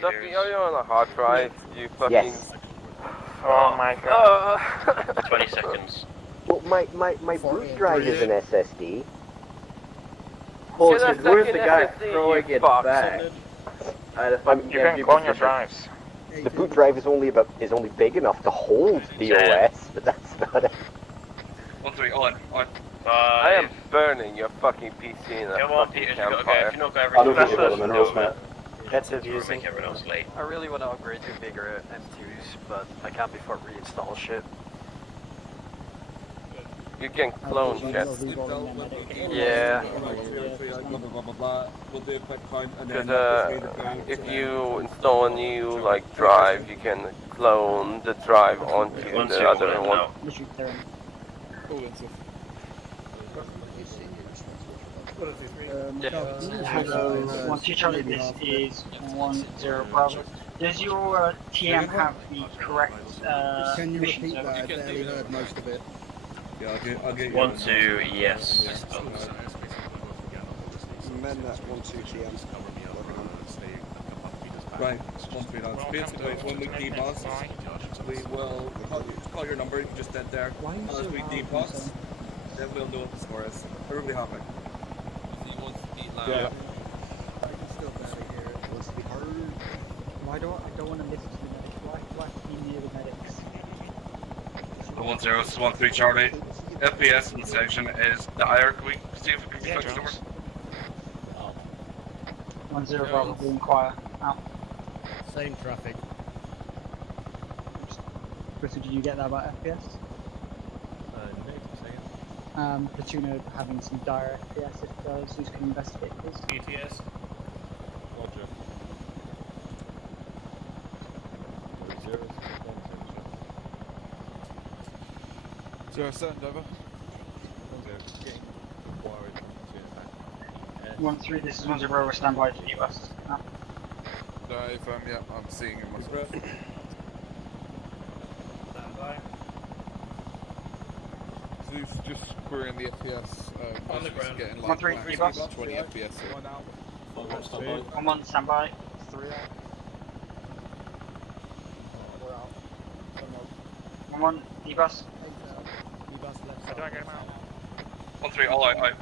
Duffy, are you on a hard drive? You fucking... Yes. Oh my god. 20 seconds. Well, my boot drive is an SSD. Bullshit, where's the guy throwing it fuck. back? You can clone your drives. The boot drive is only big enough to hold the OS, but that's about it. 1-3, on. I am burning your fucking PC in a Come on, fucking Peter, you gotta go. campfire. If you not go I everything, don't think you've got the that's minerals, mate. That's Make abusing. everyone else late. I really want to upgrade to bigger M2s, but I can't before reinstall shit. You can clone shit. Yeah. Because if you install a new like drive, you can clone the drive onto the other one. Hello, 1-2 Charlie, this is 1-0 Bravo. Does your TM have the correct Can you mission repeat that? I server? barely heard most of it. Yeah, I'll get you. 1-2, yes. Men that 1-2 TM. Right, 1-3 lads. Basically, when we deboss, we will call your number, you can just dead there. As we deboss, then we'll know what the score is. Everybody happy? Yeah. I can still barely hear it. Wants to be heard. I don't want to listen to the medics. Why be near the medics? 1-0, this is 1-3 Charlie. FPS in the section is the higher. Can we see if we can fix the number? 1-0 Bravo, we inquire. Out. Same traffic. Bristol, did you get that about FPS? Platoon having some dire FPS if ASUS can investigate this. ETS. Roger. 0-7 over. 1-3, this is 1-0 Bravo, stand by to US. Yeah, I'm seeing him myself. Zeus just querying the FPS. On the ground. Getting like 1-3, bus. 20 FPS here. 1-1, stand by. 3 out. We're out. 1-1, D-bus. E-bus left How do I get him out? 1-3, all out.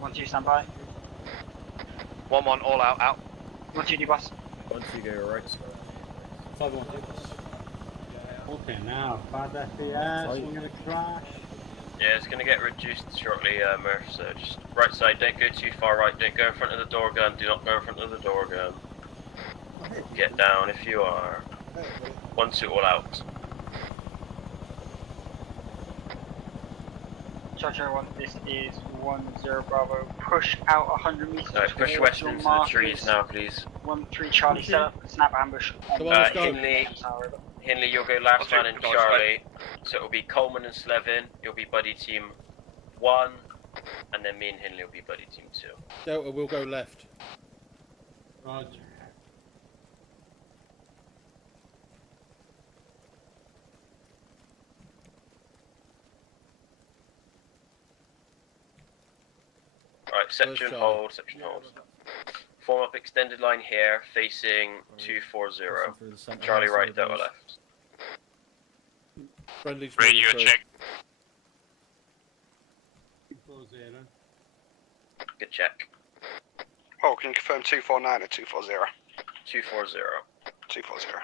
1-2, stand by. 1-1, all out, out. 1-2, D-bus. 1-2 go right. 5-1. Okay, now 5 FPS. We're gonna crash. Yeah, it's gonna get reduced shortly, Murph, so just right side, don't go too far right, don't go in front of the door gun, do not go in front of the door gun. Get down if you are. 1-2, all out. Charger 1, this is 1-0 Bravo. Push out 100 meters. No, push west into the trees now, please. 1-3 Charlie, set up snap ambush. Hinley, you'll go last man in Charlie. So it'll be Coleman and Slevin, you'll be buddy team 1, and then me and Hinley will be buddy team 2. Delta will go left. Roger. Alright, section hold, section hold. Form up extended line here, facing 240. Charlie right, Delta left. Friendly Radio check. good check. Oh, can you confirm 249 or 240? 240. 240.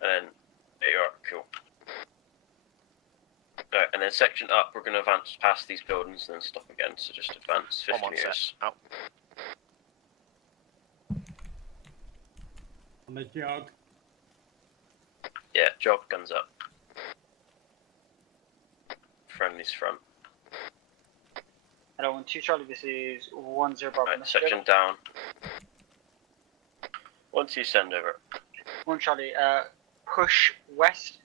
And then, there you are, cool. Alright, and then section up, we're going to advance past these buildings and then stop again, so just advance 50 meters. Out. On the jog. Yeah, jog, guns up. Friendly's front. Hello, 1-2 Charlie, this is 10 Bravo. Right, section down. 1-2 send over. 1 Charlie, push west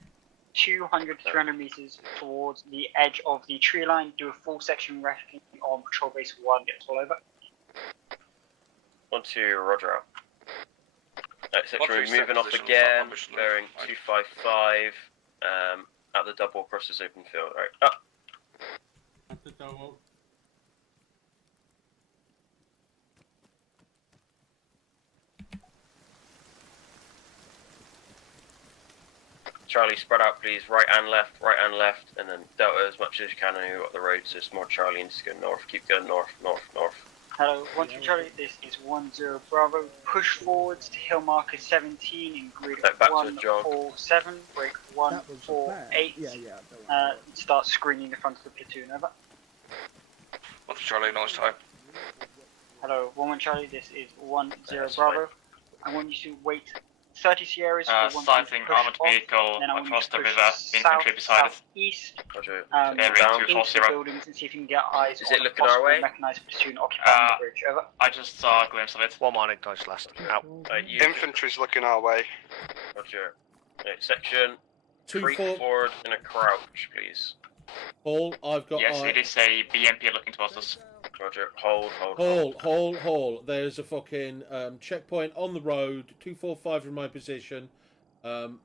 200 to 300 meters towards the edge of the tree line. Do a full section rescue on patrol base 1. Get all over. 1-2, roger out. Right, section, we're 1-2 moving off position, again, ambush, bearing 255, at the double across this open field. Right, up. At the double. Charlie, spread out please, right and left, and then delta as much as you can on up the road, so it's more Charlie and just go north. Keep going north, north, north. Hello, 1-2 Charlie, this is 10 Bravo. Push forwards to hill marker 17 in grid Back to the jog. 147, break 148. Start screening the front of the platoon, over. 1-3 Charlie, knowledge time. Hello, 1-1 Charlie, this is 10 Bravo. I want you to wait 30 Sierras for one sighting armored vehicle across the river, infantry beside us. East, Roger. Bearing into the 240. buildings and see if you can get eyes Is on it a looking our possible way? mechanized platoon occupying the bridge, over. I just saw a glimpse of it. 1-1, acknowledge last. Out. Infantry's looking our way. Roger. Right, section, 2-4. creep forward in a crouch, please. Hall, I've got Yes, it is a BMP looking towards us. Roger, hold. Hall. There's a fucking checkpoint on the road. 245 in my position.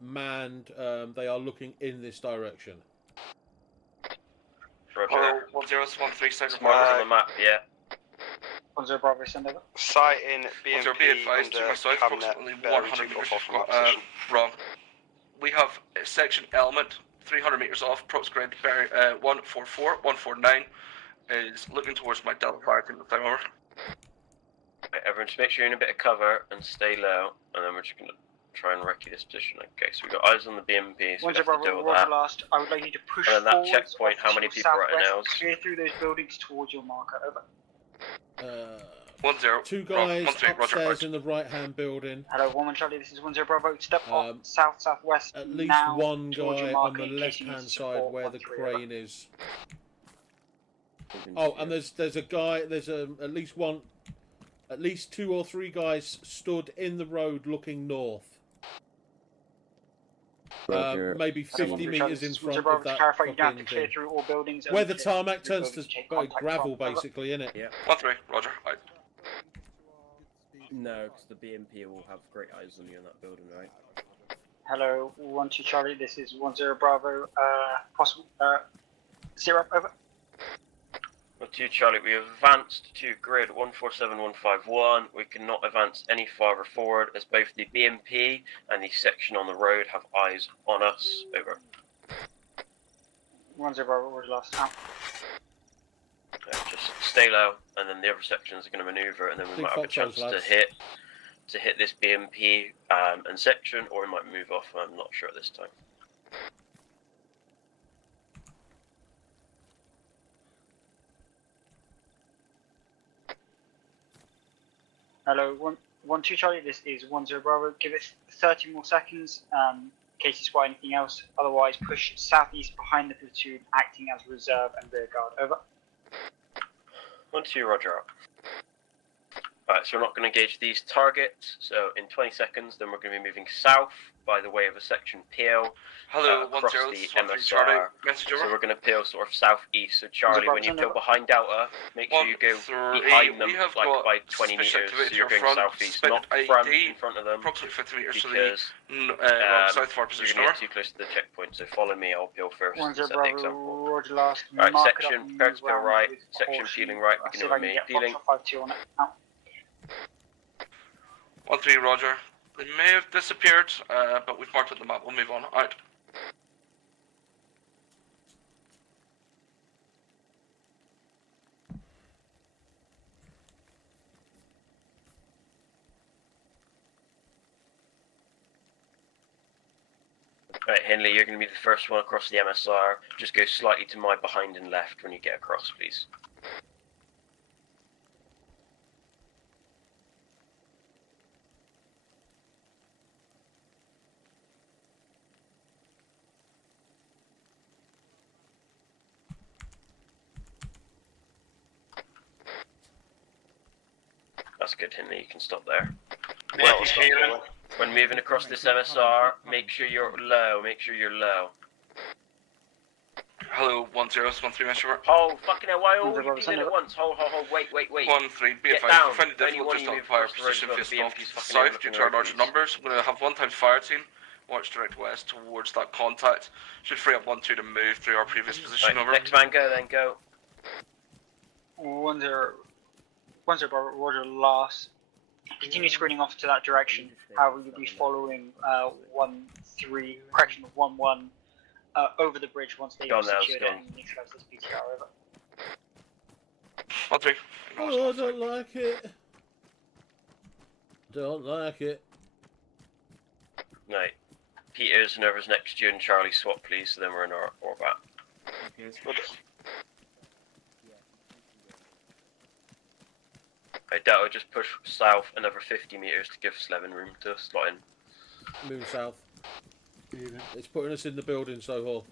Manned. They are looking in this direction. Roger. 10-13 second. Markers on the map, yeah. 10 Bravo, send over. Sighting BMP 10 be advised to my south, approximately 100 meters wrong. We have a section element 300 meters off, approx grid 144, 149 is looking towards my delta fire team. Time over. Right, everyone just make sure you're in a bit of cover and stay low, and then we're just gonna try and wreck you this position. Okay, so we got eyes on the BMP, so we have to deal with that. Last, I would like you to push And then that forwards checkpoint, off how to many your people are at southwest, Nels? clear through those buildings towards your marker, over. 1-0. Two guys 1-3, Roger, upstairs right. in the right-hand building. Hello, 1-1 Charlie, this is 10 Bravo. Step up, southwest. At least now one towards your guy on marker the in case you need left-hand support, side where the 1-3, over. crane is. Oh, and there's a guy. There's at least 2 or 3 guys stood in the road looking north. Maybe 50 meters in front of that clarify, you don't have to fucking clear thing. through all buildings. Where only the clear tarmac through turns to buildings, take contact gravel, from, over. basically, innit? Yeah. 1-3, Roger. Right. No, because the BMP will have great eyes on you in that building, right? Hello, 1-2 Charlie, this is 10 Bravo. Possible, 0, over. 2 Charlie, we have advanced to grid 147151. We cannot advance any farther forward as both the BMP and the section on the road have eyes on us. Over. 10 Bravo, we're lost. Out. Just stay low, and then the other sections are going to maneuver, and then we Big might have a foxholes, chance lads. to hit this BMP and section, or we might move off. I'm not sure at this time. Hello, 1-2 Charlie, this is 10 Bravo. Give it 30 more seconds in case you spot anything else. Otherwise, push southeast behind the platoon, acting as reserve and rear guard. Over. 1-2, roger up. Alright, so we're not going to engage these targets, so in 20 seconds then we're going to be moving south by the way of a section peel. Hello, across 10, the 13 Charlie, MSR. message So over. we're going to peel sort of southeast. So Charlie, when you peel behind Delta, make sure you go behind them like by 20 meters, so you're going southeast, not front in front of them. Approximately 50 meters to because the south of our you're position. going to get too close to the checkpoint, so follow me, I'll peel first and 10 set the Bravo, example. Roger last. Alright, Mark it up section, and prepare to move peel around right, with section caution. peeling right, I'll see begin if I with can me, get peeling. Foxtrot 5-2 on it. Out. 1-3, Roger. They may have disappeared, but we've marked it on the map. We'll move on. Out. Right, Henley, you're going to be the first one across the MSR. Just go slightly to my behind and left when you get across, please. That's good, Henley, you can stop there. Well, When moving across this MSR, make sure you're low, Hello, 1013 Mr. Oh, fucking hell, why all you people at once? Hold, wait. 1-3, be advised, if you find it difficult, just occupy our position facing off to the south due to our larger numbers. We're going to have one times fire team, march direct west towards that contact. Should free up 1-2 to move through our previous position, over. Next man go, then go. 1-0, Roger, last. Continue screening off to that direction. However, you'll be following 1-3, correction, 1-1, over the bridge once they've secured and neutralized this BTR, over. 1-3. Oh, I don't like it. Don't like it. Right. Peter's and whoever's next to you and Charlie swap, please, so then we're in our orbit. Right, Dato, just push south another 50 meters to give Slevin room to slot in. Move south. It's putting us in the building, so Hall.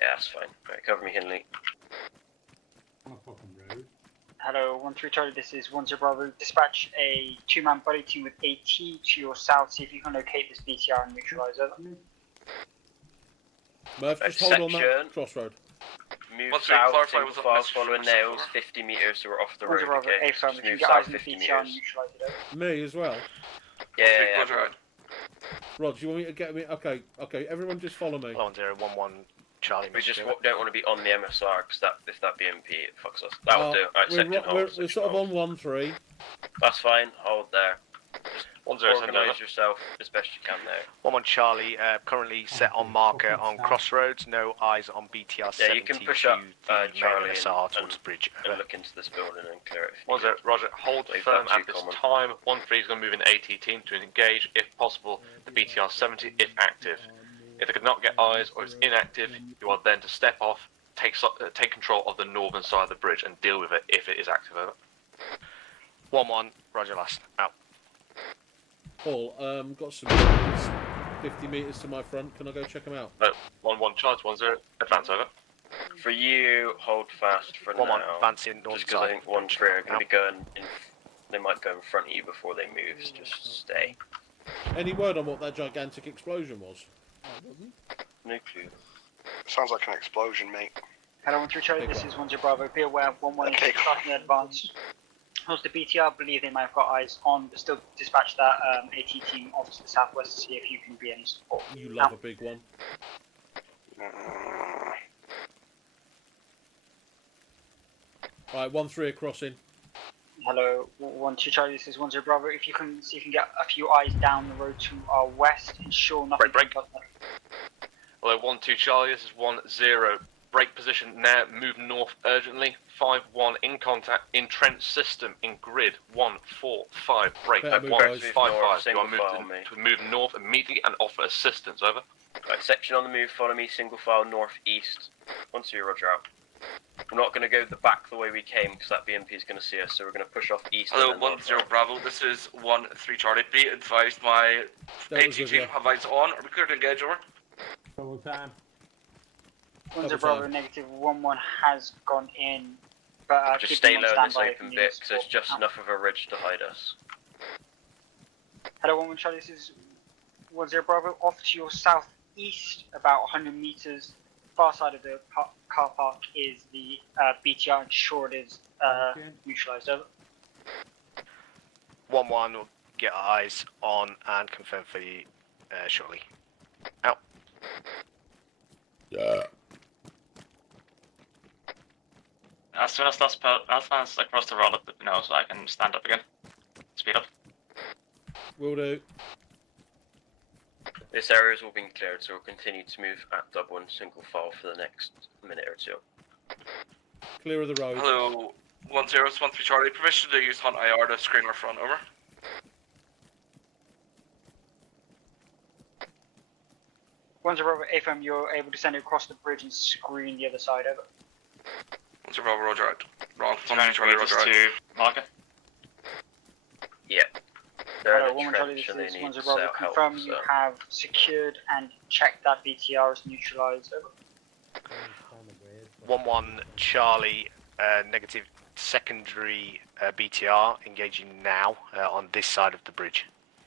Yeah, that's fine. Right, cover me, Henley. Hello, 1-3 Charlie, this is 1-0 Bravo. Dispatch a 2-man buddy team with AT to your south, see if you can locate this BTR and neutralize it. Murph, just hold on that crossroad. Move south, single file, following nails, 50 meters, so we're off the road, okay? Just move south 50 meters. Me as well? Yeah. Rod, do you want me to get me? Okay, everyone just follow me. 1011 Charlie. We just don't want to be on the MSR, because if that BMP, it fucks us. That'll do. Alright, section hold. We're sort of on 1-3. That's fine, hold there. Just organise yourself as best you can there. 1-1 Charlie, currently set on marker on Crossroads, no eyes on BTR 70. Yeah, you can push up Charlie MSR towards the bridge. And look into this building and clear it. Roger, hold firm at this time. 1-3 is going to move an AT team to engage, if possible, the BTR 70 if active. If they could not get eyes or it's inactive, you are then to step off, take control of the northern side of the bridge and deal with it if it is active, over. 1-1, Roger last, out. Paul, got some guys 50 meters to my front. Can I go check them out? No, 1-1 charge, 1-0, advance, over. For you, hold fast for 1-1, now. advancing north just because I think 1-3 are going to be going in, they might go in front of you before they move, so just stay. Any word on what that gigantic explosion was? No clue. Sounds like an explosion, mate. Hello, 1-3 Charlie, this is 1-0 Bravo. Be aware, 1-1 is starting in advance. Holds the BTR, believe they might have got eyes on, but still dispatch that AT team off to the southwest to see if you can be any support. You love a big one. Right, 1-3 crossing. Hello, 1-2 Charlie, this is 1-0 Bravo. If you can see if you can get a few eyes down the road to our west, ensure nothing. Break. Hello, 1-2 Charlie, this is 1-0. Break position now, move north urgently. 5-1 in contact, in trench system, in grid. 1-4-5, break. 1-5-5, you are to move north immediately and offer assistance, over. Right, section on the move, follow me, single file northeast. 1-2, Roger out. We're not going to go back the way we came because that BMP is going to see us, so we're going to push off east. Hello, 1-0 Bravo, this is 1-3 Charlie. Be advised, my AT team have eyes on. Are we clear to engage, over? Double time. 1-0 Bravo, negative 1-1 has gone in, but just stay low in this open bit because there's just enough of a ridge to hide us. Hello, 1-1 Charlie, this is 1-0 Bravo. Off to your southeast, about 100 meters, far side of the car park is the BTR, and sure it is neutralized, over. 1-1 will get our eyes on and confirm for you shortly. Out. Yeah. As soon as that's across the road, let me know so I can stand up again. Speed up. Will do. This area is all being cleared, so we'll continue to move at double and single file for the next minute or two. Clear of the road. Hello, 1-0, 1-3 Charlie. Permission to use Hunt IR to screen our front, over. Once Bravo AFM, you're able to send it across the bridge and screen the other side, over. Once Bravo, roger out. Wrong. Turning Charlie, meters roger out. to marker. Yeah. They're Hello, in a Woman Charlie, trench this and they is need Once cell Bravo. help. Confirm you So. have secured and checked that BTR is neutralized, over. 1-1 Charlie, negative secondary BTR engaging now on this side of the bridge.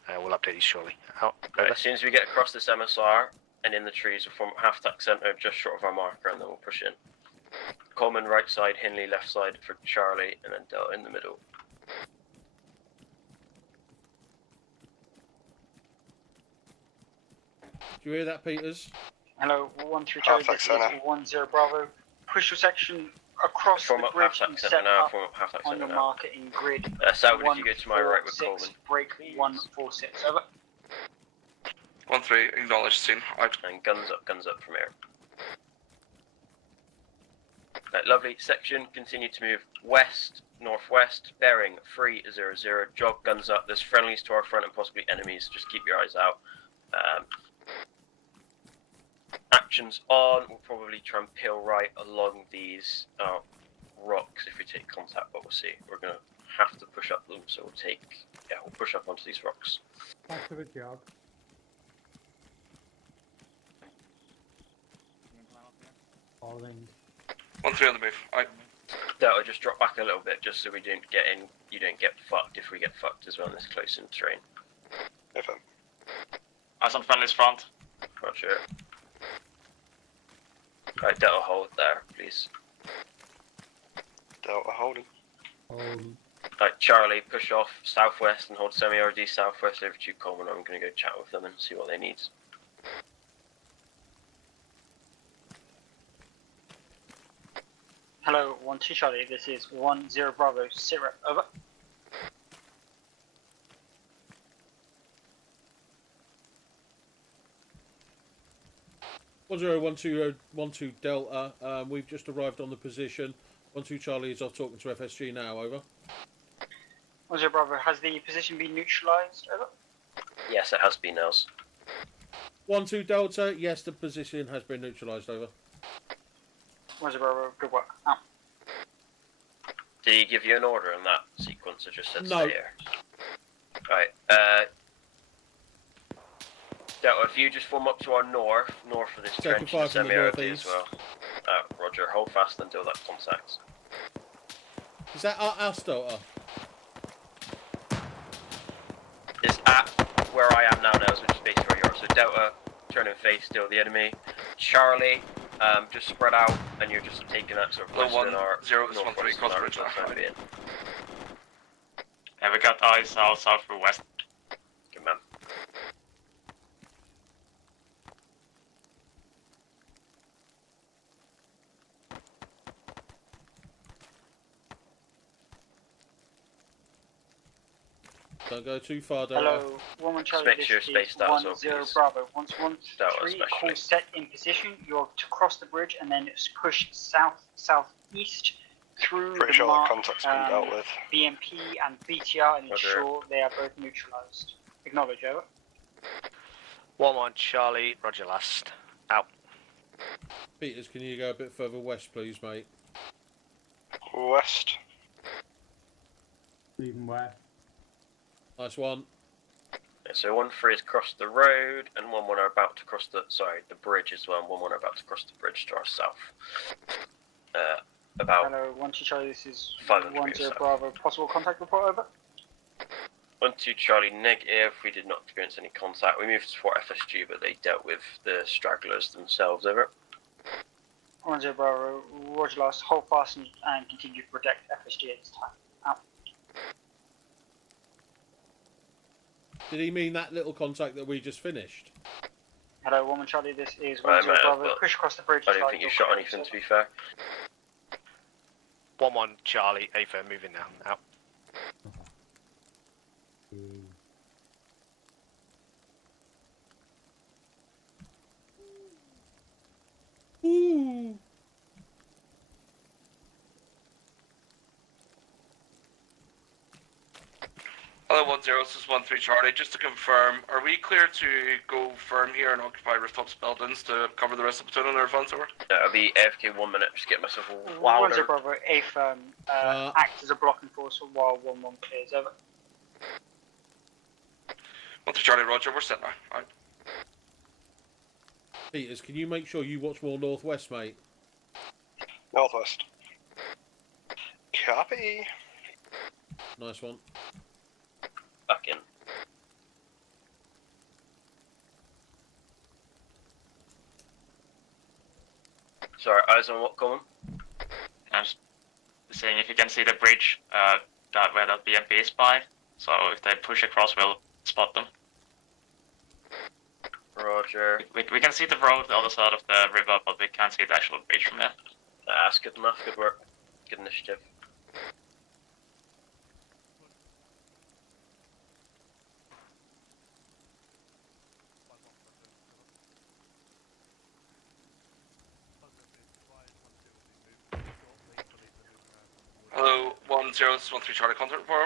We'll update you shortly. Out. Right, as soon as we get across this MSR and in the trees, we'll form half-tack centre just short of our marker and then we'll push in. Coleman right side, Hinley left side for Charlie, and then Delta in the middle. Do you hear that, Peters? Hello, 1-3 Charlie, this is 10 Bravo. Push your section across Form the up bridge half-tack and centre set now, up form up half-tack on centre your now. marker in grid. Selwood, if you go to my right with 146, Coleman. break 146, over. 1-3, acknowledged, scene. Out. And guns up from here. Right, lovely section, continue to move west, northwest, bearing 300, jog guns up, there's friendlies to our front and possibly enemies, just keep your eyes out. Actions on, we'll probably try and peel right along these rocks if we take contact, but we'll see. We're going to have to push up them, so we'll push up onto these rocks. Back to the jog. Following. 1-3 on the move. Out. That'll just drop back a little bit, just so we don't get in. You don't get fucked if we get fucked as well in this close in terrain. FM. Eyes on friendly's front. Roger. Right, Delta hold there, please. Delta holding. Right, Charlie, push off southwest and hold semi-RD southwest over to Coleman. I'm going to go chat with them and see what they need. Hello, 1-2 Charlie, this is 10 Bravo, Sierra, over. One zero one two Delta. We've just arrived on the position. 1-2 Charlie is off talking to FSG now. Over. 10 Bravo, has the position been neutralized? Over. Yes, it has been, Nels. 1-2 Delta. Yes, the position has been neutralized. Over. 10 Bravo, good work. Out. Did he give you an order in that sequence, or just said No. stay here? Right, Delta, if you just form up to our north of this Second trench, fire and from the semi-RD as northeast. well. Roger, hold fast until that contact. Is that us, Delta? It's at where I am now, Nels, which is basically where you are. So Delta, turn and face, still the enemy. Charlie, just spread out, and you're just taking that sort of Low position in our 1-0, this northwest 1-3, cross of our bridge now. time being. Yeah, we got eyes south for west. Good man. Don't go too far, Delta. Hello, Woman Charlie, Make this sure is you're spaced out as 10 well, please. Bravo. Once 1-3, Delta call especially. set in position. You're to cross the bridge and then push southeast through Pretty the sure that mark, contact's been dealt with. BMP and BTR and Roger. ensure they are both neutralized. Acknowledge, over. 1-1 Charlie, roger last. Out. Peters, can you go a bit further west, please, mate? West. Even where? Nice one. Yeah, so 1-3 has crossed the road, and 1-1 are about to cross the bridge as well. And 1-1 are about to cross the bridge to our south. About Hello, 1-2 Charlie, this is 500 10 meters south. Bravo. Possible contact report, over. 1-2 Charlie negative. We did not experience any contact. We moved to support FSG, but they dealt with the stragglers themselves. Over. 10 Bravo, roger last. Hold fast and continue to protect FSG at this time. Out. Did he mean that little contact that we just finished? Hello, Woman Charlie, this is I 10 might have, Bravo. but Push across the bridge. I don't think you shot anything, to be fair. 1-1 Charlie, AFA moving now. Out. Ooh. Hello, 10, this is 13 Charlie. Just to confirm, are we clear to go firm here and occupy rooftops buildings to cover the rest of the platoon on our advance over? It'll be AFK 1 minute, just get myself a 10 wilder. Bravo, A firm, act as a blocking force while 1-1 clears, over. 13 Charlie, roger, we're set now. Alright. Peters, can you make sure you watch more northwest, mate? Northwest. Copy. Nice one. Back in. Sorry, eyes on what, Coleman? I'm just saying if you can see the bridge that where that BMP is by, so if they push across, we'll spot them. Roger. We can see the road the other side of the river, but we can't see the actual bridge from there. That's good enough, good work. Good initiative. Hello, 10, this is 13 Charlie, contact report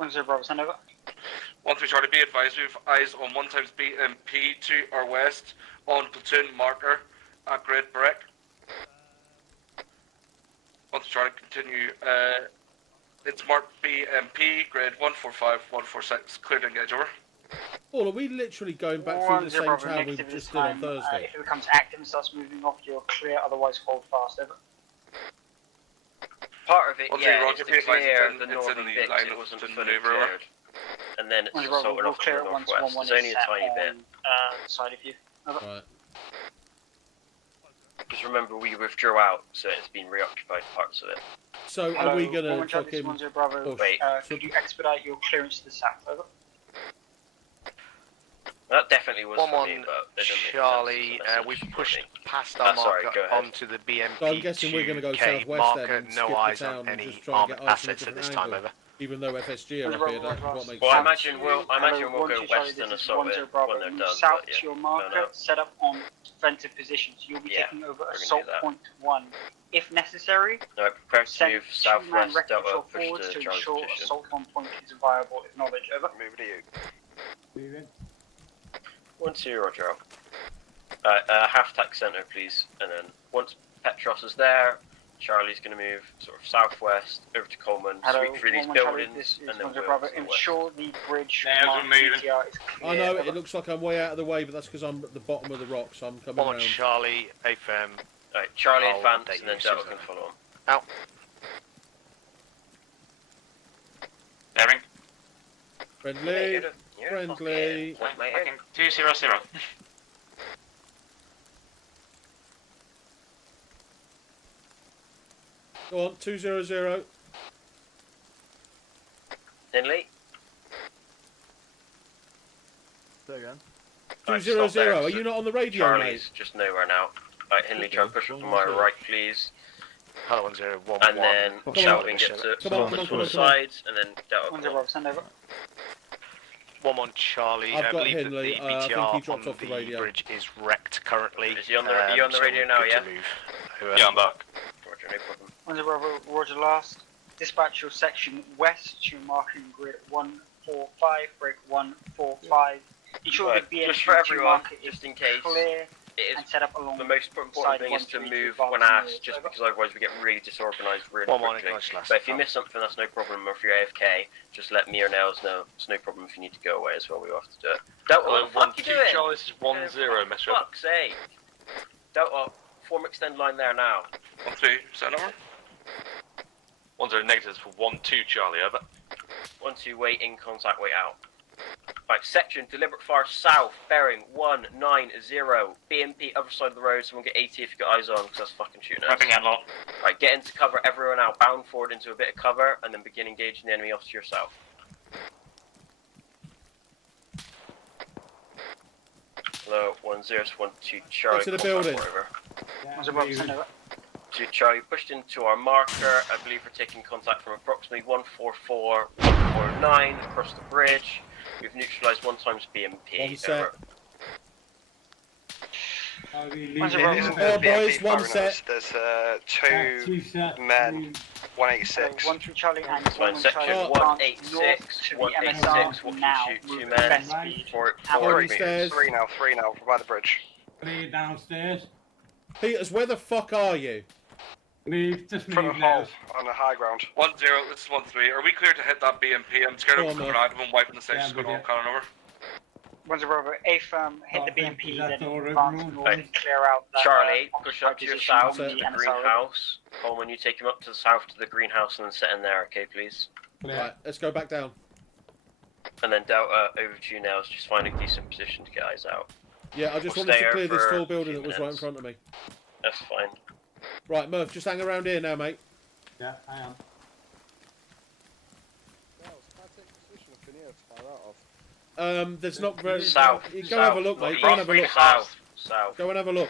over. 10 Bravo, send over. 13 Charlie, be advised, we have eyes on 1 times BMP to our west on platoon marker at grid brick. 13 Charlie, continue. It's marked BMP, grid 145, 146, clear to engage, over. Paul, are we literally going back through the same town we just did on Thursday? If it becomes active and starts moving off, you're clear, otherwise hold fast, over. Part of it, Well, yeah, Roger, is to be advised, clear it's the in northern the bits, line it of wasn't the fully maneuver. cleared. And then it's Roger, sorted we'll off to clear the it once northwest. 1-1 There's only is a set tiny bit. on side of you. Over. Right. Because remember, we withdrew out, so it's been reoccupied parts of it. So Hello, are we going to 1-1 Charlie, fucking... 10 Bravo, push? Wait. could you expedite your clearance to the south, over? That definitely was One for on me, but they didn't make Charlie, sense as a we've message pushed for me. past our Sorry, marker go ahead. onto the BMP So I'm guessing we're going to go 2K southwest marker, then and no skip eyes the town on and any just try and armed get eyes from a assets at different this time, angle. over. Even though FSG are up here, that's what makes Well, I sense. imagine we'll go west and assault it when they're done. South but yeah, to your don't marker, know. set up on defensive positions. You'll be Yeah, taking over we're gonna assault do that. point 1. If necessary, No, prepare to send move 2-man southwest, wreck Delta, patrol push forwards to to Charlie's ensure position. assault on point is viable. Acknowledge, over. Move to you. Leaving. 1-2, Roger. Half tack center, please. And then once Petros is there, Charlie's going to move sort of southwest over to Coleman, Hello, sweep through these 1-1 Charlie, buildings, this is and then 1-0 we'll Bravo. to the west. Ensure the bridge Nails marked are moving. BTR is clear. I know, over. it looks like I'm way out of the way, but that's because I'm at the bottom of the rock, so I'm coming One on around. Charlie, AFM. Right, Charlie I'll advance, update and then you Delta soon. can follow him. Out. Bearing. Friendly. You're Friendly. fucking- mate, Fucking 200. Go on, 200. Henley? Say again. Right, 200. stop there, Are so you not on the radio, Charlie's mate? just nowhere now. Right, Henley, try and push up to my right, please. Hello, 1-0, And then Come on. Shelvin gets to Come on, some come on. sides, and then Delta. 1-0 Bravo, send over. 1 on Charlie. I've I got believe that Henley, the I think he BTR dropped on off the the radio. bridge is wrecked currently. Is he on the, are you on the so radio we're now, good yeah? to move. Over. Yeah, I'm back. Roger, no problem. 1-0 Bravo, Roger last. Dispatch your section west to marking grid 145, break 145. Ensure Right, the BMP just for everyone, marker is just in case, clear it and is set up along the most important side thing is to 1-3 move advance when and asked, move. just Over. because otherwise we get really disorganised really 1-1 quickly. acknowledged last. But if you miss something, that's no problem. Or if you're AFK, just let me or Nails know. It's no problem if you need to go away as well. We have to do it. Delta, what the fuck you doing? Charlie, this is 1-0, mess For fuck's sake. Delta, form extend line there now. 1-2, set over. 1-0 negatives for 1-2, Charlie, over. 1-2, wait in contact, wait out. Right, section, deliberate fire south, bearing 190. BMP, other side of the road, someone get 80 if you got eyes on, because that's fucking shooting us. Prepping handle. Right, get into cover, everyone out, bound forward into a bit of cover, and then begin engaging the enemy off to your south. Hello, 1-0-1-2, Charlie. to the contact building. wherever. 1-0 Bravo, send over. To Charlie, pushed into our marker. I believe we're taking contact from approximately 144, 149 across the bridge. We've neutralised 1 times BMP. One set. Over. Are we When's leaving? it Isn't Oh, the boys, BMP one far set. enough? There's two Two sets. men 186. 1-3 Charlie and Fine, 1-1 section Charlie. 186, 186, what now. can you shoot 2 Move men? best speed. For Holy 4 stairs. meters. 3 now, by the bridge. Leave downstairs. Peters, where the fuck are you? Leave, just Front leave of now. hall, on the high ground. 1-0, this is 1-3. Are we clear to hit that BMP? I'm scared Go of on, coming Murph. out of him, wiping the stage, Yeah, just going we all do. cannon over. 1-0 Bravo, A firm, hit the Oh, BMP, that's then all right, advance move. north Right. and clear out that Charlie, occupied push up to your position south on to the the NSR. greenhouse. Coleman, you take him up to the south to the greenhouse and then set in there, okay, please? Right, let's go back down. And then Delta, over to you now, just find a decent position to get eyes out. Yeah, I just We'll wanted stay to here clear this for tall a building few that was right in minutes. front of me. That's fine. Right, Murph, just hang around here now, mate. Yeah, I am. There's not very... South. You go south, have a look, not mate. Go and have a east, look. South. South. Go and have a look.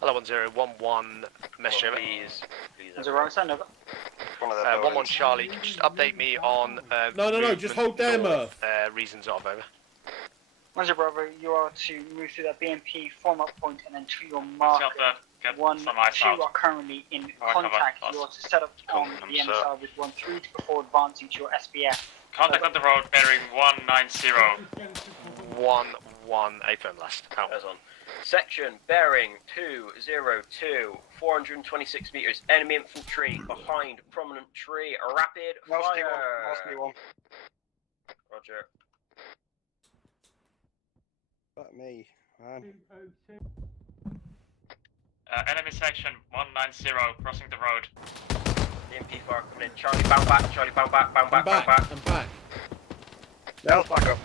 Hello, 1011, message over. Please. Please. 1-0 stand over. One of the 11 buildings. Charlie, can you just update me on No, just hold there, north, Murph. reasons of, over. 1-0 Bravo, you are to move through that BMP form up point and then to your Let's mark. get 1, some ice 2 out. are currently in Alright, contact. cover You are to set up on Come, the sir. NSR with 1-3 before advancing to your SBF. Contact on the road bearing 190. 1-1, A firm last. Out. That's on. Section bearing 202, 426 meters. Enemy infantry behind prominent tree. Rapid Mouse fire. D1, mouse D1. Roger. That me, man. Enemy section 190 crossing the road. EMP fire coming in. Charlie, bound back. Charlie, bound back. Bound I'm back. Bound back. back. I'm back. Now back up.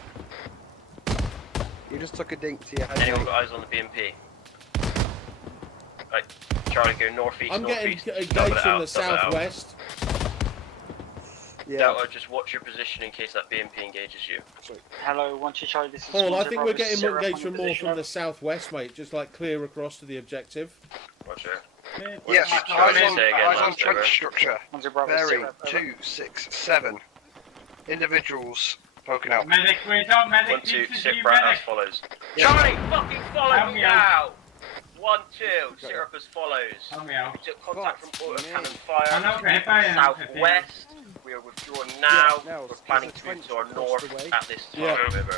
You just took a dink to your head. Anyone got eyes on the BMP? Right. Charlie, go northeast. I'm getting northeast. engaged Double it from out, the double it out. southwest. Yeah. Delta, just watch your position in case that BMP engages you. Hello, 1-2 Charlie, this is Paul, I 1-0 think Bravo, we're getting zero up engaged on from your more position, from over. the southwest, mate. Just like clear across to the objective. Roger. Yes, Charlie, eyes on, say again, eyes on last trench over. structure. 1-0 Bravo, Bearing 0 over. 267. Individuals poking out. Medic, wait up, medic. 1, 2, sit right as follows. Yeah. Charlie, fucking follow Help me me out. now! 1, 2, sit up as follows. Help me out. We took contact from auto cannon I know, fire if I am. southwest. We are withdrawing now. Yeah, now, We're there's planning a to trench move to our across north the way. at this time. Yeah. River.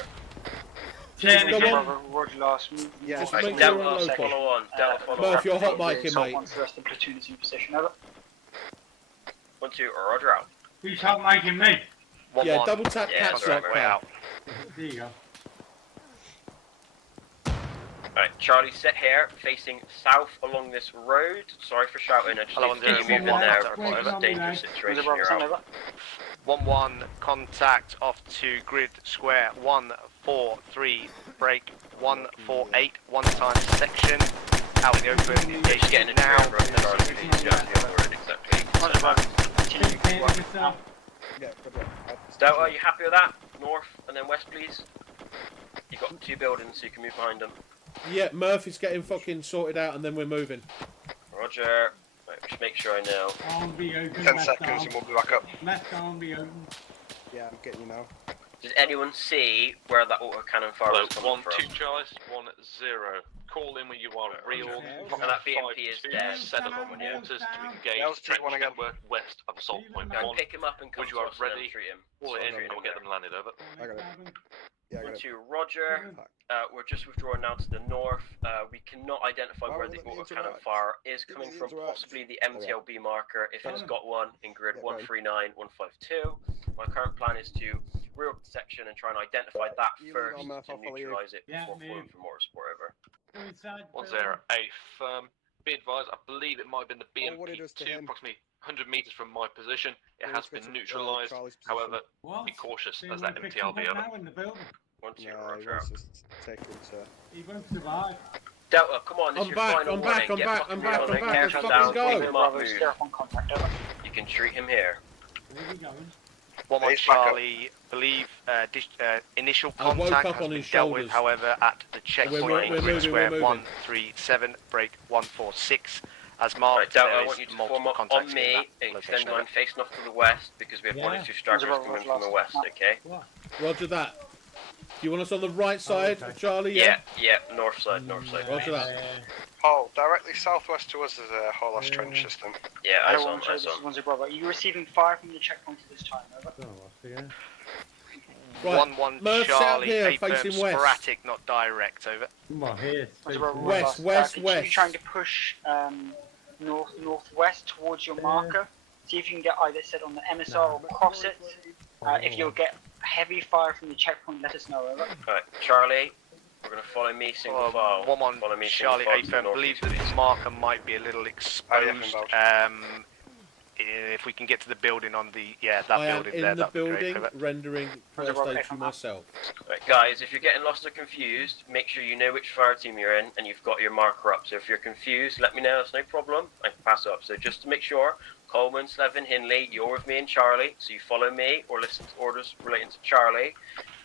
Jenny, Go on. Bravo, Roger last move. Yeah. Just Right, make sure you're Delta, on local. follow on. Delta, follow Murph, on. you're hot micing, So mate. once the rest of the platoon is in position, over. 1, 2, Roger out. Who's help making me? 1-1. Yeah, double tap Yeah, caps that's right, lock, way pal. out. There you go. Right, Charlie, sit here, facing south along this road. Sorry for shouting, I just Hello, need to get you 1-0, moving there. contact, It's a over. dangerous 1-0 situation Bravo, you're stand out. over. 1-1, contact off to grid square 143, break 148, one time section, out in the open, Just engage getting a now. trail run, Charlie, please. You have the word exactly. 1-0 Bravo, continue Take care work of yourself. Yeah, good luck. Delta, are you happy with that? North and then west, please. You've got 2 buildings, so you can move behind them. Yeah, Murph is getting fucking sorted out, and then we're moving. Roger. Right, just make sure I know. Arm be open. 10 left seconds arm. and we'll be back up. Left arm be open. Yeah, I'm getting you now. Does anyone see where that autocannon fire Hello, is coming 1, from? 2 Charlie, 1, 0. Call in when you are real. And that BMP is dead. Set up on waters to engage Now's trench T1 again. network west of assault point Go 1. and pick him up and come Would you to are us and then ready? treat him. Call it in Treat and we'll him get them landed over. I got it. Yeah, I got 1, it. 2, Roger. Fuck. We're just withdrawing now to the north. We cannot identify Why where would the it be autocannon interact? fire is It coming is from, interact. possibly the MTLB marker, if it's got one, in grid Yeah, go on. 139, 152. My current plan is to rear up the section and try and identify that You lead first on, Murph, to I'll follow you. neutralise it Yeah, before me. falling for more support over. Go inside. 1, 0. A firm. Be advised, I believe it might have been the Oh, what it does to BMP2, him. approximately 100 metres from my position. It Yeah, has it's got been to- neutralised. Charlie's position. However, What? be cautious They as that won't pick MTLB him up over. now in the building. 1, 2, No, he Roger out. wants to take him to... He won't survive. Delta, come on, this I'm is your back, final I'm back, warning. I'm Get back, fucking I'm back, moving. I'm back, Care let's come fucking down, go. pick him up, Bravo, move. stay up on contact, over. You can treat him here. Where's he going? 1-1 He's back up. Charlie, believe initial I woke contact up has on been his dealt with, shoulders. however, at the checkpoint We're in moving, grid we're square moving. 137, break 146. As Right, marked, Delta, I there want you is to form multiple up on contacts in me, that extend location. line facing off to the west, because we have one Yeah. or two stragglers Roger, coming Roger, from the west, last- okay? What? Roger that. You want us on the right side, okay. Charlie? Yeah, yeah, north side, north side. Roger that. Oh, directly southwest to us is a Horloss trench system. Yeah, I eyes don't on, want to show eyes this on. is 10 Bravo. Are you receiving fire from the checkpoint at this time? Over. Right, 1-1 Murph, set up Charlie, here, affirm facing west. sporadic, not direct, over. Come on, here. West, west, Continue west. trying to push northwest towards your marker. See if you can get either set on the MSR or cross it. If you'll get heavy fire from the checkpoint, let us know. Over. Right, Charlie, we're going to follow me single file. 1-1 Follow me Charlie, single file to the affirm. Believe that northeast, the marker might be a little exposed. If we can get to the building on the that I am building in there, the that'd be building, great. Over. rendering first aid to myself. Right, guys, if you're getting lost or confused, make sure you know which fire team you're in and you've got your marker up. So if you're confused, let me know, it's no problem. I can pass it up. So just to make sure, Coleman, Slevin, Hindley, you're with me and Charlie, so you follow me or listen to orders relating to Charlie.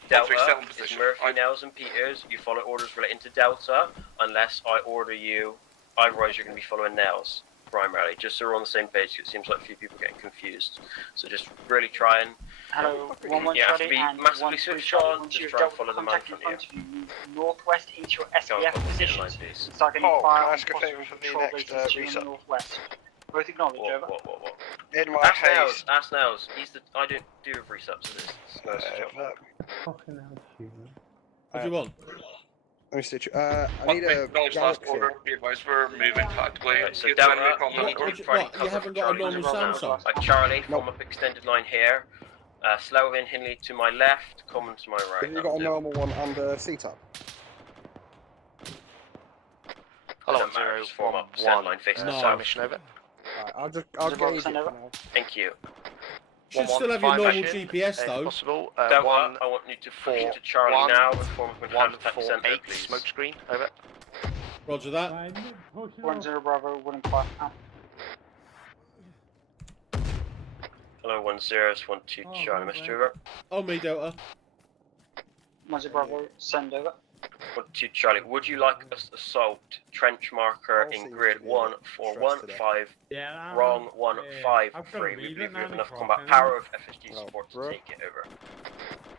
Delta is Murphy, Nels and Peters. You follow orders relating to Delta, unless I order you. Otherwise, you're going to be following Nels primarily, just so we're on the same page. It seems like a few people are getting confused. So just really try and Hello, 1-1 you have to Charlie be and massively 1-3 switched Charlie. on. Once Just you've try and dealt follow the man in contact front in of you. front of you, move northwest into your SPF positions. Please. And start getting Oh, fire can I on ask a possible favour for the control next, bases to the reset? northwest. Both acknowledge, over. What? In my Ask Nels. haste. Ask Nels. I don't do resets of this. It's nice job. Fucking hell, shoot. What do you want? Let me stitch. I need a last galaxy. order. Be advised, we're moving tactically. Right, so Get Delta, to enemy you combat need to order. be providing What, you cover haven't for got a Charlie. normal Samsung? Charlie, form up extended line here. Slowin, Hindley to my left, Common to my right. Have you got a normal one and a C-top? Hello, Doesn't matter, 0 just form 1 up, set 1. line facing the No. south. Mission over. Right, I'll gauge it for now. Thank you. Should 1-1 still have your normal mission, GPS if though. possible. Delta, 1 I want you to 4 push to Charlie 1 now and form up in half-attack 1 4 centre, 8 please. smoke screen. Over. Roger that. 1-0 Bravo, 1 fire. Hello, 1-0, 1-2 Charlie, Mr. Over. On me, Delta. 1-0 Bravo, send over. 1-2 Charlie, would you like us assault trench marker All in seems grid to be 1 stressed 4 today. 1 5 Yeah, wrong 1 5 I've got 3? to We leave believe it we have now, enough the combat clock, power of FSG Oh, support to bro. take it over.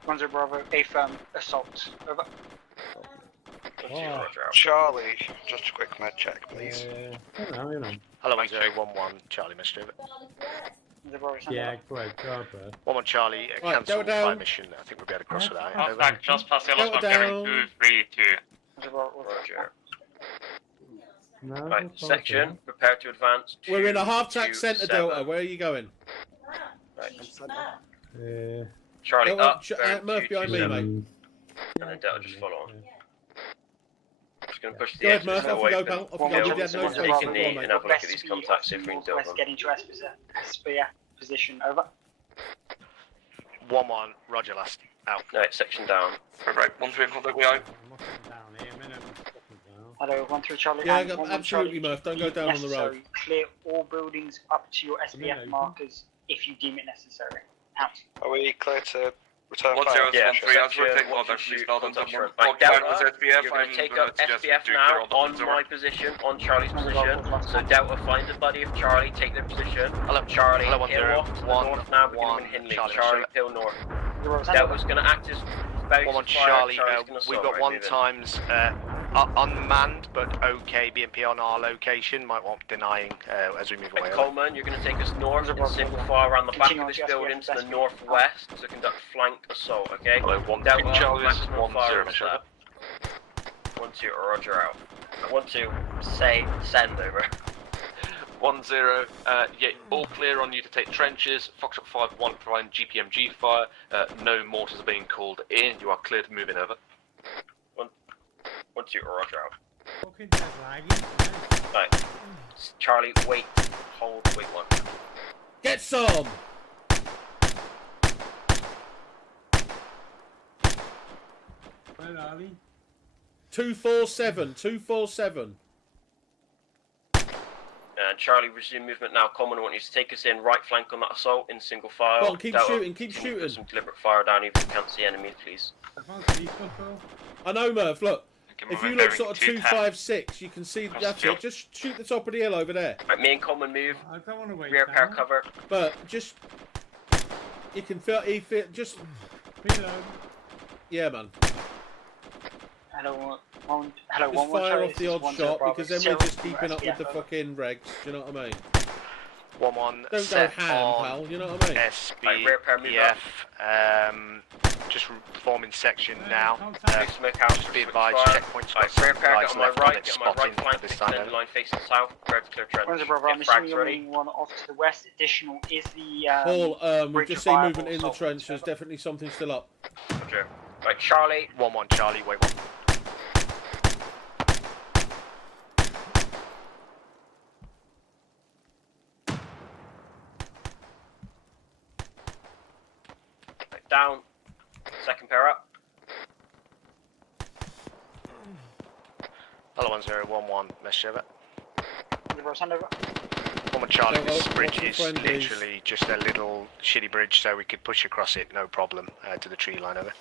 1-0 Bravo, affirm assault. Over. 1-2 Roger out. Charlie, just a quick med check, please. You know. Hello, 1-0 1-1 Charlie, Mr. Over. 1-0 Bravo, send Yeah, over. great job, bro. 1-1 Charlie, Right, cancel go down. fire mission. I think we'll be able to cross without it. Over. Contact just past yellow Go spot bearing down. 232. 1-0 Bravo, Roger. No, Right, that's section, okay. prepare to advance. We're in a 2, half-track 2, centre, 7. Delta. Where are you going? Right. Yeah. Charlie Delta, up, Ch- bearing Murph 2, behind 2, me, 7. mate. And then Delta just follow on. Just going to push the Go ahead, edge Murph. so Off you go, open. pal. Off you One go. more We've had no Johnson, space. one Go more on, and mate. have a look at these contacts, see if we can do Northwest them. getting to SPF position. Over. 1-1 Roger last. Out. Right, section down. Right, 1-3 contact, we out. I'm looking down here, a minute. Hello, 1-3 Charlie. Yeah, and 1-1 absolutely, Charlie. Murph. Don't go down on the road. Necessary. Clear all buildings up to your SPF minute. markers if you deem it necessary. Out. Are we clear to return 1-0, fire? Yeah, 1-3, as we're taking what contact, you please shoot, buildings. contact I'm front. Right, occupied Delta, with SPF. you're going I'm to take gonna up suggest we SPF do now clear all the on buildings my over. position, on Charlie's position. So Delta, find the buddy of Charlie, take their position. Hello, Charlie, hello, peel 1-0 off to the 1 north now, beginning 1 with Hindley. Charlie, Charlie, Mr. peel north. Zero, send Delta's going to act as base 1-1 of fire. Charlie, Charlie's gonna we've assault, got right, 1 move in. times unmanned, but okay, BMP on our location. Might want denying as we move away. Right, Coleman, you're going to take us north in single file around the back of this building to the northwest to conduct flank assault, okay? Hello, 1-2 Delta, Charlie, maximum fire 1-0 on Mr. set. 1-2, Roger out. 1-2, say, send over. 1-0, yeah, all clear on you to take trenches. Foxtrot 5-1 providing GPMG fire. No mortars are being called in. You are clear to move in over. 1-2, Roger out. Fucking dead laggy. Right. Charlie, wait. Hold, wait 1. Get some! Where are they? 247. 247. And Charlie, resume movement now. Coleman, I want you to take us in right flank on that assault in single file. Go on, keep Delta, shooting, keep can you put shooting. some deliberate fire down if you can't see enemies, please. I can't see control. I know, Murph. Look. If you look sort of 256, you can see. That's it. Just shoot the top of the hill over there. Right, me and Coleman move. I don't want to wait. Rear pair cover. But just. You can feel. Just. Reload. Yeah, man. hello, Just 1-1 fire Charlie, off this the is odd 10 shot Bravo, because then we're zero just from keeping up with the SPF. fucking regs. Do you know what I mean? 1-1 Don't go set ham, on pal. You know what I mean? Right, rear pair, move up. SPF. Just forming section now. Smoke out. Just be advised, checkpoints got Right, some rear pair, guys get on my left on right, it, get on my right spotting flank, at this extend time. the line facing south, prepare to clear trench. 1-0 Bravo, I'm Get assuming frags you're ready. moving one off to the west. Additional is the Paul, we've bridge just seen viable movement in the assault trench. whatsoever. There's definitely something still up. Roger. Right, Charlie. 1-1 Charlie, wait 1. Right, down. Second pair up. Hello 1-0-1-1, message over. 1-0 send over. 1-1 Charlie, No, this oh, bridge what's the is friendlies? literally just a little shitty bridge so we could push across it, no problem, to the tree line over.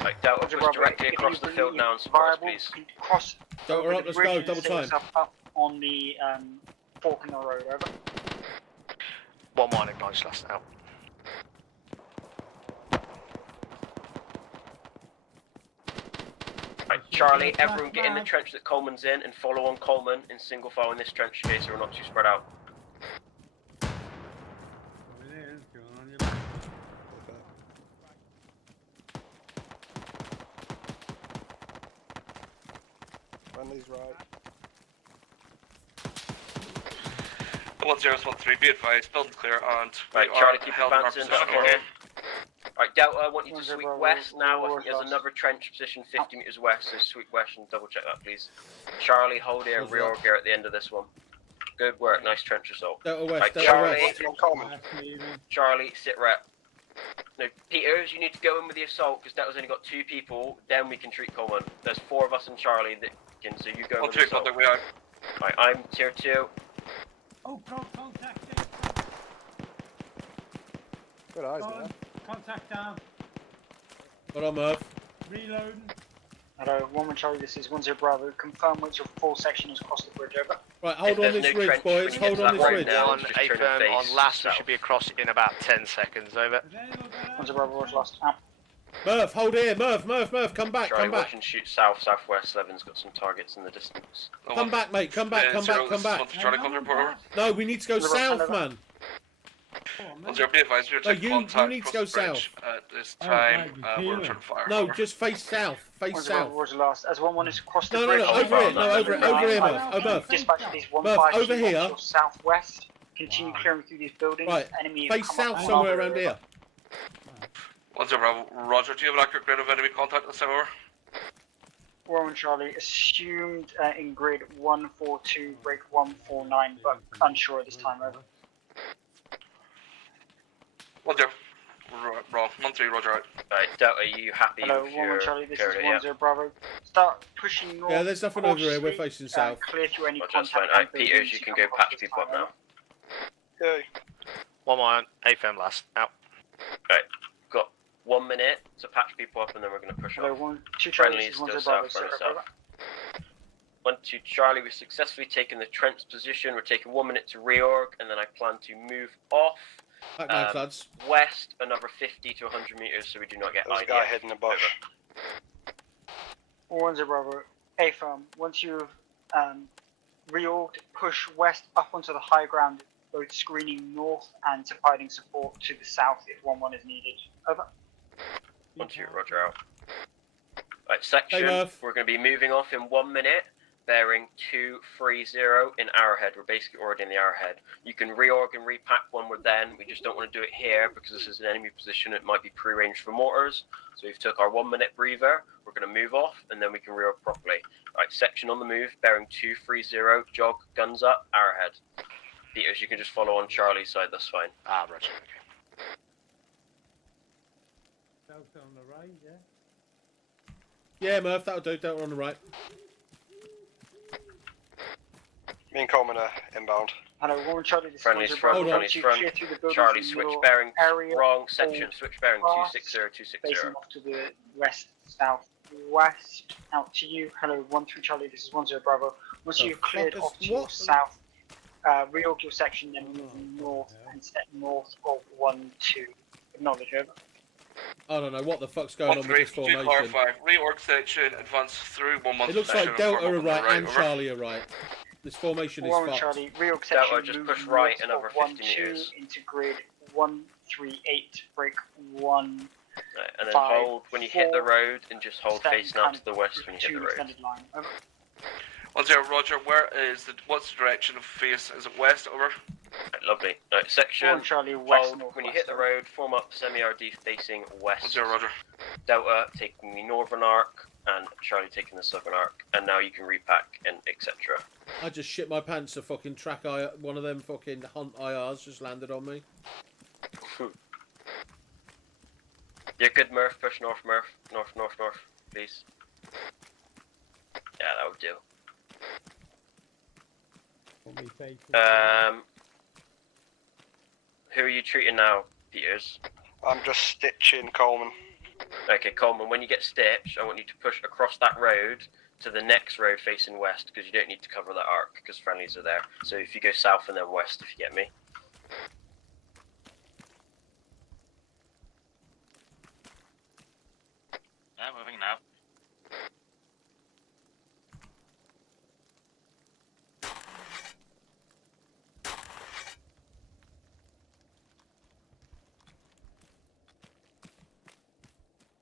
Right, Delta, 1-0 push Bravo, directly if across you the believe field now and support us, viable, please. you can cross Delta over up, the let's bridge go, and double set time. yourself up on the fork in the road, over. 1-1 acknowledged last out. Right, Charlie, everyone get in the trench that Coleman's in and follow on Coleman in single file in this trench in case we're not too spread out. Friendly's right. 1013, be advised, building clear and Right, we Charlie, are keep held in our advancing. position. Okay. Right, Delta, I want you to 1-0 sweep Bravo, west now. I we're think there's lost. another trench position 50 metres west, so sweep west and double check that, please. Charlie, hold here, Roger reorg here at the end of this one. Good work, nice trench assault. Delta west, Right, Delta Charlie. west. On Coleman. Charlie, sit rep. No, Peters, you need to go in with the assault because Delta's only got 2 people, then we can treat Coleman. There's 4 of us and Charlie that can, so you go in with the 1-2, assault. contact, we are. Right, I'm tier 2. Oh, contact. Good eyes, man. Contact down. Hold on, Murph. Reloading. Hello, 1-1 Charlie, this is 1-0 Bravo. Confirm which your full section is across the bridge, over. Right, hold on There's this no ridge, trench boys. when you get Hold to on that this right ridge. now. On Just A turn firm and on face last, we south. should be across in about 10 seconds, over. 1-0 Bravo was lost. Out. Murph, hold here. Murph, come back, Charlie, come watch back. and shoot south, southwest. Levin's got some targets in the distance. Come back, mate. Come back, come back, come back. Charlie, come report over. No, we need to go south, man. 10, be advised, we are No, taking you contact need to across go the bridge. south. At this time, right, we're you returning fire. No, Over. just face south. Face 1-0 south. was lost. As 1-1 is across the No, no, bridge. no, over here. No, over here, Murph. Oh, Murph. Dispatch these 1-5 Murph, over units here. to your southwest. Continue clearing through these buildings. Right, Enemy face have come up south on somewhere our around here. 1-0 Bravo, Roger, do you have an accurate grid of enemy contact this time over? 1-1 Charlie, assumed in grid 142, break 149, but unsure at this time, over. 1-0. Wrong. 1-3, Roger out. Right, Delta, are you happy Hello, with 1-1 your Charlie, this is clear, 1-0 Bravo. Start pushing north. Yeah, there's nothing over here. We're cautiously, facing south. Clear through any Roger, that's fine. contact. Right, Peters, you can go patch people up now. Okay. 1-1 A firm last, out. Right, got 1 minute to patch people up and then we're going to push Hello, off. 1-2 Charlie, Friendly this is is still 1-0 Bravo. south, friendly Sit south. rep, 1-2 Charlie, we've successfully taken the trench position. We're taking 1 minute to reorg, and then I plan to move off Back now, lads. west another 50 to 100 meters, so we do not get There's a IDF. guy hidden above. Over. 1-0 Bravo. A firm, once you've reorged, push west up onto the high ground, both screening north and providing support to the south if 1-1 is needed. Over. 1-2, Roger out. Right, section, Hey, Murph. we're going to be moving off in 1 minute, bearing 230 in Arrowhead. We're basically already in the Arrowhead. You can reorg and repack when we're then. We just don't want to do it here because this is an enemy position. It might be pre-arranged for mortars. So we've took our 1 minute breather. We're going to move off and then we can reorg properly. Right, section on the move, bearing 230, jog, guns up, Arrowhead. Peters, you can just follow on Charlie's side, that's fine. Ah, Roger, okay. South on the right, yeah. Yeah, Murph, that'll do. Delta on the right. Me and Coleman are inbound. Hello, 1-1 Charlie, this Friendly's is 1-0 front, Bravo. friendly's You front. clear through the buildings Charlie, in switch your bearing, area wrong section, or switch bearing, fast, 260, 260. facing off to the west, south, west. Out to you. Hello, 1-3 Charlie, this is 1-0 Bravo. Once The you've cleared fuck off is- to your what? south, reorg your section, then move north and step north of 1-2. Acknowledge, over. I don't know what the fuck's going on with this to formation. clarify, reorg section, advance through 1 month. It looks like Delta are right and Charlie are right. This formation is fucked. Charlie, reorg section, Delta, just push right another 50 meters. Into grid 138, break 1. Right, and then 5, hold when you hit the road, and just hold facing out to the west when you hit the road. Line. Over. 10, Roger. What's the direction of face? Is it west? Over. Right, lovely. Right, section. Charlie, west, hold when you hit the road. Form up semi-RD facing west. 10, Roger. Delta taking the northern arc, and Charlie taking the southern arc. And now you can repack and etc. I just shit my pants. A fucking track one of them fucking hunt IRs just landed on me. You're good, Murph. Push north, Murph. North, please. Yeah, that would do. Who are you treating now, Peters? I'm just stitching Coleman. Okay, Coleman, when you get stitched, I want you to push across that road to the next road facing west, because you don't need to cover that arc, because friendlies are there. So if you go south and then west, if you get me. Yeah, moving now.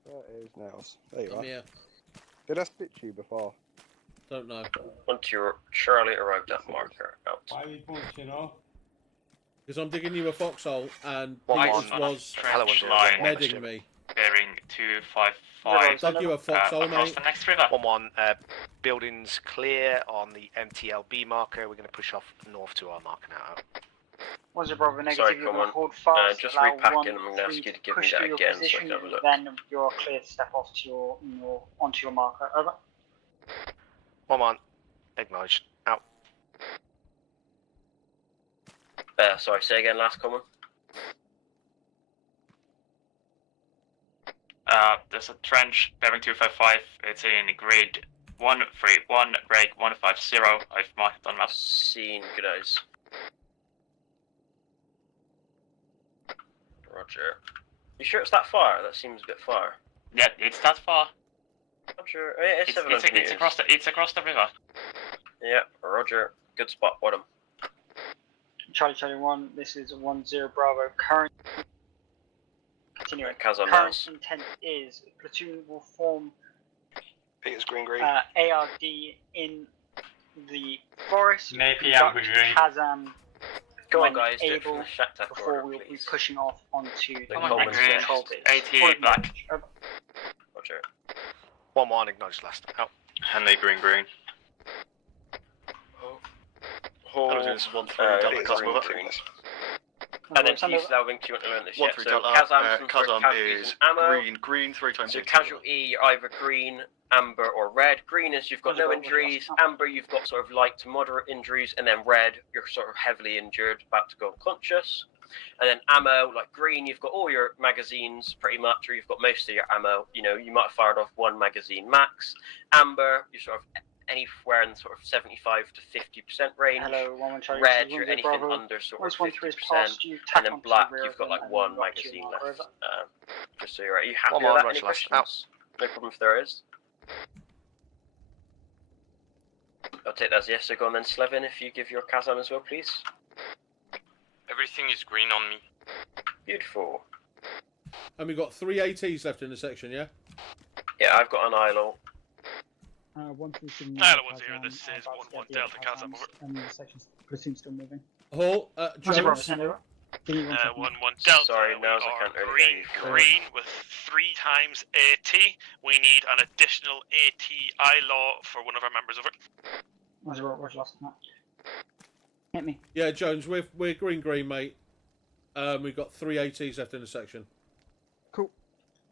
There is Nails. There you are. Yeah. Did I stitch you before? Don't know. Once your Charlie arrived at marker out. Why are you punching off? Because I'm digging you a foxhole and One Peters was line medding me. bearing 255. Dug you a foxhole, across mate. the next river. 1-1, buildings clear on the MTLB marker. We're going to push off north to our marker now. Was it Bravo negative? Sorry, You're going Coleman. to hold fast. Just allow repack 1, and I'm going to ask 3 you to give me push that to your again so I position, can have a look. then you're clear to step off to onto your marker. Over. 1-1, acknowledged. Out. Sorry, say again, last comment. There's a trench bearing 255. It's in grid 131, break 150. I've marked it on map. Seen, good eyes. Roger. You sure it's that far? That seems a bit far. Yeah, it's that far. Roger. It's 700 meters. It's across the river. Yeah, Roger. Good spot, bottom. Charlie 1, this is 10 Bravo. Current. Continuing. Kazan Current Mouse. intent is platoon will form Peter's green. ARD in the forest. Maybe conduct amber green. Kazan. Go on, when guys. Do it able from the shack tack before order, we'll be please. pushing off onto the Come on, next green. control base. 80 black. Roger. 1-1, acknowledged last. Out. Henley green. Hold. This is 1-3 Delta Cosmo. And then to use Salving, do you want to learn this 1-3 yet? So Delta. Kazam is ammo. green 3 times. So casualty, you're either green, amber, or red. Green is you've got no injuries. Amber, you've got sort of light to moderate injuries, and then red, you're sort of heavily injured, about to go unconscious. And then ammo, like green, you've got all your magazines pretty much, or you've got most of your ammo. You know, you might have fired off 1 magazine max. Amber, you're sort of anywhere in sort of 75 to 50% range. Hello, 1-1 Charlie. Red, you're anything under sort of 50%. And then black, you've got like 1 magazine left. Just so you're right. Are you happy with that? Any questions? No problem if there is. I'll take that as yes, so go on then, Slevin, if you give your Kazan as well, please. Everything is green on me. Beautiful. And we've got 3 ATs left in the section, yeah? Yeah, I've got an ILO. 1-2 this is 1-1 Delta Kazan. And the section's platoon's still moving. Hall, Jones. 1-1 Delta. Sorry, now I can't really hear you. Green with 3 times AT. We need an additional AT ILO for one of our members. Over. Where's lost that? Hit me. Yeah, Jones, we're green, mate. We've got 3 ATs left in the section. Cool.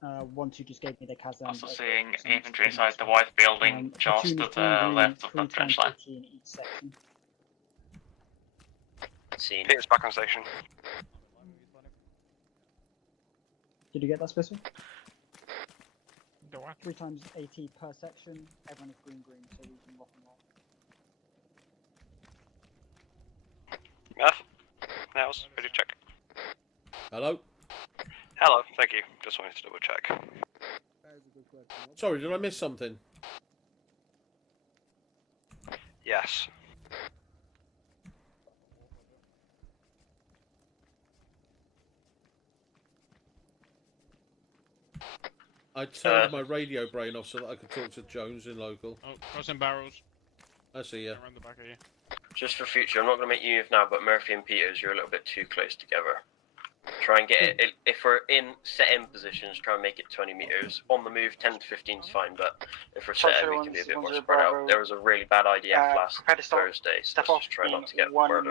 1-2 just gave me the Kazan. Also seeing infantry inside the white building just to the left of the trench line. In each section. Seen. Peter's back on station. Did you get that special? 3 times AT per section. Everyone is green, so we can rock and roll. Nails, ready to check. Hello? Hello. Thank you. Just wanted to double check. Sorry, did I miss something? Yes. I turned my radio brain off so that I could talk to Jones in local. Oh, crossing barrels. I see ya. Around the back of you. Just for future, I'm not going to make you move now, but Murphy and Peters, you're a little bit too close together. Try and get it, if we're in set-in positions, try and make it 20 meters. On the move, 10 to 15 is fine, but if we're set-in, we can be a bit more spread out. There was a really bad IDF last Thursday, so let's just try not to get murdered.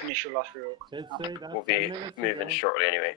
Finish your last reorg. We'll be moving shortly anyway.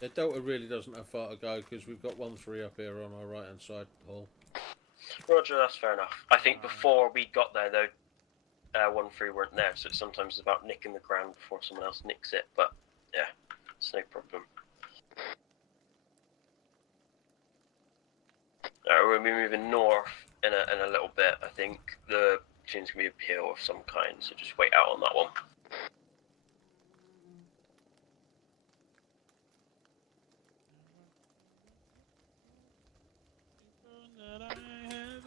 Yeah, Delta really doesn't have far to go because we've got 1-3 up here on our right hand side hall. Roger, that's fair enough. I think before we got there, though, 1-3 weren't there, so sometimes it's about nicking the ground before someone else nicks it, but yeah, it's no problem. We'll be moving north in a little bit. I think the tune's going to be a peel of some kind, so just wait out on that one.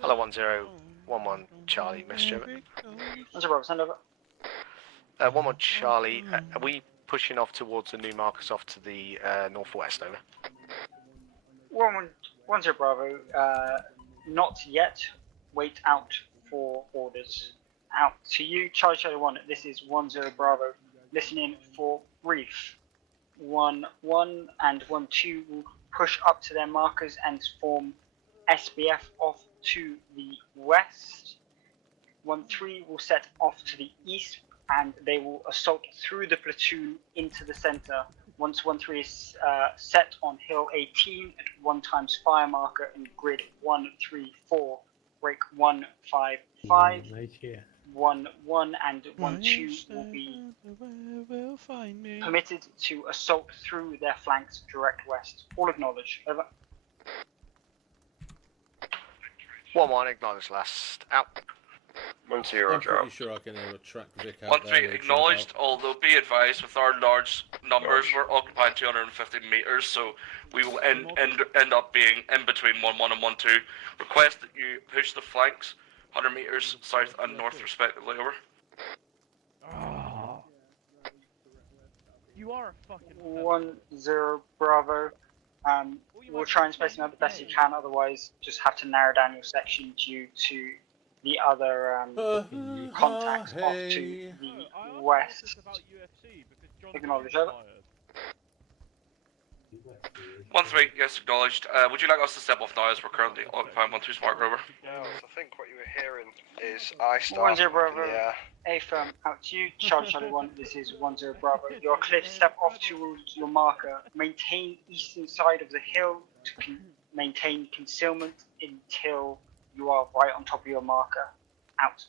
Hello, 1011 Charlie, Miss Jim. 11 Charlie, are we pushing off towards the new markers off to the northwest, over? 10 Bravo, not yet. Wait out for orders. Out to you, Charlie 1. This is 10 Bravo. Listen in for brief. 1-1 and 1-2 will push up to their markers and form SBF off to the west. 1-3 will set off to the east and they will assault through the platoon into the center. Once 1-3 is set on hill 18 at 1 times fire marker in grid 1-3-4, break 1-5-5. 1-1 and 1-2 will be permitted to assault through their flanks direct west. All acknowledge. Over. 1-1, acknowledge last. Out. 1-0, I'm pretty sure I can hear a track Vic out 1-3 there. acknowledged, although be advised with our large numbers, we're occupying 250 meters, so we will end up being in between 1-1 and 1-2. Request that you push the flanks 100 meters south and north respectively, over. Oh. You are a fucking 1-0 Bravo. We'll try and space them out the best you can, otherwise just have to narrow down your section due to the other contacts off to the west. Acknowledge, over. 1-3, yes, acknowledged. Would you like us to step off now as we're currently occupying 1-2 smart, Rover? Yeah, I think what you were hearing is I 10 Bravo, A firm out to you, Charlie 1, this is 10 Bravo. You're clear to step off towards your marker. Maintain eastern side of the hill to maintain concealment until you are right on top of your marker. Out.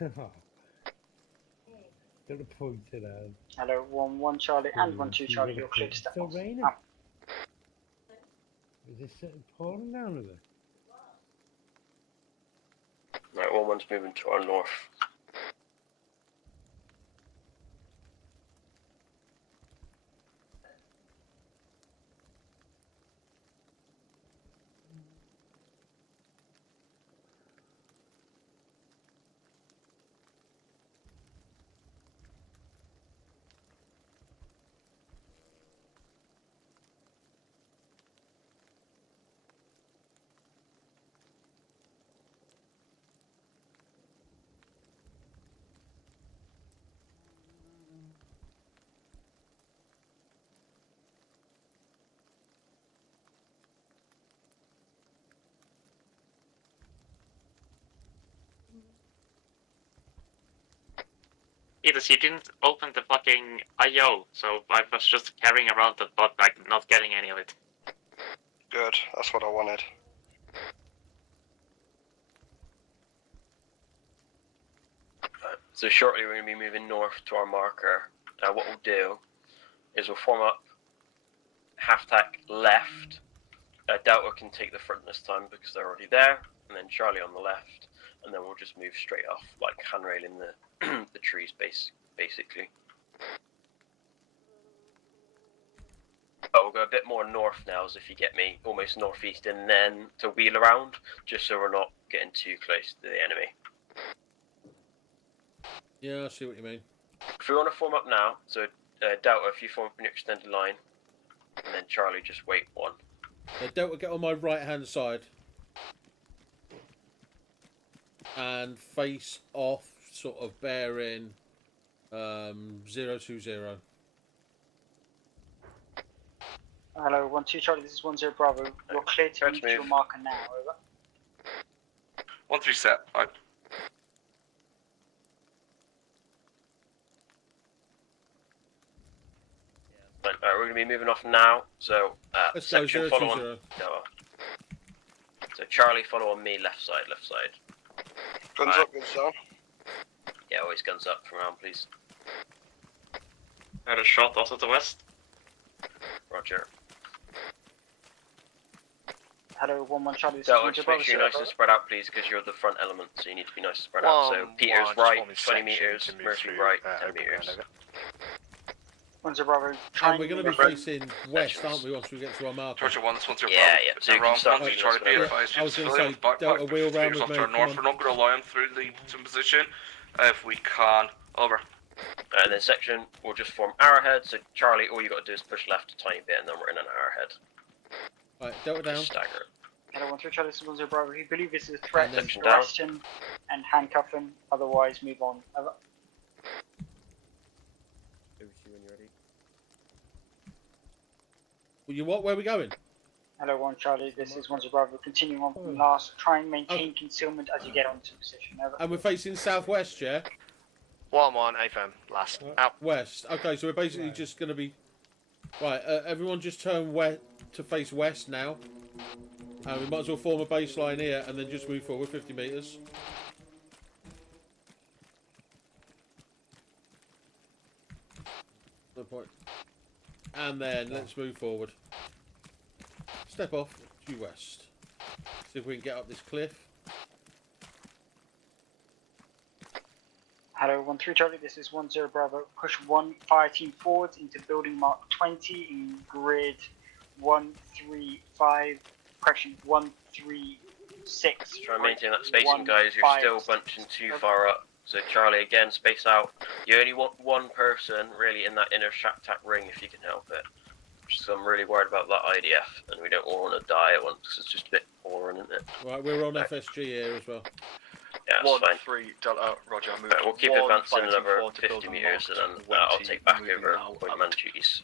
Got a pointed out. Hello, 1-1 Charlie and 1-2 Charlie, you're clear to step off. Out. Is it pouring down with it? Right, 1-1's moving to our north. Either he didn't open the fucking IO, so I was just carrying around the bot, like, not getting any of it. Good, that's what I wanted. So shortly we're going to be moving north to our marker. Now what we'll do is we'll form up half-tack left. Delta can take the front this time because they're already there, and then Charlie on the left, and then we'll just move straight off, like handrailing the trees basically. But we'll go a bit more north now, as if you get me, almost northeast, and then to wheel around, just so we're not getting too close to the enemy. Yeah, I see what you mean. If we want to form up now, so Delta, if you form up in your extended line, and then Charlie just wait one. Delta, get on my right hand side and face off, sort of bearing 020. Hello, 1-2 Charlie, this is 1-0 Bravo. You're clear to move to your marker now, over. 1-3 set, fine. Right, we're going to be moving off now, so Let's go, section 020. follow on. So Charlie, follow on me, left side. Guns up, guns down. Yeah, always guns up from around, please. Had a shot also to west. Roger. Hello, 1-1 Charlie, this Delta, is 1-0 just Bravo. make sure you're nice and spread out, please, because you're the front element, so you need to be nice and spread out. So Peter's right, 20 meters, Murphy right, 10 meters. 1-0 Bravo, And we're going to be facing west, aren't we, once we get to our marker? Georgia 1, this one's your Yeah, problem. yeah, so you can start moving Charlie, be west. advised. I was going to Civilians say, backpack, Delta, wheel figures round with off me. to our north. We're not going to allow him through the position if we can. Over. And then section, we'll just form arrowhead, so Charlie, all you got to do is push left a tiny bit, and then we're in an arrowhead. Right, Delta down. Just stagger it. Hello, 1-3 Charlie, this is 1-0 Bravo. You believe this is a threat, And then arrest him and handcuff him, otherwise move on. Over. Over to you when you're ready. Well, you what? Where are we going? Hello, 1 Charlie, this is 1-0 Bravo. Continuing on from last, try and maintain concealment as you get onto position. Over. And we're facing southwest, yeah? 1-1, AFM, last. Out. West. Okay, so we're basically just going to be... Right, everyone just turn to face west now. And we might as well form a baseline here and then just move forward 50 metres. No point. And then let's move forward. Step off, due west. See if we can get up this cliff. Hello, 1-3 Charlie, this is 1-0 Bravo. Push 1 fire team forwards into building mark 20 in grid 135, correction, 136. Try and maintain that spacing, guys. You're still bunching too far up. So Charlie, again, space out. You only want one person really in that inner shack-tack ring if you can help it. So I'm really worried about that IDF, and we don't all want to die at once because it's just a bit boring, isn't it? Right, we're on FSG here as well. Yeah, that's fine. 1-3 Delta, Roger, move. Right, we'll keep advancing another 50 meters, and then I'll take back over point man duties.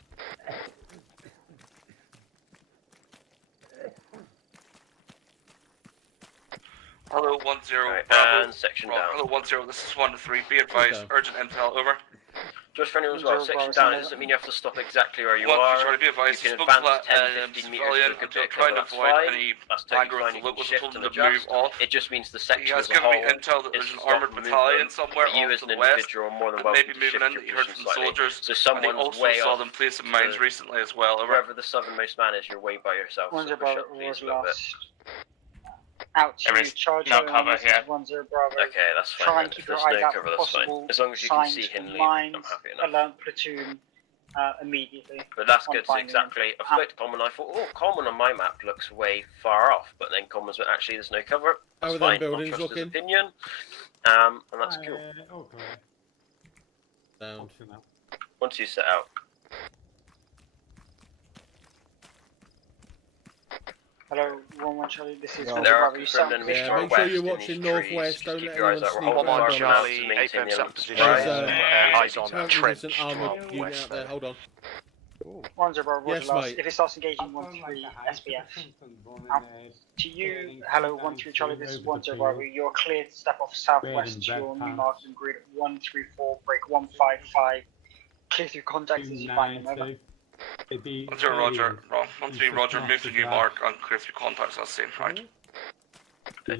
Hello, 1-0 Right, Bravo. and section Rob, down. Hello, 1-0, this is 1-3. Be advised, Okay. urgent intel, over. Just for anyone as well, section down, it doesn't mean you have to stop exactly where you 1-3 are. Charlie, be advised, You can spoke to advance that 10, 15 meters civilian for a good until bit, trying to that's avoid fine. any That's totally anger fine, with you the can locals, shift told them and to move adjust. off. It just means the He section has as a given me whole intel that is there's an to stop armoured movement. battalion somewhere But you off as to an the west, individual are more than that welcome maybe to moving shift in your that you heard position from the slightly. soldiers. So And he someone's also way saw off them place some mines to recently as well, over. wherever the southernmost man is, you're way by yourself. So 1-0 push Bravo up please was a little bit. last. Out to There is charge no over, cover this is here. 1-0 Bravo. Okay, that's fine. Try Then. and If keep your there's eyes no out cover, for that's fine. possible As long as you can signs see him of leave, I'm mines. happy enough. Alert platoon immediately. But that's on good, so finding them. exactly. I spoke to Common, I thought, oh, Common on my map looks way far off, but then Common's went, actually, there's no cover. How That's are them fine, I'll buildings trust his looking? opinion. And that's cool. Okay. Down. Once you set out. Hello, 1-1 Charlie, this is 1-0 There are Bravo. You confirmed sound enemies Yeah, to our make sure west you're in watching these northwest, trees. don't Keep let your eyes anyone out. We're sneak holding round fire on now us. to maintain the AFM elements. position. There's Eyes on apparently trench there's an armoured from unit out there, hold on. 10 Bravo, Yes, Roger, mate. if it starts engaging 13 SBF. Out. To you, hello, 13 Charlie, this is 10 Bravo. You're clear to step off southwest to your new marking grid 134, break 155. Clear through contacts as you find them, over. 10 Roger, wrong. 13 Roger, move to new mark and clear through contacts, that's same, right?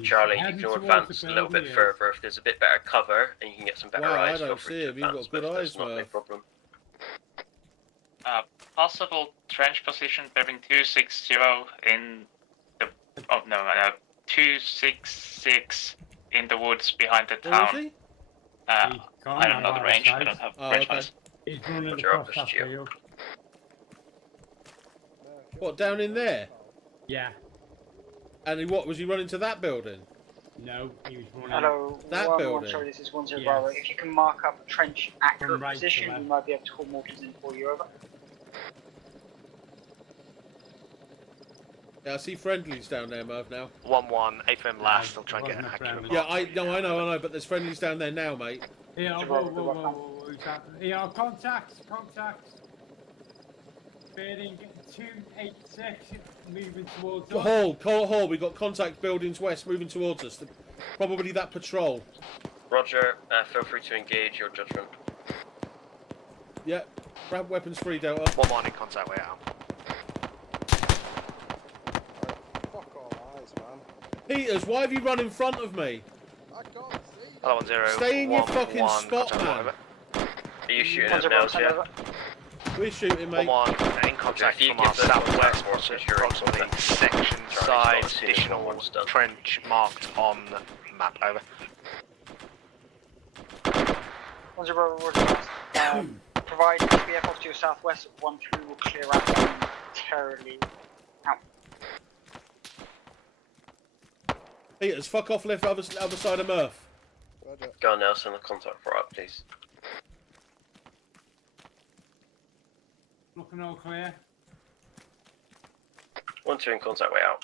Charlie, you can advance a little bit further if there's a bit better cover and you can get some better Wow, eyes. I don't see him. You've got good eyes, not man. a problem. Possible trench position bearing 260 in the 266 in the woods behind the Where is town. he? I don't know the range. I don't have range lines. He's running Roger, across opposite that you. field. What, down in there? Yeah. And what, was he running to that building? No, he was running. Hello, That 1 building? Sorry, this is 10 Yes. Bravo. If you can mark up a trench accurate From right to position, left. we might be able to call mortars in for you, over. Yeah, I see friendlies down there, Merv, now. 1-1, AFM last. I'll try and get an accurate. Yeah, I know, but there's friendlies down there now, mate. Yeah, whoa. Who's that? Yeah, contact. Bearing 286, moving towards us. Hall, we got contact buildings west moving towards us. Probably that patrol. Roger, feel free to engage your judgment. Yeah, grab weapons free, Delta. 1-1 in contact, way out. Fuck all eyes, man. Peters, why have you run in front of me? I can't see. Hello, 10. Stay in your fucking 1-1, spot, contact, man. over. Are you shooting at 10 nails Bravo, yet? We're shooting, mate. 1-1 in contact If you from our give them southwest, forces, you're in approximately contact. section Charlie's side, not seen additional one's done. trench marked on map, over. 10 Bravo, Roger, provide SBF off to your southwest, 1-3 will clear out momentarily. Out. Peters, fuck off left other side of Murph. Roger. Go on now, send the contact for up, please. Looking all clear. 1-2 in contact, way out.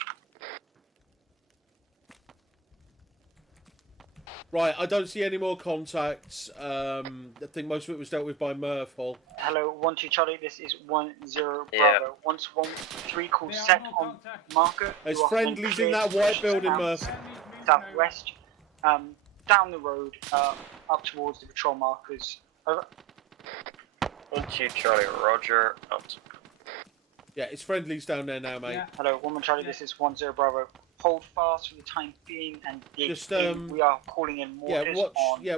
Right, I don't see any more contacts. I think most of it was dealt with by Murph Hall. Hello, 1-2 Charlie, this is 10 Bravo. Yeah. Once 1-3 calls set on marker. There's you are then friendlies in cleared that to white push building, south- Murph. Southwest, down the road, up towards the patrol markers. Over. 1-2 Charlie, Roger, out. Yeah, it's friendlies down there now, mate. Yeah. Hello, 1 Charlie, this is 10 Bravo. Hold fast for the time being and dig Just, in. We are calling in mortars on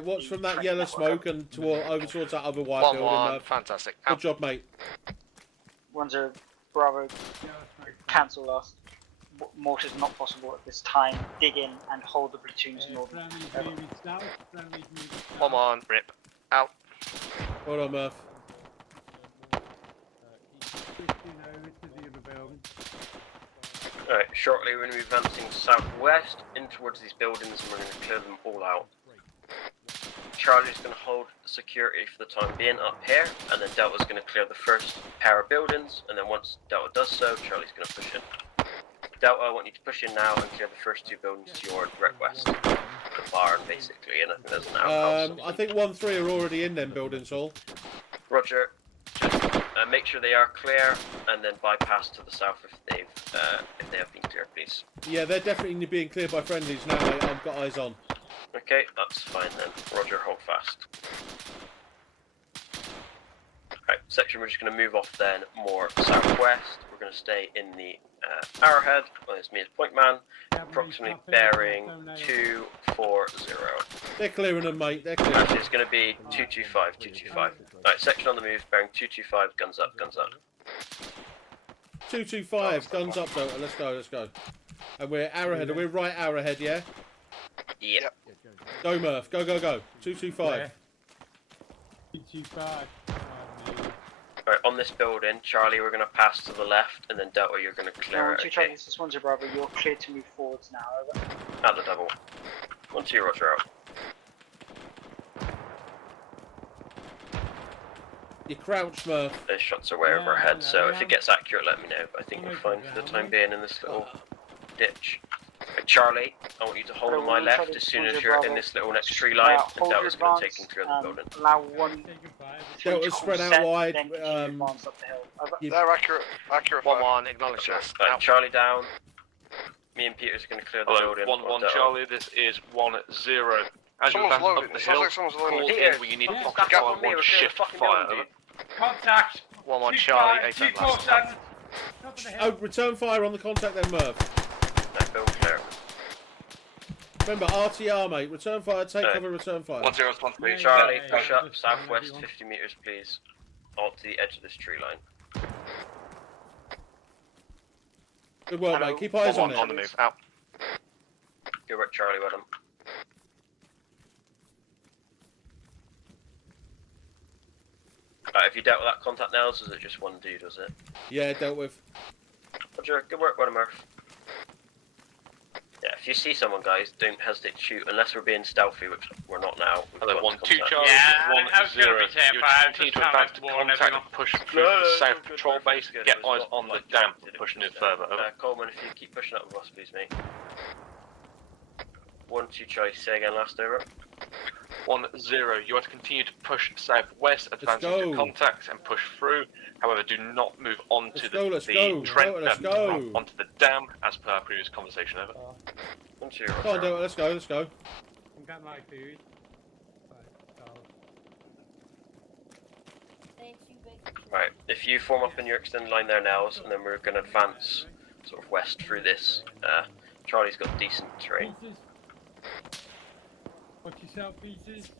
watch the from that trench yellow network. smoke and over towards that other white building, 1-1, Murph. fantastic. Good Out. job, mate. 10 Bravo, cancel last. Mortars not possible at this time. Dig in and hold the platoons northern. Friendly's Over. moving south. Friendly's moving south. 1-1, rip. Out. Well done, Murph. Shifting over to the other building. Alright, shortly we're going to be advancing southwest in towards these buildings and we're going to clear them all out. Charlie's going to hold security for the time being up here, and then Delta's going to clear the first pair of buildings, and then once Delta does so, Charlie's going to push in. Delta, I want you to push in now and clear the first two buildings to your direct west. The barn, basically, and I think there's an outhouse. I think 1-3 are already in them buildings, all. Roger, just make sure they are clear, and then bypass to the south if they have been cleared, please. Yeah, they're definitely being cleared by friendlies now, mate. I've got eyes on. Okay, that's fine then. Roger, hold fast. Alright, section, we're just going to move off then more southwest. We're going to stay in the arrowhead. Well, it's me as point man. Approximately bearing 240. They're clearing them, mate. They're clearing Actually, them. it's going to be 225, 225. Alright, section on the move, bearing 225, guns up, guns up. 225, guns up, Delta. Let's go, let's go. And we're arrowhead. We're right arrowhead, yeah? Yep. Go, Murph. Go, go, go. 225. 225. Alright, on this building, Charlie, we're going to pass to the left, and then Delta, you're going to clear it. 1-2 Charlie, this is 10 Bravo. You're clear to move forwards now. Over. At the double. 1-2, Roger, out. You crouch, Murph. Those shots are way overhead, so if it gets accurate, let me know. But I think we're fine for the time being in this little ditch. Charlie, I want you to hold on my left as soon as you're in this little next tree line, and Delta's going to take him through the building. Allow one. Delta spread out wide. They're accurate. 1-1, acknowledge that. Right, Charlie down. Me and Peter's going to clear the building. 1-1 Charlie, this is 1-0. As you advance up the hill, call in where you need to focus fire, one shift fire. Over. Contact. 1-1 Charlie, 8 last. Oh, return fire on the contact then, Merv. No, build clear. Remember, RTR, mate. Return fire, take cover, return fire. 1-0, Charlie, push up southwest 50 meters, please. Onto the edge of this tree line. Good work, mate. Keep eyes on it. On the move, out. Good work, Charlie, well done. Right, have you dealt with that contact now, or is it just one dude, was it? Yeah, dealt with. Roger, good work, well done, Murph. Yeah, if you see someone, guys, don't hesitate to shoot, unless we're being stealthy, which we're not now. And then 1-2 Charlie, Yeah, I was going to 1-0. be safe, You I continue just to found advance out to warn contact everyone. and push through the south patrol base. Get eyes on the dam, pushing it further. Over. Coleman, if you keep pushing up with us, please, mate. 1-2 Charlie, say again, last over. 1-0. You are to continue to push southwest, advance into contact and push through. However, do not move onto Let's go. onto the dam, as per our previous conversation. Over. Come on, Delta, let's go. I'm getting my food. Right, if you form up in your extended line there now, and then we're going to advance sort of west through this. Charlie's got decent terrain. Watch yourself, pieces.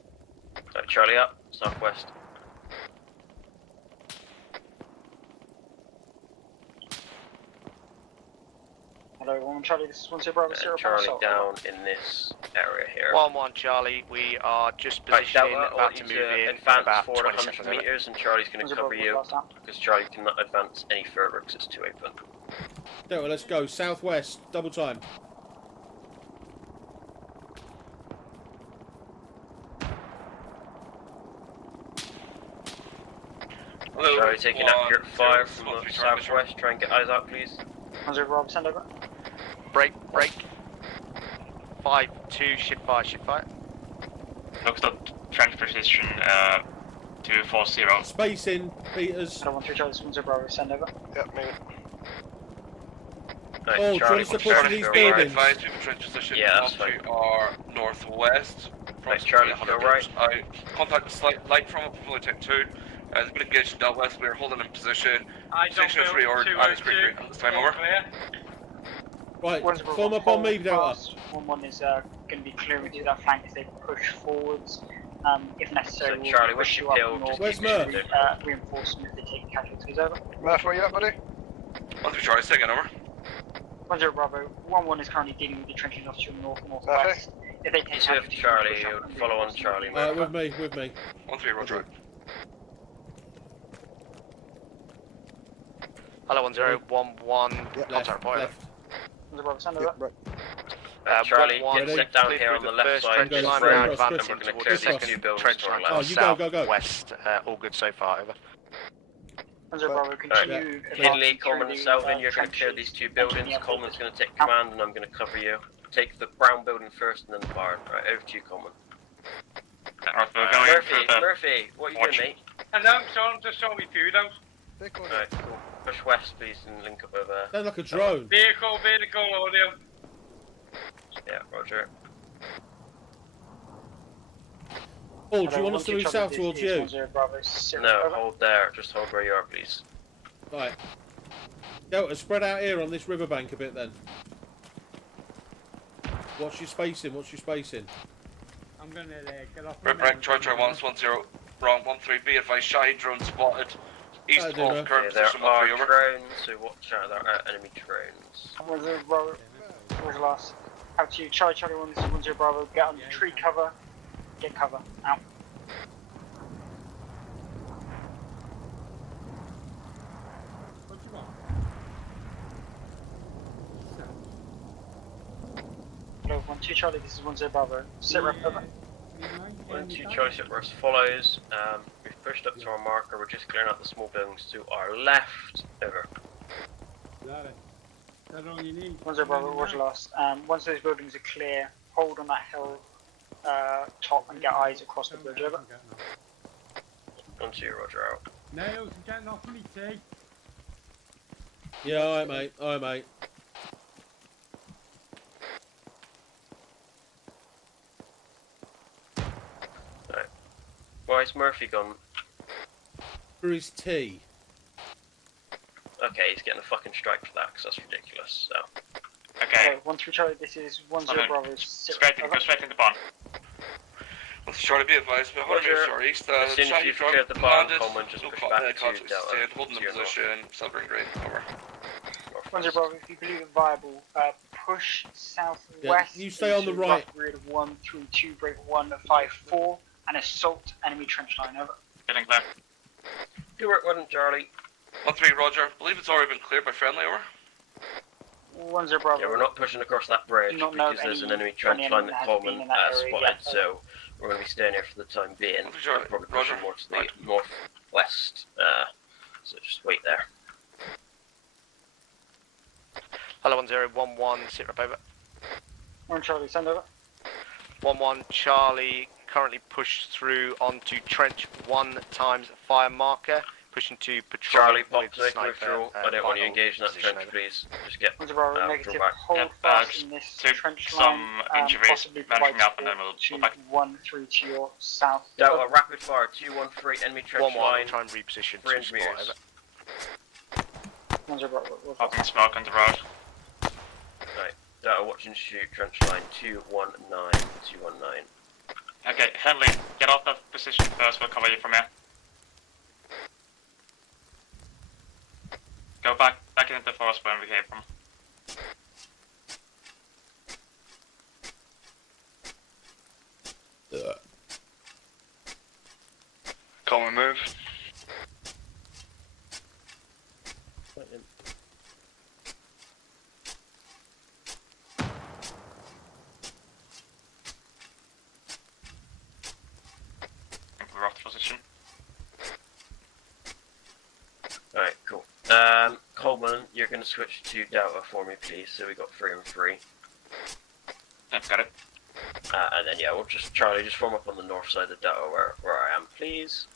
Right, Charlie up, southwest. Hello, 1 Charlie, this is 1-0 Bravo, 0 Charlie down in this area here. 1-1 Charlie, we are just positioning, about to move in advance about forward 20 100 seconds. meters, and Charlie's going to cover you, because Charlie cannot advance any further because it's too open. Delta, let's go. Southwest, double time. Charlie taking accurate fire from the southwest, try and get eyes out, please. 1-0 Bravo, send over. Break. 5-2, shift fire. Looks up trench position 240. Space in, Peters. Hello, 1-3 Charlie, this is 1-0 Bravo, send over. Yep, me. Nice, Oh, Charlie, to push these buildings. Advise you trench position that's up to our northwest. Nice, Charlie, go right. Contact the slight light from fully type 2. There's been engaged Del West. We're holding in position. Section 3 or Alice Creek at this time, over. Right, form up on me, Delta. 1-1 is going to be clearing to that flank as they push forwards. If necessary, So, Charlie, we'll push you what's up your north. Where's Murph? Reinforcement if they take casualties over. Murph, where you at, buddy? 1-3 Charlie, second over. 1-0 Bravo, 1-1 is currently dealing with the trenching off to your north-northwest. If they take Swift, casualties, Charlie, push up and follow on Charlie. With me. 1-3 Roger. Hello, 1-0, 1-1, contact report. Left. 1-0 Bravo, send over. Charlie, 1-1, get set down clear here through on the the left first side, trench just line, round, now and advancing we're going to towards clear the second second buildings trench to our line left. you go. southwest. All good so far, over. 1-0 Bravo, continue. Hidley, Coleman and Selvin, you're going to clear these two buildings. Coleman's going to take command and I'm going to cover you. Take the brown building first and then the bar. Right, over to you, Coleman. Murphy, what are you doing, mate? Hello, son, just saw me food out. Right, cool. Push west, please, and link up over there. Sounds like a drone. Vehicle, audio. Yeah, roger. Paul, do you want us to move south towards you? No, hold there. Just hold where you are, please. Right. Delta, spread out here on this riverbank a bit then. What's your spacing? I'm gonna get off. Right, try 1-1-0. Wrong, 1-3. Be advised, Shy drone spotted. East of current there position, are 1-3 over. drones, so watch out, there are enemy drones. 1-0 Bravo, where's the last? Out to you, Charlie 1, this is 1-0 Bravo, get on tree cover, get cover, out. What you want? Hello, 1-2 Charlie, this is 1-0 Bravo, sit rep over. 1-2 Charlie, sit as follows. We've pushed up to our marker, we're just clearing out the small buildings to our left. Over. Got it. That's all you need. 10 Bravo, Roger last. Once those buildings are clear, hold on that hill top and get eyes across the bridge. Over. 10 Roger out. Nails, you're getting off me, T. Yeah, alright, mate. Alright, mate. Right. Why's Murphy gone? For his tea. Okay, he's getting a fucking strike for that, because that's ridiculous, so. Okay. 1-3 Charlie, this is 10 Bravo. Go straight into barn. Well, Charlie, be advised, we're 100 meters northeast. As soon as you've cleared the barn, Coleman, just push back to Delta. Holding the position, silver and green, over. 10 Bravo, if you believe it viable, push southwest. Yeah, you stay on the into right. rough Grid 132, break 154, and assault enemy trench line. Over. Getting clear. Good work, one Charlie. 1-3, Roger. I believe it's already been cleared by friendly, over. 10 Bravo. Yeah, we're not pushing across that bridge because there's an enemy trench line that Coleman spotted, so we're going to be staying here for the time being. We're probably pushing more to the northwest, so just wait there. Hello, 1011, sit rep over. 1 Charlie, send over. 11 Charlie, currently pushed through onto trench 1 times fire marker, pushing to patrol. Charlie, pop with to make sniper, withdrawal. I don't want you final engaged in that position trench, over. please. Just get 10 Bravo, withdraw negative. back. Hold fast in this trench line. Some injuries Possibly managing provide up, and then we'll go back. 1-3 to your south. Delta, rapid fire, 213, enemy trench 1-1, line. try and reposition 300 to meters. spot over. 10 Bravo, Popping smoke on the road. Right, Delta, watch and shoot, trench line 219, 219. Okay, Henley, get off that position first, we'll cover you from here. Go back into the forest where we came from. Coleman, move. We're off the position. Alright, cool. Coleman, you're going to switch to Delta for me, please, so we got 3 and 3. I've got it. And then, yeah, we'll just, Charlie, just form up on the north side of Delta where I am, please.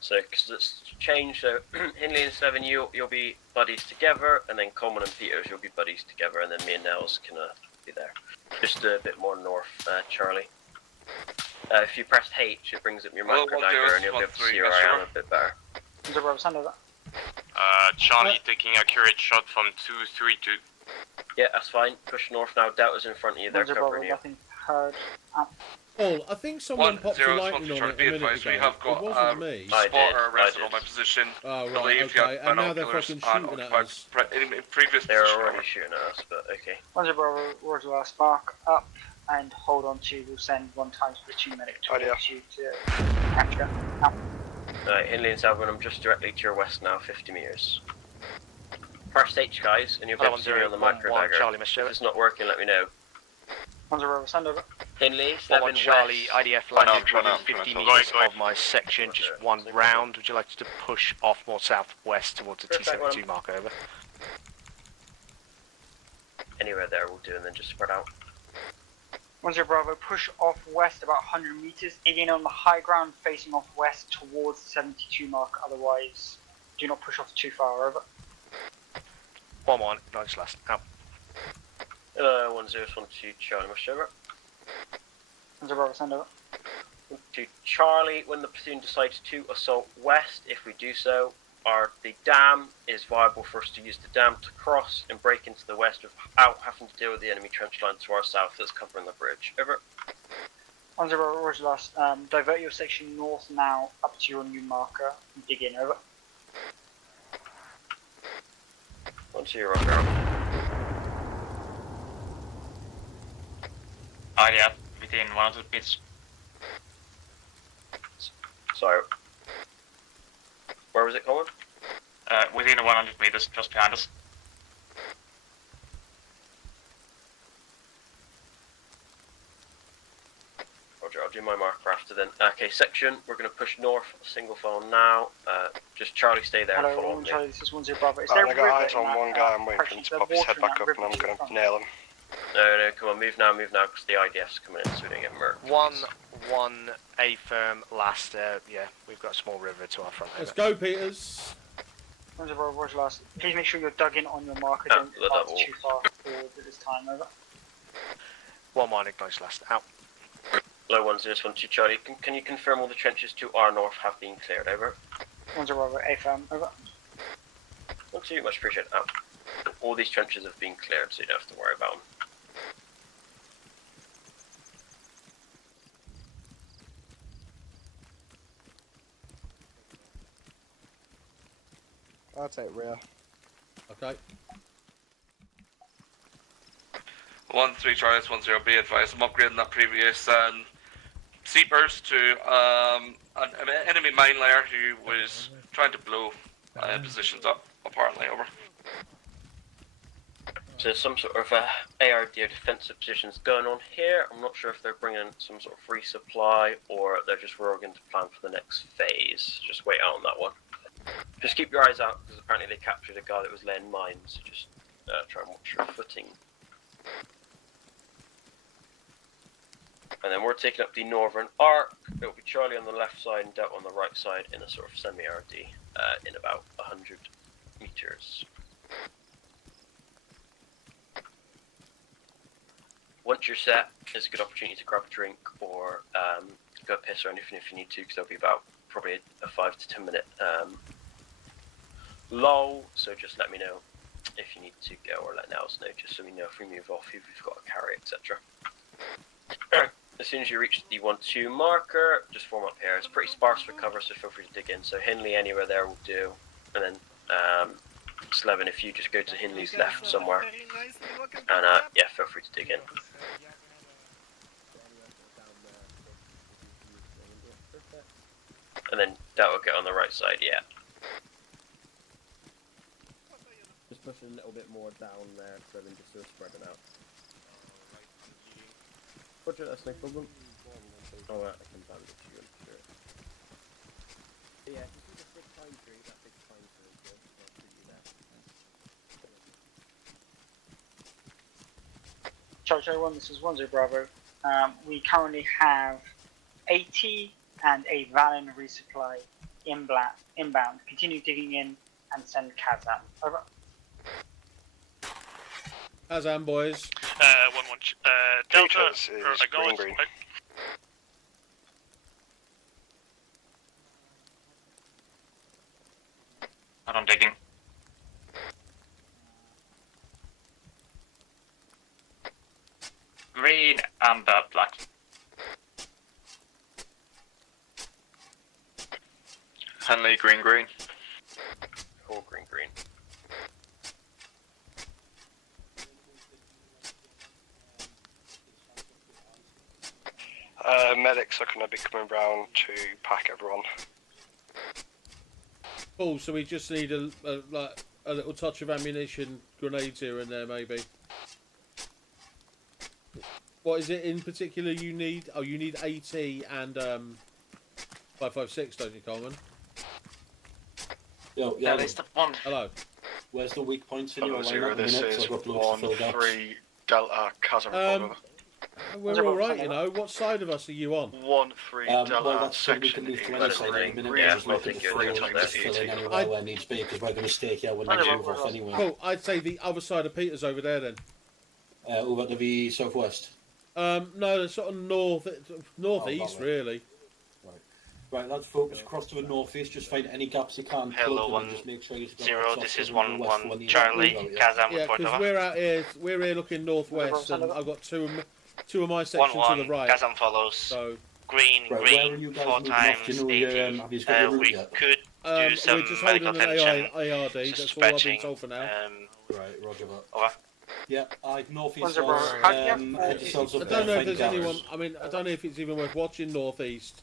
So, because it's changed, so Hindley and 7, you'll be buddies together, and then Coleman and Peters, you'll be buddies together, and then me and Nels can be there. Just a bit more north, Charlie. If you press H, it brings up your micro dagger, and you'll be able to see where I am a bit better. 10 Bravo, send over. Charlie taking accurate shot from 232. Yeah, that's fine. Push north now. Delta's in front of you. They're 10 Bravo, covering you. nothing heard. Paul, I think someone popped a 1-0, lightning on it a minute ago. we have got It wasn't me. spotter arrested on my position. Oh, right, Believe you okay. have And now they're binoculars fucking and shooting at occupied us. in previous They're position. already shooting at us, but okay. 10 Bravo, Roger last, spark up and hold on to. We'll send 1 times platoon medic towards you to capture. Out. Alright, Hindley and 7, I'm just directly to your west now, 50 meters. Press H, guys, and you'll be able to see me on the micro dagger. Charlie, If it's not working, let me know. 10 Bravo, send over. Hindley, 7 1 Charlie, west. IDF landed within 50 meters of my section, just 1 round. Would you like to push off more southwest towards the T72 marker, over? Anywhere there will do, and then just spread out. 10 Bravo, push off west about 100 meters, again on the high ground facing off west towards the 72 mark, otherwise do not push off too far, over. 1-1, nice last, out. 1012 Charlie, much over. 10 Bravo, send over. To Charlie, when the platoon decides to assault west, if we do so, the dam is viable for us to use the dam to cross and break into the west without having to deal with the enemy trench line to our south that's covering the bridge. Over. 10 Bravo, Roger last, divert your section north now up to your new marker and dig in, over. 1-2, Roger. IDF within 1 of the pits. Sorry. Where was it going? Within 100 meters, just behind us. Roger, I'll do my marker after then. Okay, section, we're going to push north, single file now. Just Charlie, stay there and Hello, follow one me. Charlie, this is 10 Bravo. Is Right, there I a got river eyes in on that, one guy. I'm waiting for him to pop his head back up, and I'm going to nail him. No, come on, move now, because the IDF's coming in, so we don't get murked. 1 A firm last. Yeah, we've got a small river to our front. Let's go, Peters. 10 Bravo, where's last? Please make sure you're dug in on your marker. Oh, Don't the pass double. too far forward at this time. Over. 1 acknowledge last. Out. Low 1-0-1-2 Charlie, can you confirm all the trenches to our north have been cleared? Over. 10 Bravo, A firm. Over. 1-2, much appreciated. Out. All these trenches have been cleared, so you don't have to worry about them. I'll take rear. Okay. 1-3 Charlie, 1-0. Be advised, I'm upgrading that previous seepers to an enemy mine layer who was trying to blow positions up. Apparently, over. So some sort of ARD defensive positions going on here. I'm not sure if they're bringing some sort of resupply or they're just roguing to plan for the next phase. Just wait out on that one. Just keep your eyes out because apparently they captured a guy that was laying mines. So just try and watch your footing. And then we're taking up the northern arc. It will be Charlie on the left side and Delta on the right side in a sort of semi-RD in about 100 meters. Once you're set, it's a good opportunity to grab a drink or go piss or anything if you need to, because there'll be about probably a 5 to 10 minute lull. So just let me know if you need to go, or let Nels know, just so we know if we move off, if we've got a carry, etc. As soon as you reach the 1-2 marker, just form up here. It's pretty sparse for cover, so feel free to dig in. So Hindley anywhere there will do, and then Slevin, if you just go to Hindley's left somewhere, and yeah, feel free to dig in. And then that will get on the right side, yeah. Just pushing a little bit more down there, so then just sort of spreading out. Roger, that's no problem. Oh, I can bandage you, I'm sure. Yeah, if you see the big pine tree, that big pine tree is good. I'll put you there. Charlie 1, this is 10 Bravo. We currently have 80 and a Valen resupply inbound. Continue digging in and send Kazam. Over. Kazam, boys. 1-1. Delta, is acknowledge. green. I'm digging. Green, amber, black. Henley, green. All green. Medics are going to be coming round to pack everyone. Cool, so we just need a little touch of ammunition, grenades here and there, maybe. What is it in particular you need? Oh, you need AT and 5.56, don't you, Coleman? Yo, yeah. Hello. Where's the weak points in your Zero, lineup? this is 1-3 Delta Chasm. We're all right, you know. What side of us are you on? 1-3 Delta well, that's so we section can move to E. any side at the minute. We're just looking to fill in anywhere where needs be, because we're going to stay here when we move off anyway. Cool. I'd say the other side of Peter's over there then. Over to the southwest. No, sort of northeast, really. Right, let's focus across to the northeast. Just find any gaps you can. Hello, plug them, and just make sure you've got 0. lots This of is them on the west 1-1 when you Charlie. move out, Kazam, Yeah, report because over. we're out here. We're here looking northwest, and I've got two of my sections 1-1. to the right. Kazam follows. So green, Right, where are you guys 4 moving times off? Do you know your, 80. have you got your route We yet? could do some we're just medical holding an attention. ARD. That's all I've been Dispatching. told for now. Right, roger that. Over. Yeah, northeast. I I don't know if there's anyone. I mean, I don't know if it's even worth watching northeast.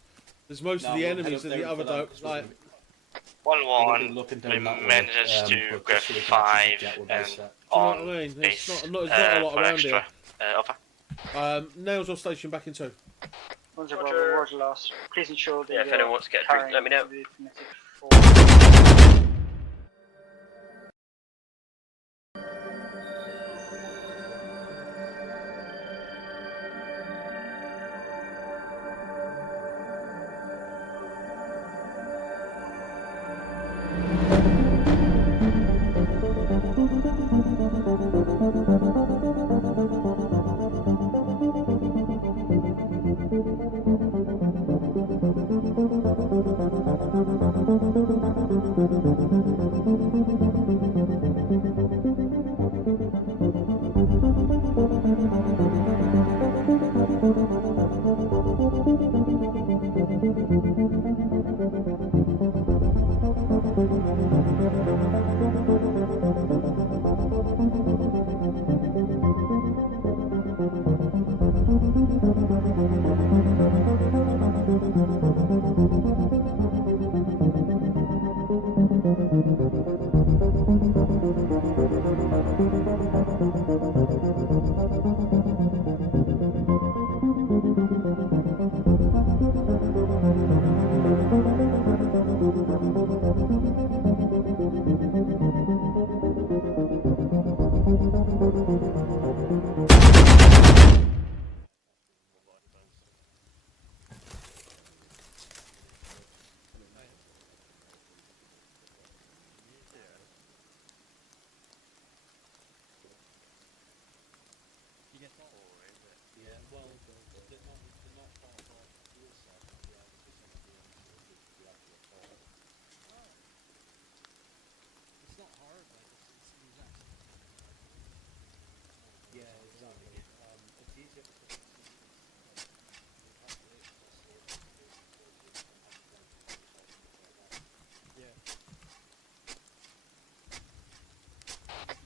There's most of the enemies of the other like. 1-1. We managed to get 5 and on base It's not a lot for around extra. here. Over. Nails or station back in 2. Roger, Bravo, Roger last. Please ensure that Yeah, if anyone wants to get a drink, let me know.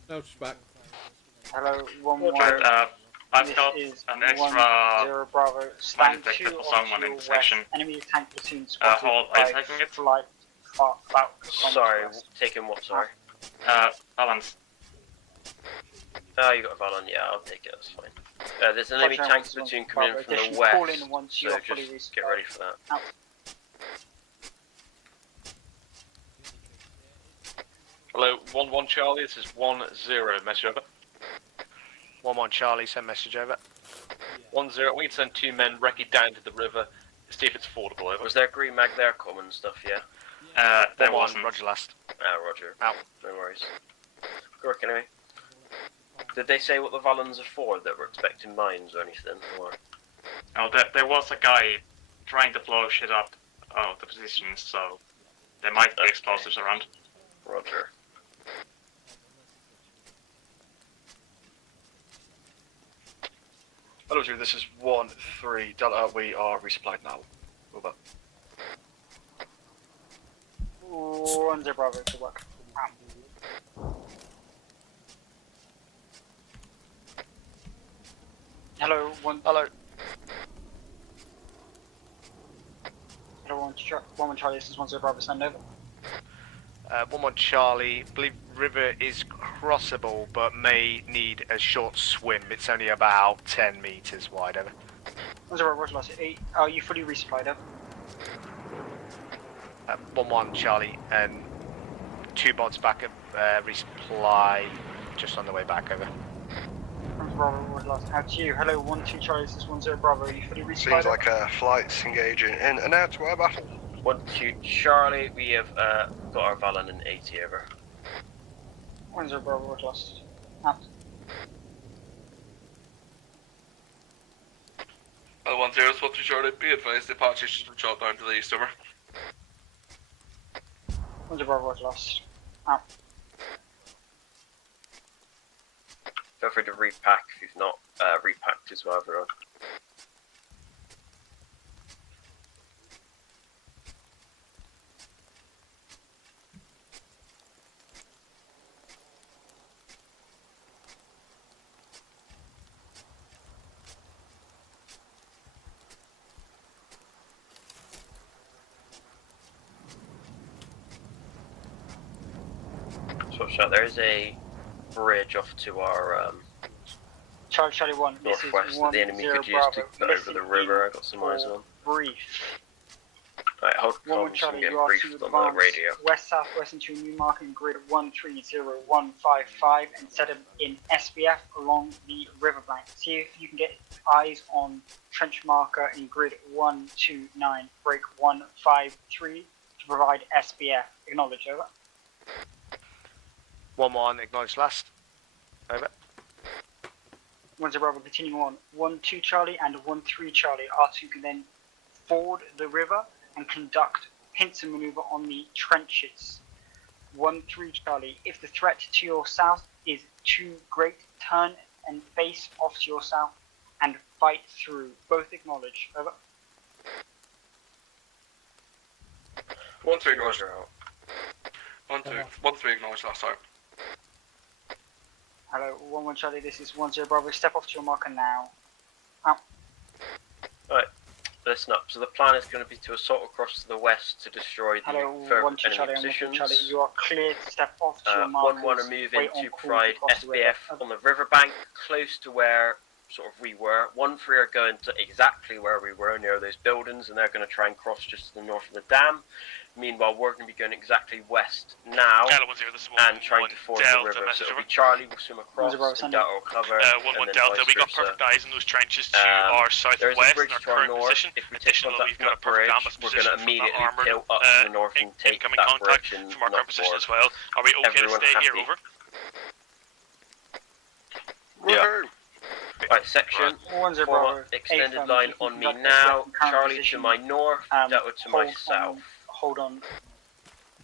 No, it's back. Hello, 1-1. I've got an extra 0 Bravo. lie Stand detector 2 for off someone to in your the west. section. Enemy tank platoon spotted Hold, are you by taking it? flight. Sorry, taking what, sorry? Balance. Oh, you got a Valon, yeah, I'll take it, that's fine. There's an enemy tank platoon coming in from the west, so just get ready for that. Out. Hello, 1-1 Charlie, this is 1-0, message over. 1-1 Charlie, send message over. 1-0, we can send 2 men recce down to the river, see if it's fordable, over. Was there green mag there, common stuff, yeah? There 1-1, wasn't. Roger last. Roger. Out. No worries. Good work anyway. Did they say what the Valons are for, that we're expecting mines or anything, or? Oh, there was a guy trying to blow shit up the positions, so there might be explosives around. Roger. Hello, Drew, this is 1-3 Delta. We are resupplied now. Over. 1-0 Bravo, good work. Hello, 1. Hello. Hello, 1-1 Charlie, this is 1-0 Bravo, send over. 1-1 Charlie, believe river is crossable, but may need a short swim. It's only about 10 meters wide, over. 1-0 Roger last. Are you fully resupplied, over? 1-1 Charlie, and 2 bots back up, resupply just on the way back, over. Bravo, Roger last. Out to you. Hello, 1-2 Charlie, this is 1-0 Bravo. Are you fully resupplied? Seems like flight's engaging in and out to our battle. 1-2 Charlie, we have got our Valon in 80 over. 1-0 Bravo, Roger last. Out. 1-0, swap to Charlie, be advised the Apache has been shot down to the east, over. 1-0 Bravo, Roger last. Out. Feel free to repack if you've not repacked as well, everyone. Swap shot, there is a bridge off to our Charlie 1, this northwest is that 1 the enemy 0 could use to Bravo. get over the river. I got some eyes on. Brief. Right, hold 1 comms. I'm Charlie, getting you are briefed to on the advance radio. west-southwest into a new marker in grid 130155 and set them in SBF along the riverbank. See if you can get eyes on trench marker in grid 129, break 153 to provide SBF. Acknowledge, over. 1-1, acknowledge last. Over. 1 0 Bravo, continue on. 1 2 Charlie and 1 3 Charlie. R2 can then ford the river and conduct pincer maneuver on the trenches. 1 3 Charlie, if the threat to your south is too great, turn and face off to your south and fight through. Both acknowledge. Over. 1 3 acknowledge. 1 3 acknowledge last time. Hello, 1 1 Charlie, this is 1 0 Bravo. Step off to your marker now. Out. Right, listen up. So the plan is going to be to assault across to the west to destroy the Hello, further 1 2 enemy Charlie and 1 3 positions. Charlie. You are cleared to step off to your markers. 1 1 are moving Wait on to call provide cross the river. SBF on the riverbank, close to where sort of we were. 1 3 are going to exactly where we were, near those buildings, and they're going to try and cross just to the north of the dam. Meanwhile, we're going to be going exactly west now and trying to ford the river. So it'll be Charlie will swim across, and Delta will cover, 1 and 1 then Delta, we got vice versa. perfect eyes in those trenches to our There is a southwest bridge in our to our current north. position. If we take Additionally, contact we've from got a that perfect bridge, ambush we're position going to from that immediately armored tilt up to the north and take incoming that contact bridge and from our current knock position forward. as well. Are we okay Everyone to stay happy? here? Over. Yeah. Right, section. 1 0 Form Bravo. up extended A-firm, line you can on me conduct now. current Charlie position. to my north, Delta to my south. Hold on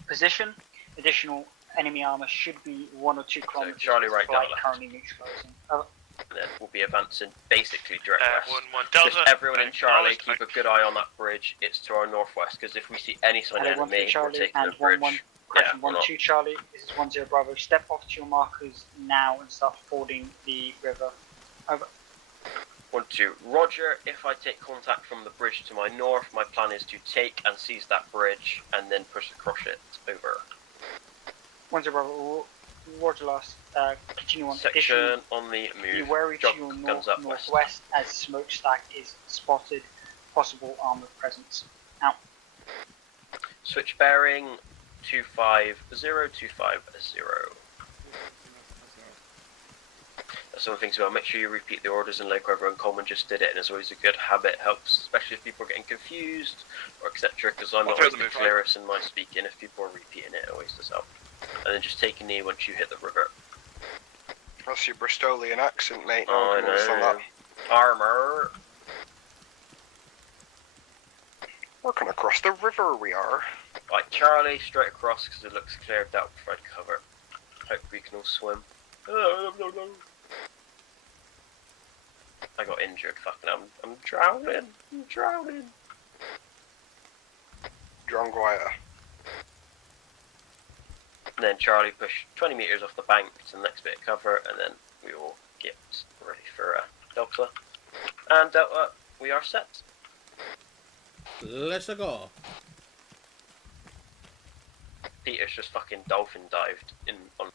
position. Additional enemy armor should be 1 or 2 kilometers. Charlie right, flight Delta. currently neutralizing. Over. And then we'll be advancing basically direct west. 1 1 Delta. Just everyone in Charlie, acknowledged. keep a good eye on that bridge. It's to our northwest, because if we see any sign of Hello, 1 3 enemy, we're Charlie taking and the bridge. 1 1. Yeah, Correction, we're 1 not. 2 Charlie. This is 1 0 Bravo. Step off to your markers now and start fording the river. Over. 1 2. Roger, if I take contact from the bridge to my north, my plan is to take and seize that bridge and then push across it. Over. 1 0 Bravo. Roger last. Continue on. Section Additional, on the be move. wary to Jog your guns north up west. northwest as smokestack is spotted. Possible armored presence. Out. Switch bearing 250-250. That's some things about. Make sure you repeat the orders in local. Everyone Coleman just did it, and it's always a good habit. Helps, especially if people are getting confused or etc. Because I'm not always the clearest in my speaking. If people are repeating it, it always does help. And then just take a knee once you hit the river. That's your Bristolian accent, mate. Oh, I know. Armor. Working across the river we are. Right, Charlie, straight across because it looks clear. That will provide cover. Hope we can all swim. I got injured. Fucking, I'm drowning. I'm drowning. Drongwire. And then Charlie push 20 meters off the bank to the next bit of cover, and then we will get ready for Delta. And Delta, we are set. Let's go. Peter's just fucking dolphin dived in on.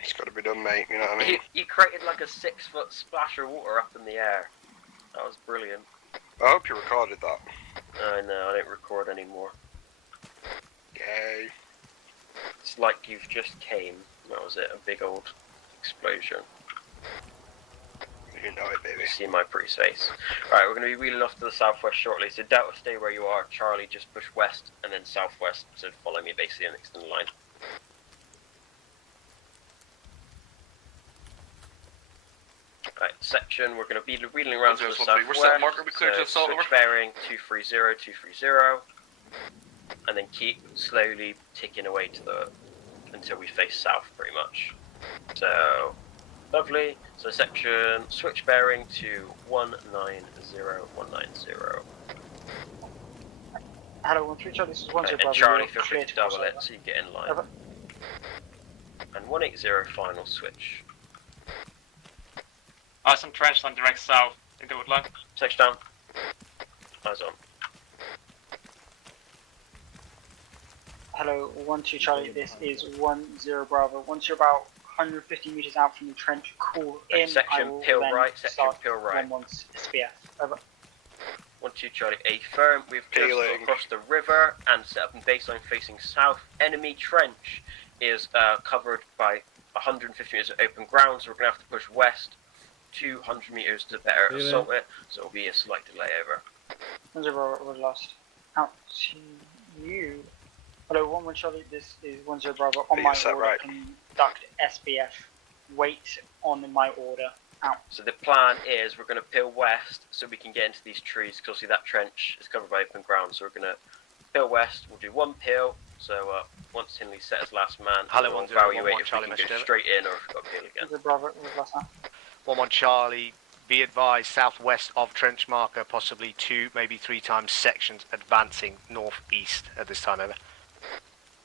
It's got to be done, mate. You know what I mean? He created like a 6-foot splash of water up in the air. That was brilliant. I hope you recorded that. I know, I don't record anymore. Yay. It's like you've just came. That was it, a big old explosion. You know it, baby. You see my pretty face. Right, we're going to be wheeling off to the southwest shortly. So Delta, stay where you are. Charlie, just push west and then southwest. So follow me basically and extend the line. Right, section, we're going to be wheeling around to the southwest. We're set marker, we clear to the So south, over. switch bearing 230, and then keep slowly ticking away to the until we face south, pretty much. So lovely. So section, switch bearing to 190190. Hello, 1 3 Charlie. This is 1 0 And Bravo. Charlie, You're feel free clear to to cross double it over. so you get in line. Over. And 180 final switch. Awesome trench line direct south in the woodline. Section down. Eyes on. Hello, 1 2 Charlie. This is 1 0 Bravo. Once you're about 150 meters out from the trench. Call in. Section peel right, section peel right. 1-1 SPF. Over. 1-2 Charlie, A firm. We've just got across the river and set up in baseline facing south. Enemy trench is covered by 150 meters of open ground, so we're going to have to push west 200 meters to better assault it, so it'll be a slight delay over. 1-0, we're lost. Out to you. Hello, 1-1 Charlie, this is 1-0 Bravo. On my order, right. Conduct SBF. Wait on my order. Out. So the plan is we're going to peel west so we can get into these trees, because obviously that trench is covered by open ground, so we're going to peel west. We'll do one peel, so once Tinley set as last man, we'll evaluate if we can go straight in or if we've got to peel again. 1-0 Bravo, we're lost now. 1-1 Charlie, be advised, southwest of trench marker, possibly 2, maybe 3 times sections advancing northeast at this time, over.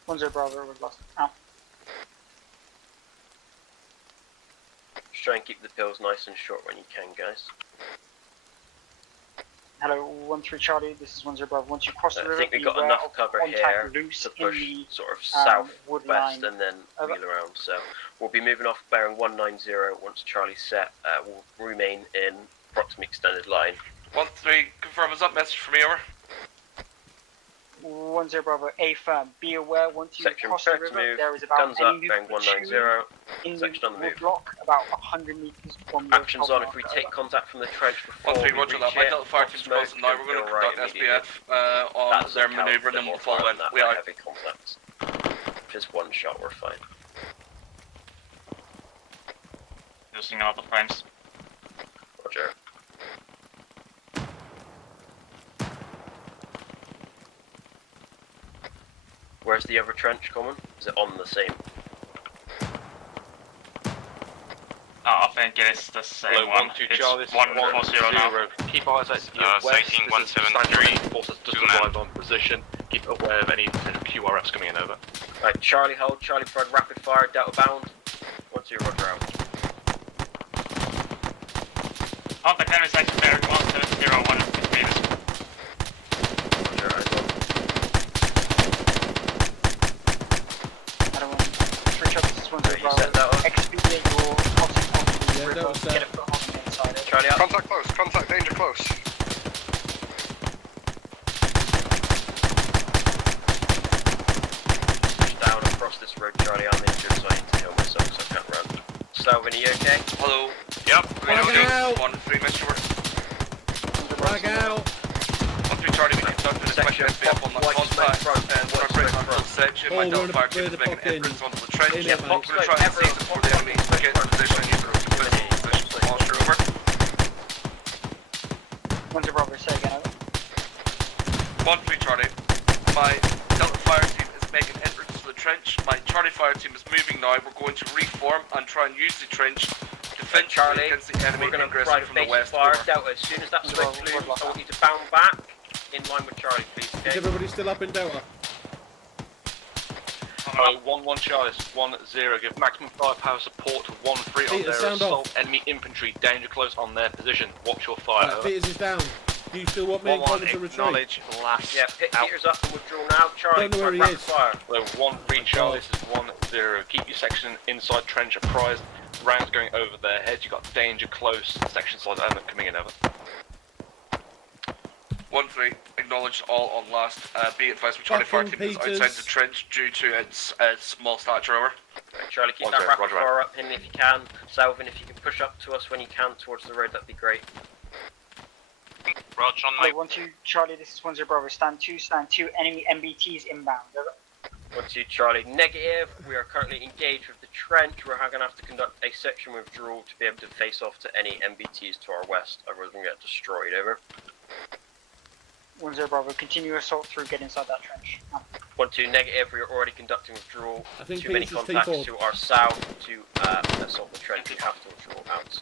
1-0 Bravo, we're lost. Out. Just try and keep the pills nice and short when you can, guys. Hello, 1-3 Charlie, this is 1-0 Bravo. Once you cross the river, I think we've got enough cover here to push sort of south-west and then wheel around. So we'll be moving off bearing 190 once Charlie's set. We'll remain in approximately extended line. 1-3, confirm is up, message from me, over. 1-0 Bravo, A firm. Be aware once you Section cross the river, there is about guns up, bearing 190. in Section on the move. block, about 100 meters from the Actions on if we take contact from the trench before 1-3, we roger reach that. My it. Delta Fire team's crossing now. We're going to conduct SPF on their manoeuvre and then we'll follow in. We are. Heavy contacts. Just one shot, we're fine. Using auto frames. Roger. Where's the other trench coming? Is it on the same? I think it is the same one. It's 140 now. Keep eyes out to your west. This is 173. Forces just arrived on position. Keep aware of any QRFs coming in, over. Right, Charlie hold. Charlie provide rapid fire. Delta bound. 1-2, roger out. On the enemy section bearing 170, 150 meters. Roger, eyes on. You set that up. Expedite your crossing on the river. Get a foot on the inside. Charlie up. Contact close, contact danger close. Push down across this road, Charlie. I'm injured, so I need to heal myself, so I can't run. Salvin, are you okay? Hello. Yep. Frag out. 1-3, Mr. Word. Frag out. 1-3 Charlie, we conduct this mission SPF on that contact and we're breaking our full section. My Delta Fire team is making entrance onto the trench. We're going to try and seize before the enemy get in position. Use the road to position to posture, over. 1-0 Bravo, say again, over. 1-3 Charlie. My Delta Fire team is making entrance to the trench. My Charlie Fire team is moving now. We're going to reform and try and use the trench defensively against the enemy aggressor from the west. Fire. Delta, as soon as that smoke clears, I want you to bound back in line with Charlie, please. Okay? Is everybody still up in Delta? 1-1 Charlie, 1-0. Give maximum firepower support to 1-3 on their assault. Enemy infantry danger close on their position. Watch your fire. Right, Peters is down. Do you still want me and Colin to retreat? Last. Yeah, Peters up and withdraw now. Charlie, don't know where he is. Fire. 1-3 Charlie, this is 1-0. Keep your section inside trench apprised. Rounds going over their heads. You've got danger close. Section side element coming in, over. 1-3, acknowledged all on last. Be advised, my Charlie Fire team is outside the trench due to its small stature, over. Right, Charlie, keep that rapid fire up, Henley, if you can. Salvin, if you can push up to us when you can towards the road, that'd be great. Roger on my... 1-2 Charlie, this is 1-0 Bravo. Stand 2, enemy MBTs inbound, over. 1-2 Charlie, negative. We are currently engaged with the trench. We're going to have to conduct a section withdrawal to be able to face off to any MBTs to our west, otherwise we're going to get destroyed, over. 1-0 Bravo, continue assault through, get inside that trench. 1-2 negative, we are already conducting withdrawal. I think Too many Peters is contacts T4. to our south to assault the trench. We have to withdraw out.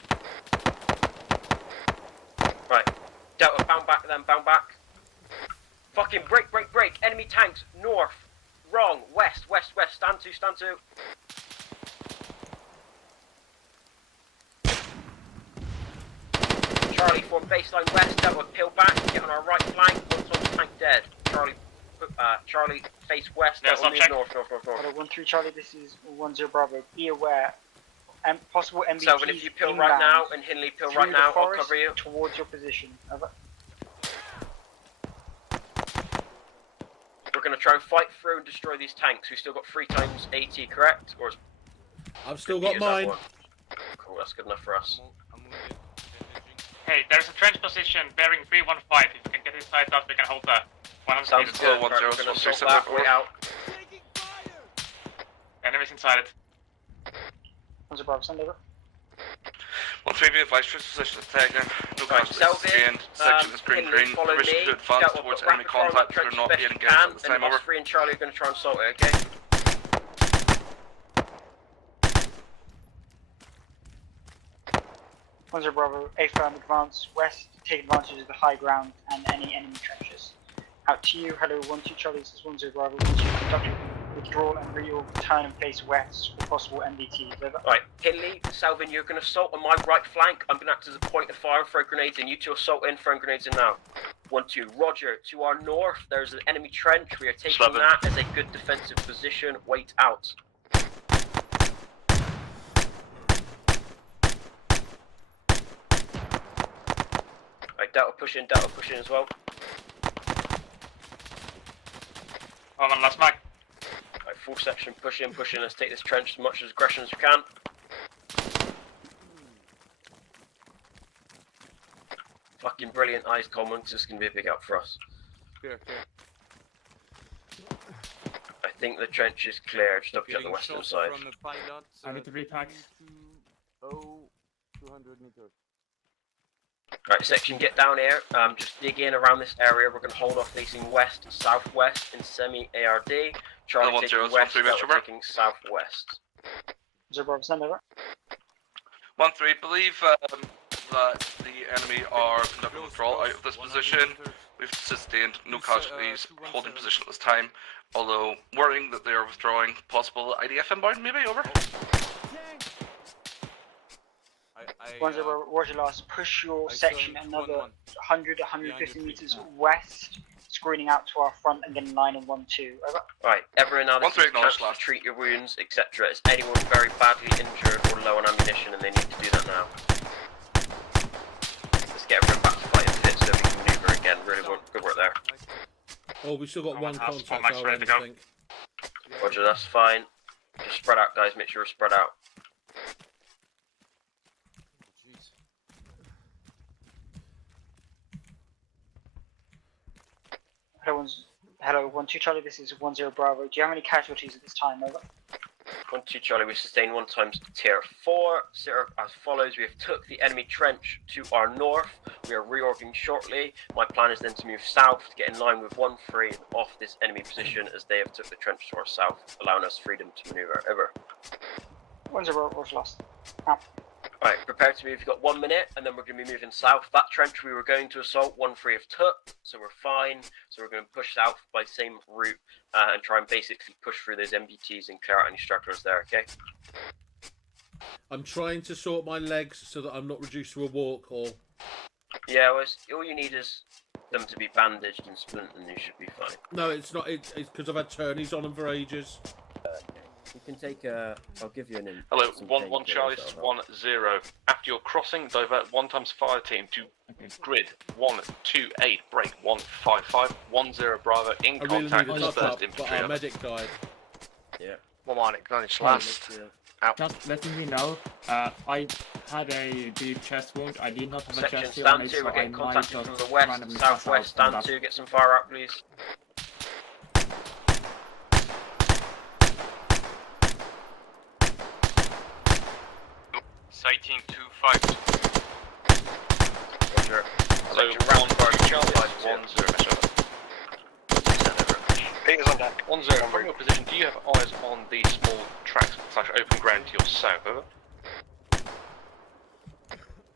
Right, Delta, bound back then, bound back. Fucking break, enemy tanks, north, wrong, west, stand to. Charlie, form baseline west, Delta, peel back, get on our right flank, one tank dead. Charlie, face west, Delta, move north. 1-3 Charlie, this is 1-0 Bravo. Be aware, possible MBTs. Selvin, if you peel right now, and Hinley peel right now, I'll cover you. Towards your position. Over. We're going to try and fight through and destroy these tanks. We've still got 3 times AT, correct? Or I've still got mine. Cool, that's good enough for us. Hey, there's a trench position bearing 315. If we can get inside that, we can hold that. Sounds good. We're going to sort that way out. Enemies inside it. One's above, send over. 1-3, be advised, first position is taken. No Right, casualties gained. Section is green. Follow Permission me. to advance towards enemy contact. We're not being engaged at this time, over. 3 and Charlie are going to try and assault it, okay? One's a Bravo, A firm advance west, take advantage of the high ground and any enemy trenches. Out to you, hello 1-2 Charlie, this is 1-0 Bravo, 1-2 conduct withdrawal and reorg, turn and face west for possible MBTs, over. Right, Hinley, Selvin, you're going to assault on my right flank. I'm going to act as a point of fire and throw grenades in. You two assault in, throw grenades in now. 1-2, Roger. To our north, there's an enemy trench. We are taking that as a good defensive position. Wait out. Right, Delta push in as well. Hold on, last mag. Right, full section, push in, let's take this trench as much as aggression as we can. Fucking brilliant eyes, Coleman, this is going to be a big help for us. Clear. I think the trench is clear, just up at the western side. I need to repack. 200 meters. Right, section, get down here. Just dig in around this area. We're going to hold off facing west, southwest in semi-ARD. Charlie taking west, taking southwest. 0 Bravo, send over. 1-3, believe that the enemy are conducting withdrawal out of this position. We've sustained no casualties, holding position at this time, although worrying that they are withdrawing. Possible IDF inbound, maybe, over. 1-0 Roger last, push your section another 100-150 meters west, screening out to our front and getting line in 1-2, over. Right, everyone now this is a chance to treat your wounds, etc. Is anyone very badly injured or low on ammunition and they need to do that now? Let's get everyone back to fighting fit so we can maneuver again. Really good work there. Oh, we still got one contact, I think. Roger, that's fine. Just spread out, guys. Make sure we're spread out. Hello, 1-2 Charlie, this is 1-0 Bravo. Do you have any casualties at this time, over? 1-2 Charlie, we sustain 1 times tier 4. As follows, we have took the enemy trench to our north. We are reorging shortly. My plan is then to move south to get in line with 1-3 off this enemy position as they have took the trench to our south, allowing us freedom to maneuver. Over. 1-0 was lost. Out. Right, prepare to move. You've got 1 minute, and then we're going to be moving south. That trench we were going to assault, 1-3 have took, so we're fine. So we're going to push south by the same route and try and basically push through those MBTs and clear out any stragglers there, okay? I'm trying to sort my legs so that I'm not reduced to a walk, or... Yeah, well, all you need is them to be bandaged and splint, and you should be fine. No, it's not. It's because I've had turnies on them for ages. You can take I'll give you an... Hello, 1-1 Charlie, 1-0. After your crossing, divert 1 times fire team to grid 128, break 155, 10 Bravo, in contact with the first infantry. But our medic died. Yeah. 1-1, acknowledge last. Out. Just letting you know, I had a deep chest wound. I did not have a chest Section wound, stand 2, so we're I getting might contacted just from the west, randomly southwest, stand 2, get some fire out, please. Sighting 2-5. Roger. So 1-2 Charlie, 1-0. Peters on deck. 1-0, from your position, do you have eyes on the small tracks / open ground to your south, over?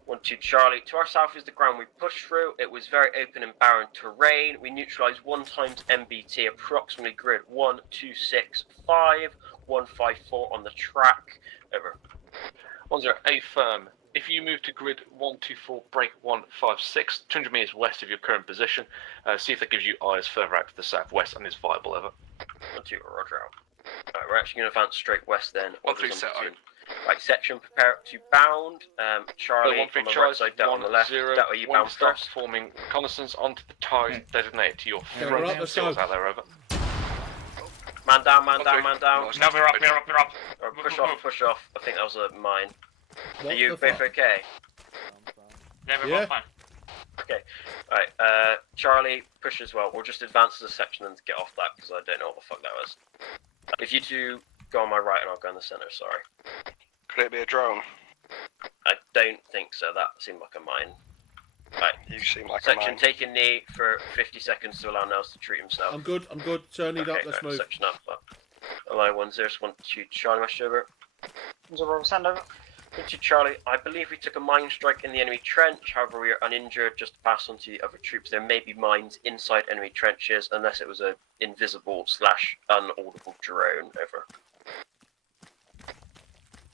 1-2 Charlie, to our south is the ground we pushed through. It was very open and barren terrain. We neutralised 1 times MBT, approximately grid 1265, 154 on the track. Over. 1-0, A firm. If you move to grid 124, break 156, 200 meters west of your current position, see if that gives you eyes further out to the southwest and is viable, over. 1-2, Roger out. Alright, we're actually going to advance straight west then. 1-3 set out. Right, section, prepare to bound. Charlie, on the right side, down on the left. That way you bound first. Forming reconnaissance onto the target designated to your Yeah, front. we're up, let's go. Out there, over. Man down, man down, man down. No, we're up. Right, push off, push off. I think that was a mine. What Are you the both fuck? okay? Yeah, we're Yeah. both fine. Okay. Alright, Charlie, push as well. We'll just advance as a section and get off that because I don't know what the fuck that was. If you two go on my right and I'll go in the centre, sorry. Could it be a drone? I don't think so, that seemed like a mine. Right, You seem like a section, mine. take a knee for 50 seconds to allow Nels to treat himself. I'm good. Turn it up. Let's move. Section up. Allow 1-0, 1-2, Charlie, mash over. 1-0, stand over. 1-2, Charlie, I believe we took a mine strike in the enemy trench, however we are uninjured, just to pass on to the other troops. There may be mines inside enemy trenches, unless it was a invisible / unaudible drone, over.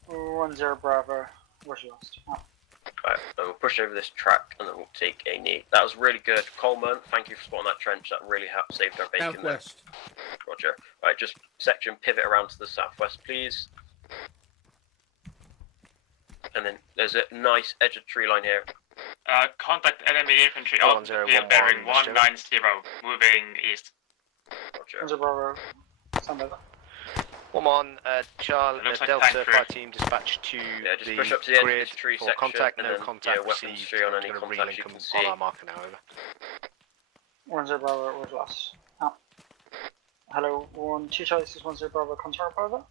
1-0, Bravo. Where's your last? Oh. Right, and we'll push over this track and then we'll take a knee. That was really good. Coleman, thank you for spotting that trench. That really helped save our bacon Southwest. there. Roger. Right, just section pivot around to the southwest, please. And then there's a nice edge of tree line here. Contact enemy infantry Oh, out 1-0, via 1-1, bearing let's do it. 190, moving east. Roger. 1-0, Bravo. Stand over. One on, Charlie, Looks like Delta tank crew. fire team dispatched to Yeah, just the push up to the edge of grid this tree for section contact, and no then, contact weapons received. tree on I'm any gonna contact relink you them can see. on our marker now, over. 1-0, Bravo. Where's your last? Oh. Hello, 1-2, Charlie, this is 1-0, Bravo. Contact, Bravo.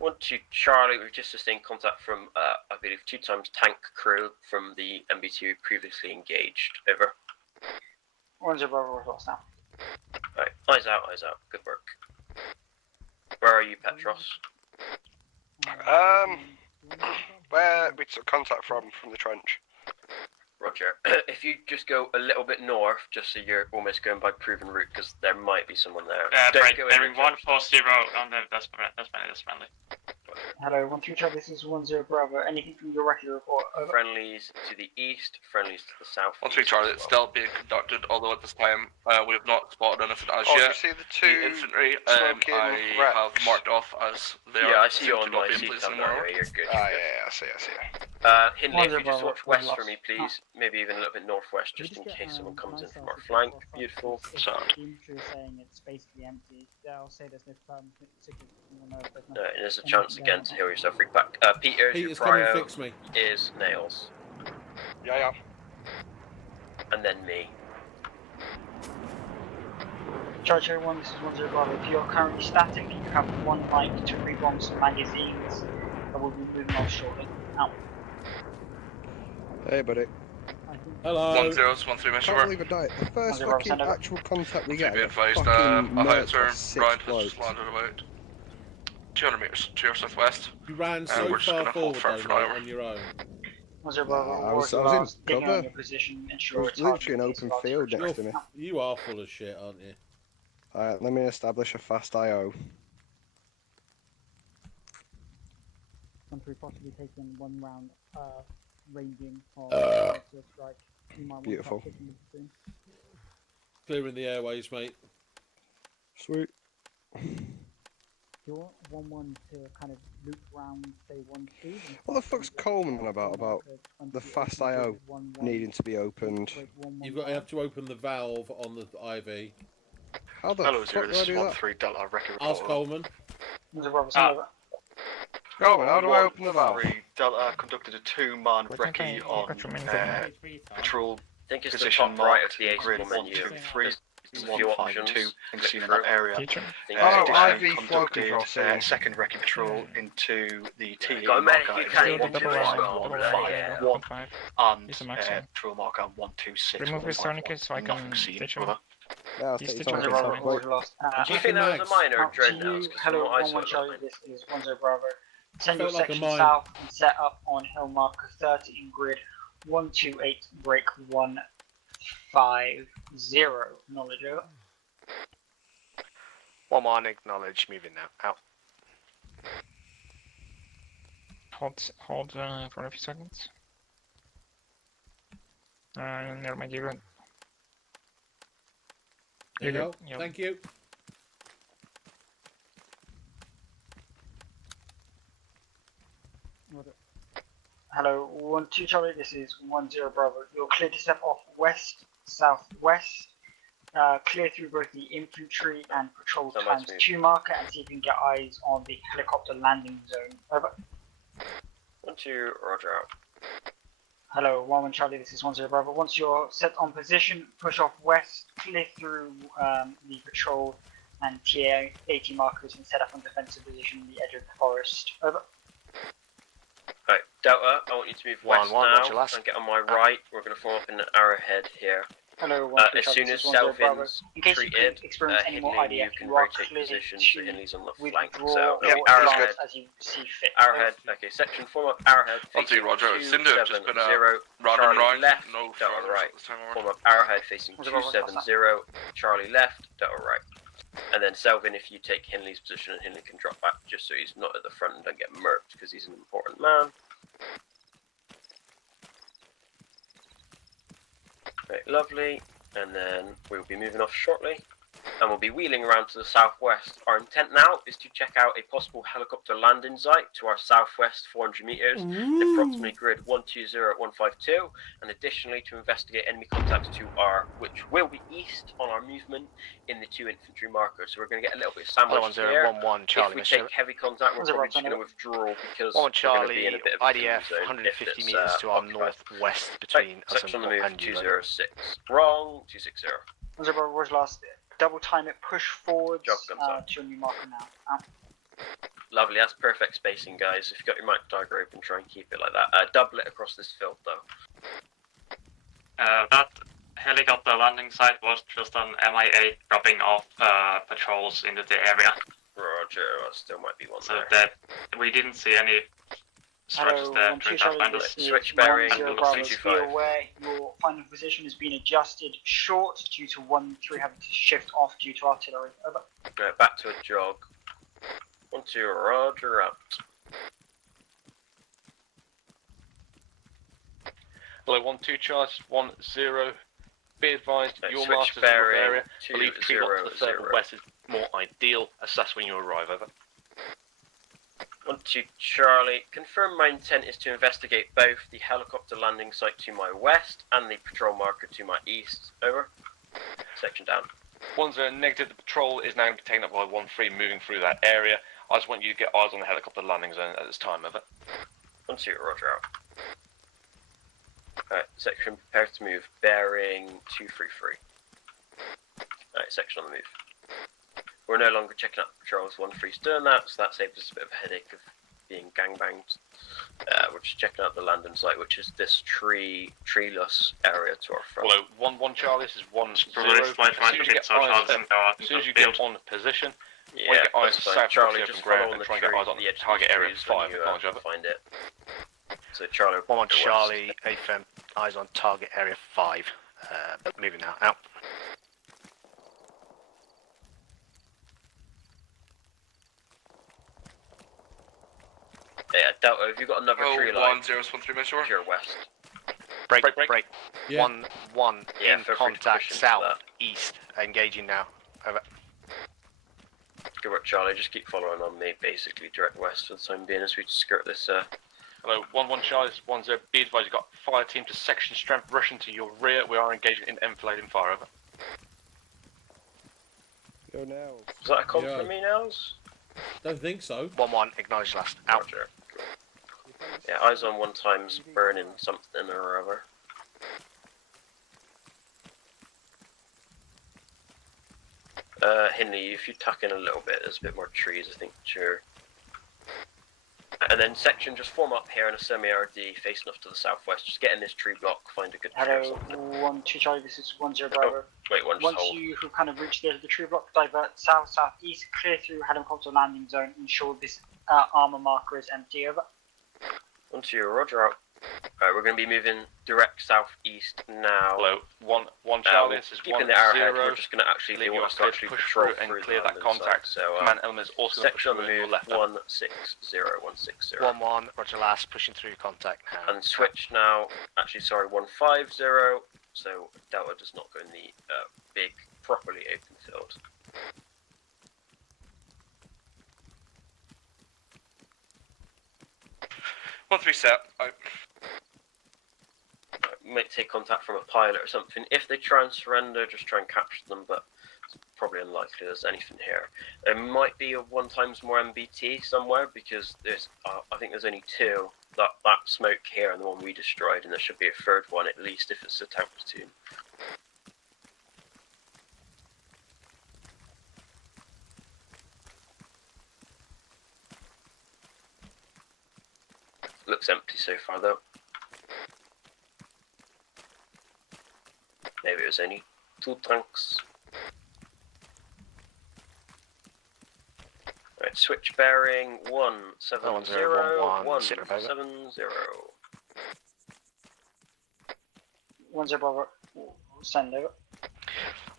1-2, Charlie, we've just sustained contact from, I believe, 2 times tank crew from the MB2 we previously engaged. Over. 1-0, Bravo. Where's your last now? Right, eyes out, eyes out. Good work. Where are you, Petros? Where we took contact from the trench. Roger. If you just go a little bit north, just so you're almost going by proven route, because there might be someone there. Right, go in bearing the trench. 140 on the that's friendly. Hello, 1-2, Charlie, this is 1-0, Bravo. Anything from your record report? Over. Friendlies to the east, friendlies to the south. 1-3 Charlie, it's still being conducted, although at this time we have not spotted anything as Oh, yet. you see the two infantry smoking I wrecks? have marked off as they Yeah, are I see seem you to on not my be in seat place down anymore. there. You're good. Ah, yeah, I see. Hindley, if you just 1-0, watch Bravo, west for me, please. Maybe even a little bit northwest, just in case someone comes in from our flank. Beautiful. Sound. The infantry is saying it's basically empty. I'll say there's no firm tickets. No, and there's a chance again to heal yourself free back. Peter's your Peter's come and prio fix me. is Nails. Yeah. And then me. Charlie 1, this is 1-0, Bravo. If you're currently static, you have 1 mic to rebomb some magazines. I will be moving on shortly. Out. Hey, buddy. Hello. 1-0, 1-3 Can't mission believe I died. The first 1-0, fucking send over. actual contact we To get. be advised, fucking a murked howitzer by 6 round has blokes. just landed about 200 metres to your southwest. You ran so we're just far gonna hold forward firm though, for mate, now. on your own. 1-0, Bravo. I was in digging cover. on your position, It ensure was it's hard literally an to open get field to next to me. You are full of shit, aren't you? Alright, let me establish a fast IO. 1-3 possibly taking 1 round ranging of strike. You might want Beautiful. to taking the soon. Clearing the airways, mate. Sweet. Do you want 1-1 to kind of loop round, say 1-2? What the fuck's Coleman on about the fast IO needing to be opened? You've got to have to open the valve on the IV. How the Hello, fuck Zero, do this I is do that? 1-3 Delta record Ask report. Coleman. 1-0, Bravo. Send over. Coleman, how do I open the valve? 1-3 Delta conducted a 2-man recce on patrol I think it's the position top right of marked the grid ASUS menu. 1-2-3. There's a few 1-5-2 options. and Click seen in through. that area. Think Oh, it's IV Conducted flow control scene. second recce patrol into the TE got a medic, marker you can't in even do it. 1-5-1 and patrol marker 1-2-6. Remove his tourniquet so I can Nothing seen, stitch brother. Yeah, I'll He's take the your time. Bravo, Wait. Where's your last? Do you think that was a mine or a drone to now? you, hello, 1-1 Charlie, this is 1-0 Bravo. Send your Felt like a section mine. south and set up on hill marker 30 in grid 128, break 150. Knowledge over. 1-1, acknowledge, moving now. Out. Hold for a few seconds. Never mind, you're good. There you You're go. good. Yep. Thank you. Hello, 1-2 Charlie, this is 1-0 Bravo. You're clear to step off west, southwest, clear through both the infantry and patrol ×2 marker and see if you can get eyes on the helicopter landing zone. Over. 1-2, roger out. Hello, 1-1 Charlie, this is 1-0 Bravo. Once you're set on position, push off west, clear through the patrol and TA-80 markers and set up on defensive position in the edge of the forest. Over. Right, Delta, I want you to move west now and get on my right. We're going to form up in an arrowhead here. Hello, as soon as Selvin's treated, Hindley, you can rotate positions so Hindley's on the flank. So, arrowhead, as you see fit. Arrowhead, okay, section form up, arrowhead, facing 270, Charlie left, Delta right. Form up arrowhead facing 270, Charlie left, Delta right. And then Selvin, if you take Hindley's position, and Hindley can drop back just so he's not at the front and don't get murked because he's an important man. Right, lovely. And then we'll be moving off shortly. And we'll be wheeling around to the southwest. Our intent now is to check out a possible helicopter landing site to our southwest 400 meters, approximately grid 120152, and additionally to investigate enemy contacts to our, which will be east on our movement in the 2 infantry markers. So we're going to get a little bit of sandwich here. 1-1 Charlie, if we take heavy contact, we're probably just going to withdraw because we're going to be in a bit of a IDF, 150 meters to our northwest between us section on the move, 206. Wrong, 260. Where's last? Double time it, push forward to your new marker now. Out. Lovely, that's perfect spacing, guys. If you've got your mic tiger open, try and keep it like that. Double it across this field, though. That helicopter landing site was just an MIA dropping off patrols into the area. Roger, still might be one so there. That we didn't see any stretches there. Switch bearing, 225. Be aware your final position has been adjusted short due to 1-3 having to shift off due to artillery. Over. Right, back to a jog. 1-2, roger out. Hello, 1-2 charge, 1-0. Be advised, Right, your switch master's bearing, area. Believe tree lot to the 200. further west is more ideal. Assess when you arrive. Over. 1-2 Charlie, confirm my intent is to investigate both the helicopter landing site to my west and the patrol marker to my east. Over. Section down. 1-0 negative. The patrol is now going to be taken up by 1-3 moving through that area. I just want you to get eyes on the helicopter landing zone at this time. Over. 1-2 roger out. Alright, section prepare to move. Bearing 233. Alright, section on the move. We're no longer checking out the patrols. 1-3's doing that, so that saves us a bit of a headache of being gangbanged. We're just checking out the landing site, which is this treeless area to our front. Hello, 1-1 Charlie, this is 1-0. As soon as you get on position, yeah, get eyes south Charlie, open just ground follow and the try and get eyes on the edge target area trees 5. when you find it. So Charlie, 1-1 Charlie, AFM, eyes on target area 5. Moving now, out. Yeah, Delta, have you got another tree line? 1-0-1-3, make sure. To your west. Break. Yeah. 1-1 Yeah, in feel free to contact push into south, that. east, engaging now. Over. Good work, Charlie. Just keep following on me, basically direct west for the time being as we skirt this. Hello, 1-1 Charlie, this is 1-0. Be advised, you've got fire team to section strength rushing to your rear. We are engaging in enfilading fire. Over. Go now. Is that a call from me, Nels? Don't think so. 1-1, acknowledge last. Out. Roger. Yeah, eyes on 1-times burning something or other. Hindley, if you tuck in a little bit, there's a bit more trees, I think, sure. And then section, just form up here in a semi-RD facing off to the southwest. Just get in this tree block, find a good tree or Hello, something. 1-2 Charlie, this is 1-0 Bravo. Wait, one, just Once hold. you kind of reach the edge of the tree block, divert south-southeast, clear through helicopter landing zone, ensure this armor marker is empty. Over. 1-2, roger out. Alright, we're going to be moving direct southeast now. Hello, 1-1 Charlie, this is 1-0. Keeping the arrowhead, we're just going to actually Then do you a are clear to push through and clear that contact. So, command element is also going to push section on through the on your move, left. 160, 160. 1-1, roger last, pushing through contact now. And switch now, actually sorry, 150, so Delta does not go in the big, properly open field. 1-3 set. Out. Might take contact from a pilot or something. If they try and surrender, just try and capture them, but it's probably unlikely there's anything here. There might be a 1 times more MBT somewhere, because there's, I think there's only 2. That smoke here and the one we destroyed, and there should be a 3rd one at least if it's a tank platoon. Looks empty so far though. Maybe it was only 2 tanks. Right, switch bearing 170 170. 10 Bravo, send over.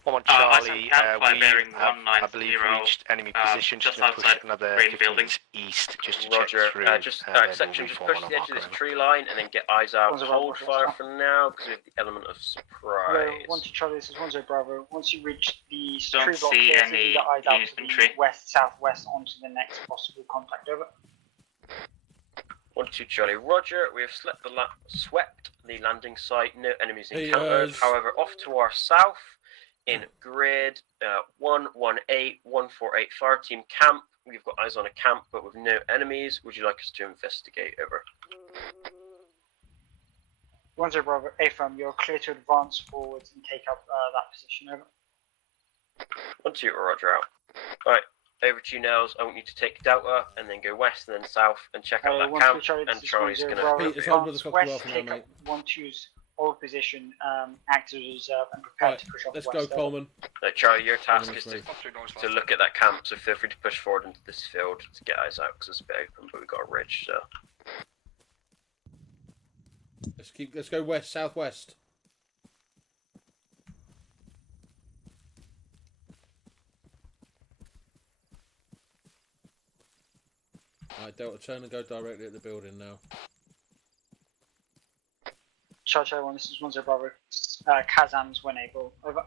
1 Charlie, we have, I believe, reached enemy position. Just to push outside another green 15 buildings. east, just to Roger. check through. Section, just push to the edge of this tree line and then get eyes out. Hold fire for now because we have the element of surprise. 1 Charlie, this is 10 Bravo. Once you reach the Don't tree block see here, any you get eyes out to infantry. the west-southwest onto the next possible contact. Over. 1 Charlie, Roger. We have swept the landing site. No enemies encountered. However, off to our south, in grid 118, 148 fire team camp. We've got eyes on a camp, but with no enemies. Would you like us to investigate? Over. 10 Bravo, AFM, you're clear to advance forwards and take up that position. Over. 1-2, Roger out. Right, over to you, Nels. I want you to take Delta and then go west and then south and check out that camp. And Charlie's going to advance west, take up 1-2's old position, act as a reserve, and prepare to push off Let's west. go, Coleman. Charlie, your task is to look at that camp, so feel free to push forward into this field to get eyes out because it's a bit open, but we've got a ridge, so. Let's go west, southwest. Alright, Delta, turn and go directly at the building now. Charlie 1, this is 10 Bravo. Kazam's when able. Over.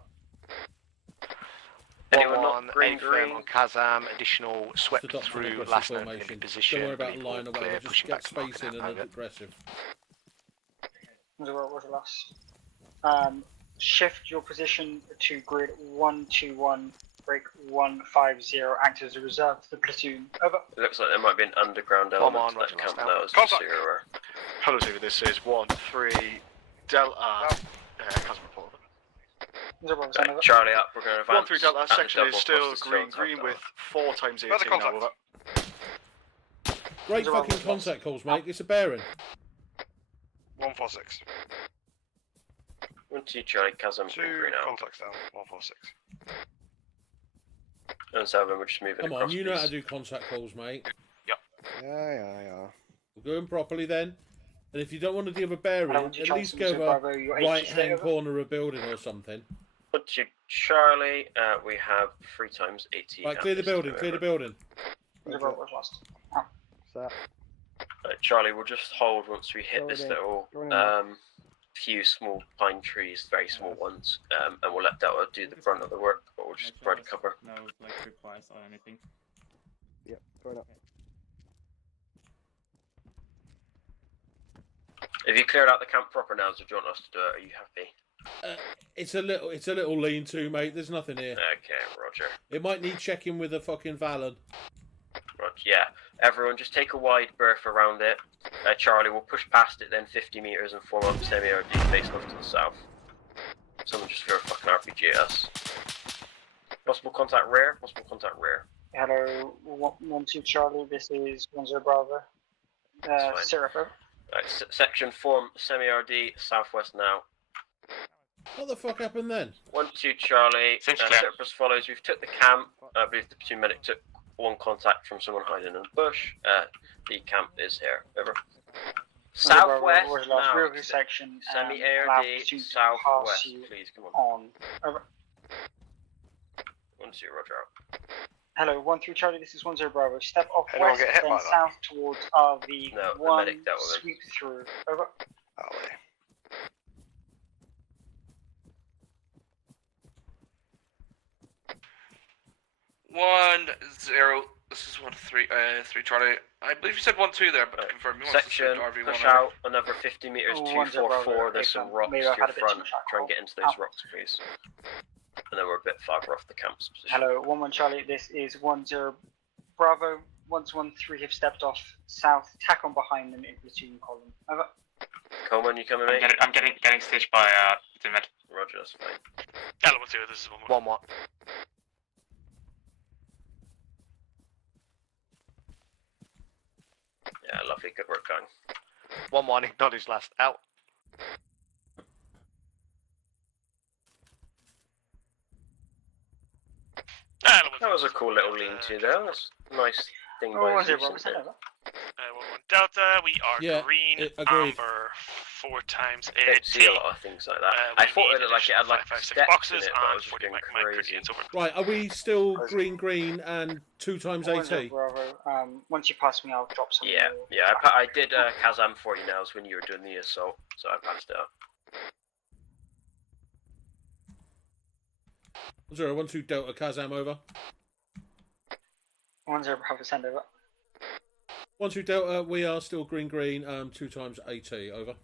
Anyone not green on Kazam, additional swept through last known enemy position. Don't worry about line or whatever, just get space in and aggressive. 10 Bravo, was the last. Shift your position to grid 121, break 150, act as a reserve to the platoon. Over. It looks like there might be an underground element to that camp now, as Contact. zero. Hello, Zulu, this is 1-3 Delta. Customer report. Charlie up, we're going to advance. 1-3 Delta, section is still green green with 4 times 18 now, over. Great fucking contact calls, mate. It's a bearing. 146. 1-2 Charlie, Kazam, 2 green out. contacts down, 146. And 7, we're just moving Come across. on, you know how to do contact calls, mate. Yep. Yeah. We'll go in properly then. And if you don't want to give a bearing, at least go Bravo, a your right-hand over. corner of a building or something. 1-2 Charlie, we have 3 times 18. Right, clear the building, clear the building. 10 Bravo was lost. Oh. Charlie, we'll just hold once we hit this little few small pine trees, very small ones, and we'll let Delta do the brunt of the work, but we'll just provide cover. No, like replies or anything. Yep, going up. Have you cleared out the camp proper now, so do you want us to do it? Are you happy? It's a little lean-to, mate. There's nothing here. Okay, Roger. It might need checking with a fucking Valen. Roger, yeah. Everyone, just take a wide berth around it. Charlie, we'll push past it then 50 meters and form up semi-RD face off to the south. Someone just throw a fucking RPG at us. Possible contact rear. Possible contact rear. Hello, 1-2 Charlie, this is 10 Bravo. Syrup. Right, section form semi-RD southwest now. What the fuck happened then? 1-2 Charlie. Surplus follows. We've took the camp. I believe the platoon medic took 1 contact from someone hiding in the bush. The camp is here. Over. Southwest now. Section. Semi-ARD southwest. Please come on. Over. 1-2 Roger out. Hello, 1-3 Charlie, this is 10 Bravo. Step off Anyone west, get hit then by that? south towards RV. No, the 1, medic dealt with it. sweep through. Over. Alley. This is 1-3 Charlie. I believe you said 1-2 there, but confirm. Section, push out another 50 meters, 244. There's some rocks to your front. Try and get into those rocks, please. And then we're a bit farther off the camp's position. Hello, 1-1 Charlie. This is 1-0 Bravo. 1-1-3 have stepped off south. Tack on behind them in platoon column. Over. Coleman, you coming, mate? I'm getting stitched by the med. Roger, that's fine. Hello, 1-2. This is 1-1. 1-1. Yeah, lovely, good work, gang. 1-1. Acknowledge last. Out. That was a cool little lean-to there. That's a nice thing by Oh, the 1-0 Bravo. Send over. 1-1 Delta. We are green, amber, 4 times I don't see a 8. lot of things like that. I thought it had like steps boxes in it, but I and was just 40 going crazy. Right, are we still green and 2 times 1-0 Bravo. Once you pass me, I'll drop some. Yeah. I did Kazam for you now when you were doing the assault, so I passed it up. 0-1-2 Delta Kazam over. 1-0 Bravo. Send over. 1-2 Delta, we are still green, 2 times AT, over.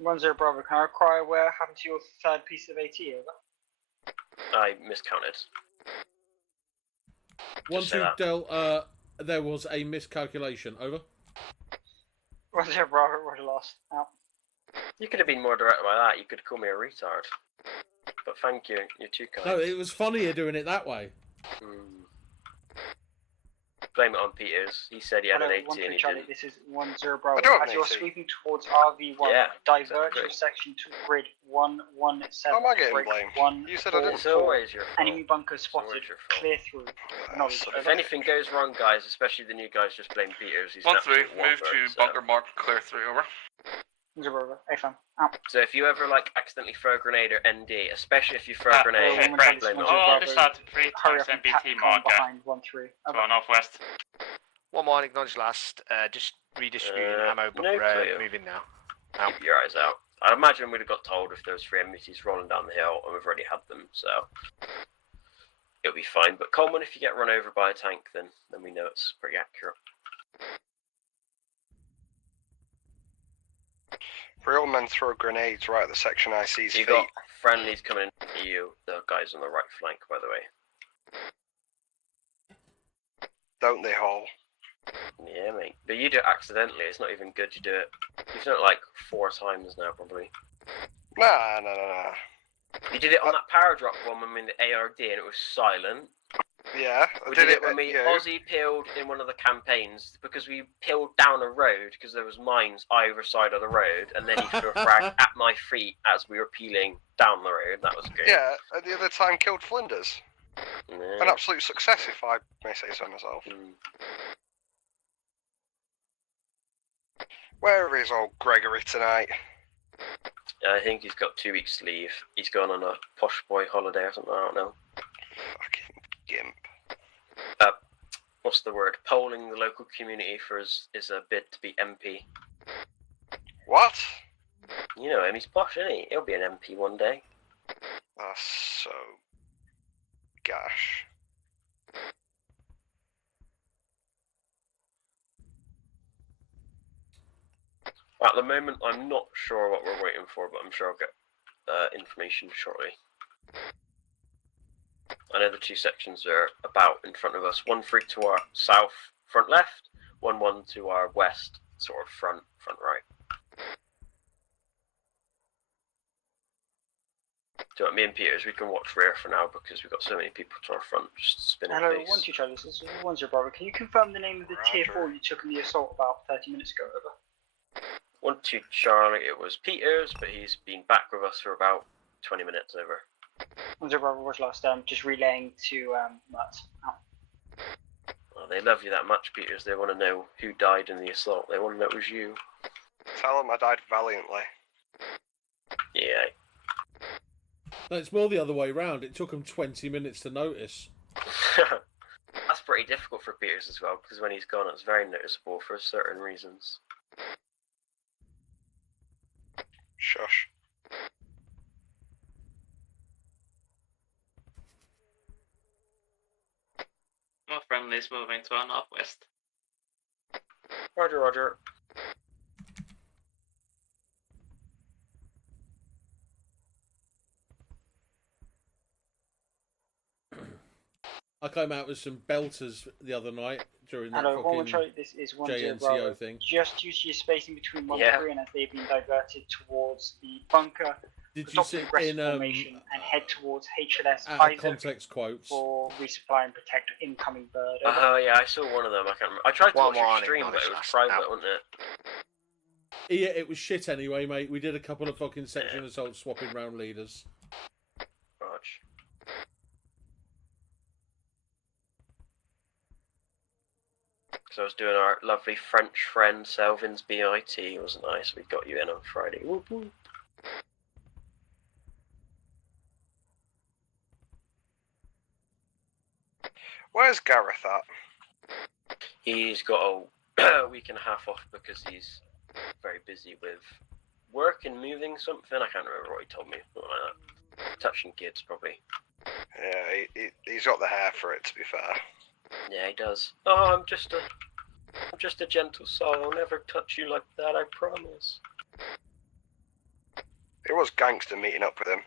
1-0 Bravo. Can I require where happened to your third piece of AT? Over. I miscounted. 1-2 Delta, there was a miscalculation, over. 1-0 Bravo. We're lost. Out. You could have been more direct by that. You could call me a retard. But thank you. You're too kind. No, it was funnier doing it that way. Blame it on Peters. He said he had an 80 and he Charlie, didn't. this is 1-0 Bravo. I do have an As you're 80. sweeping towards RV1, divert your great. section to grid 117. How am I getting break blamed? 1, You said I didn't. It's always your fault. Enemy bunker spotted. always your fault. Clear through. Acknowledge. If anything goes wrong, guys, especially the new guys, just blame Peters. He's an 1-3. absolute Move whopper, to so. bunker mark. Clear 3. Over. 1-0 Bravo. AFM. Out. So if you ever like accidentally throw a grenade or ND, especially if you throw a grenade, blame it on Oh, Peters. this had 3 Hurry times up and MBT come marker behind 1-3. to our northwest. 1-1. Acknowledge last. Just redistributing ammo, but no we're clue. moving now. Keep your eyes out. I'd imagine we'd have got told if there was 3 MBTs rolling down the hill, and we've already had them, so it'll be fine. But Coleman, if you get run over by a tank, then we know it's pretty accurate. Real men throw grenades right at the section IC's You feet. got friendlies coming in to you. The guys on the right flank, by the way. Don't they, Hall? Yeah, mate. But you do it accidentally. It's not even good you do it. You've done it like 4 times now, probably. Nah. You did it on that power drop one when we in the ARD and it was silent. Yeah, We did it when we Aussie peeled in one of the campaigns because we peeled down a road because there was mines either side of the road, and then he threw a frag at my feet as we were peeling down the road. That was good. Yeah, and the other time killed Flinders. Yeah. An absolute success, if I may say so myself. Where is old Gregory tonight? I think he's got 2 weeks leave. He's gone on a posh boy holiday or something, I don't know. Fucking gimp. What's the word? Polling the local community for his a bid to be MP. What? You know him, he's posh, isn't he? He'll be an MP one day. That's so... Gosh. At the moment, I'm not sure what we're waiting for, but I'm sure I'll get information shortly. I know the 2 sections are about in front of us. 1-3 to our south, front left. 1-1 to our west, sort of front right. Do you want me and Peters? We can watch rear for now because we've got so many people to our front just spinning Hello, face. 1-2 Charlie. This is 1-0 Bravo. Can you confirm the name of the tier 4 you took in the assault about 30 minutes ago? Over. 1-2 Charlie, it was Peters, but he's been back with us for about 20 minutes over. 1-0 Bravo was last. Just relaying to Matt. Out. Well, they love you that much, Peters. They want to know who died in the assault. They want to know it was you. Tell them I died valiantly. Yeah. No, it's more the other way round. It took him 20 minutes to notice. That's pretty difficult for Peters as well, because when he's gone, it's very noticeable for certain reasons. Shush. friendlies moving to our northwest. Roger, roger. I came out with some belters the other night during that Hello, fucking Charlie, this is 10 JNCO Bravo. thing. Just due to your spacing between 1 and 3, and as they've been diverted towards the bunker, Did you sit in formation and head towards HLS out of Isaac context quotes? for resupply and protect incoming bird. Oh yeah, I saw one of them. I can't remember. I tried to watch your stream, but it was private, wasn't it? Yeah, it was shit anyway, mate. We did a couple of fucking section assaults swapping round leaders. Roger. So I was doing our lovely French friend Selvin's BIT. It was nice. We got you in on Friday. Whoop, whoop. Where's Gareth at? He's got a week and a half off because he's very busy with work and moving something. I can't remember what he told me. Something like that. Touching kids, probably. Yeah, he's got the hair for it, to be fair. Yeah, he does. Oh, I'm just a gentle soul. I'll never touch you like that, I promise. It was gangster meeting up with him.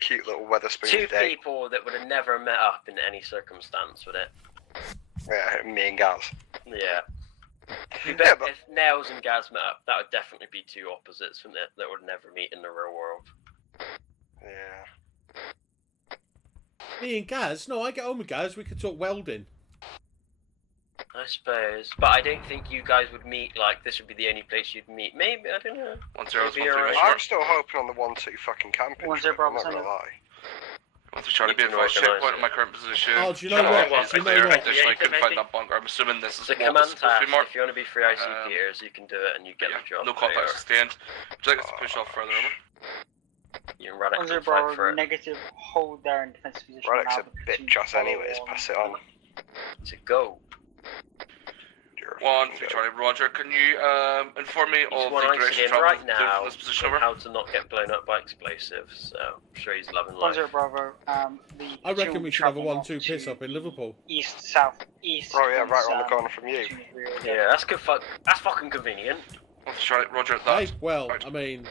Cute little Weatherspoon Two day. people that would have never met up in any circumstance, would it? Yeah, me and Gaz. Yeah. If Nails and Gaz met up, that would definitely be two opposites, wouldn't it? That would never meet in the real world. Yeah. Me and Gaz? No, I get on with Gaz. We could talk welding. I suppose. But I don't think you guys would meet, like, this would be the only place you'd meet. Maybe, I don't know. 1-0, Maybe you're right. I'm still hoping on the 1-2 fucking camping. 1-0 trip, Bravo, I'm not gonna lie. 1-3 Charlie, be advised, checkpoint in my current position. Oh, do you know what? Do you know what? Additionally, I couldn't find that bunker. I'm assuming this is The what command this is supposed to task, be marked. if you want to be free ICPers, you can do it and you get the job. No contact sustained. Would you like us to push off further, over? You can run it 1-0 and fight for Bravo, it. negative, hold there in defensive position. Radek's now, a bitch ass anyways, pass it on. To go. 1-3 Charlie, Roger. Can you inform me He's of one the IC direction in travel right now, from this position, and over? how to not get blown up by explosives, so I'm sure he's loving life. 1-0 Bravo, I reckon we should have a 1-2 piss up in Liverpool. East, south, east. Oh yeah, right around the corner from you. Yeah, that's good. That's fucking convenient. 1-3 Charlie, Roger. Hey, well, I mean...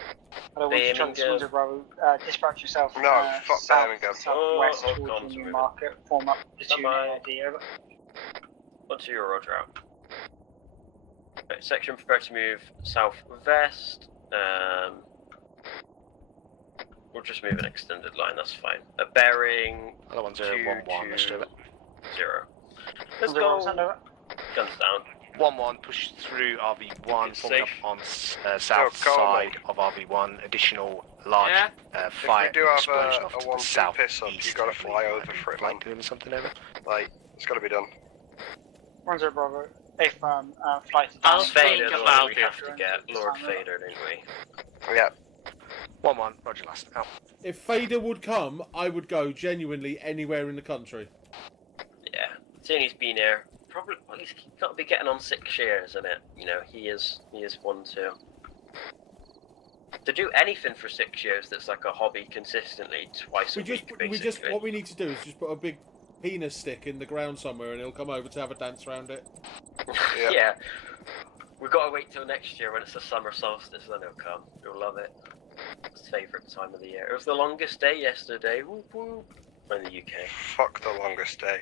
Hello, 1-2 Bravo, dispatch yourself. No, fuck south, Birmingham. southwest Oh, towards comms the new moving. market. Form up platoon Bye-bye. AID, over. 1-2, Roger out. Right, section prepare to move southwest. We'll just move an extended line, that's fine. A bearing. Hello, 1-0-1-1, let's do it. 0. Let's 1-0, go. send over. Guns down. 1-1, push through RV1, It's forming up safe. on south go, side of RV1. Additional large fire If we do have explosion a off to the 1-2 south piss up, east. you gotta fly over for it, man. Like doing something over. Like, it's gotta be done. 1-0 Bravo, if flight is I'll down. Fader, think the one about we it. have to get. Lord Fader, didn't we? Yeah. 1-1, Roger last. Out. If Fader would come, I would go genuinely anywhere in the country. Yeah. Seeing he's been here, probably well, he's got to be getting on 6 shares, isn't it? You know, he is 1-2. To do anything for 6 years that's like a hobby consistently twice a week, basically. What we need to do is just put a big penis stick in the ground somewhere, and he'll come over to have a dance around it. Yeah. We've got to wait till next year when it's the summer solstice, then he'll come. You'll love it. It's his favourite time of the year. It was the longest day yesterday. Whoop whoop. In the UK. Fuck the longest day.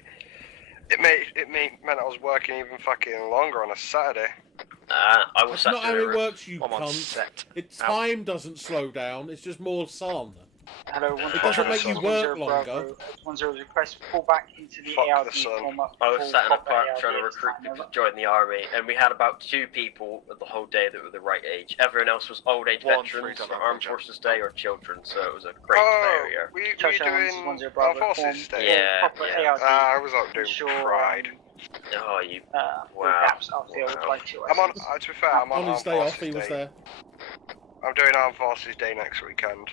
It meant I was working even fucking longer on a Saturday. I was That's not how it works, you I'm on cunt. set. Time doesn't slow down, it's just more sun. Hello, It doesn't make you work longer. 1-0 request, fall back into the Fuck the ARD, sun. form up. I was full sat in a proper park ARD trying to this recruit time, people over. to join the army, and we had about 2 people the whole day that were the right age. Everyone else was old age 1-3 veterans for Delta Armed Roger. Forces Day or children, so it was a great Oh, failure. were you Touchdowns, doing 1-0 Armed Bravo, Forces form Day? Yeah, proper yeah. ARD. I was out doing Ensure, Pride. Oh, you. Wow. Gaps are filled Wow. by 2 I'm on, to be fair, I'm on On his Armed day off, Forces he was Day. there. I'm doing Armed Forces Day next weekend.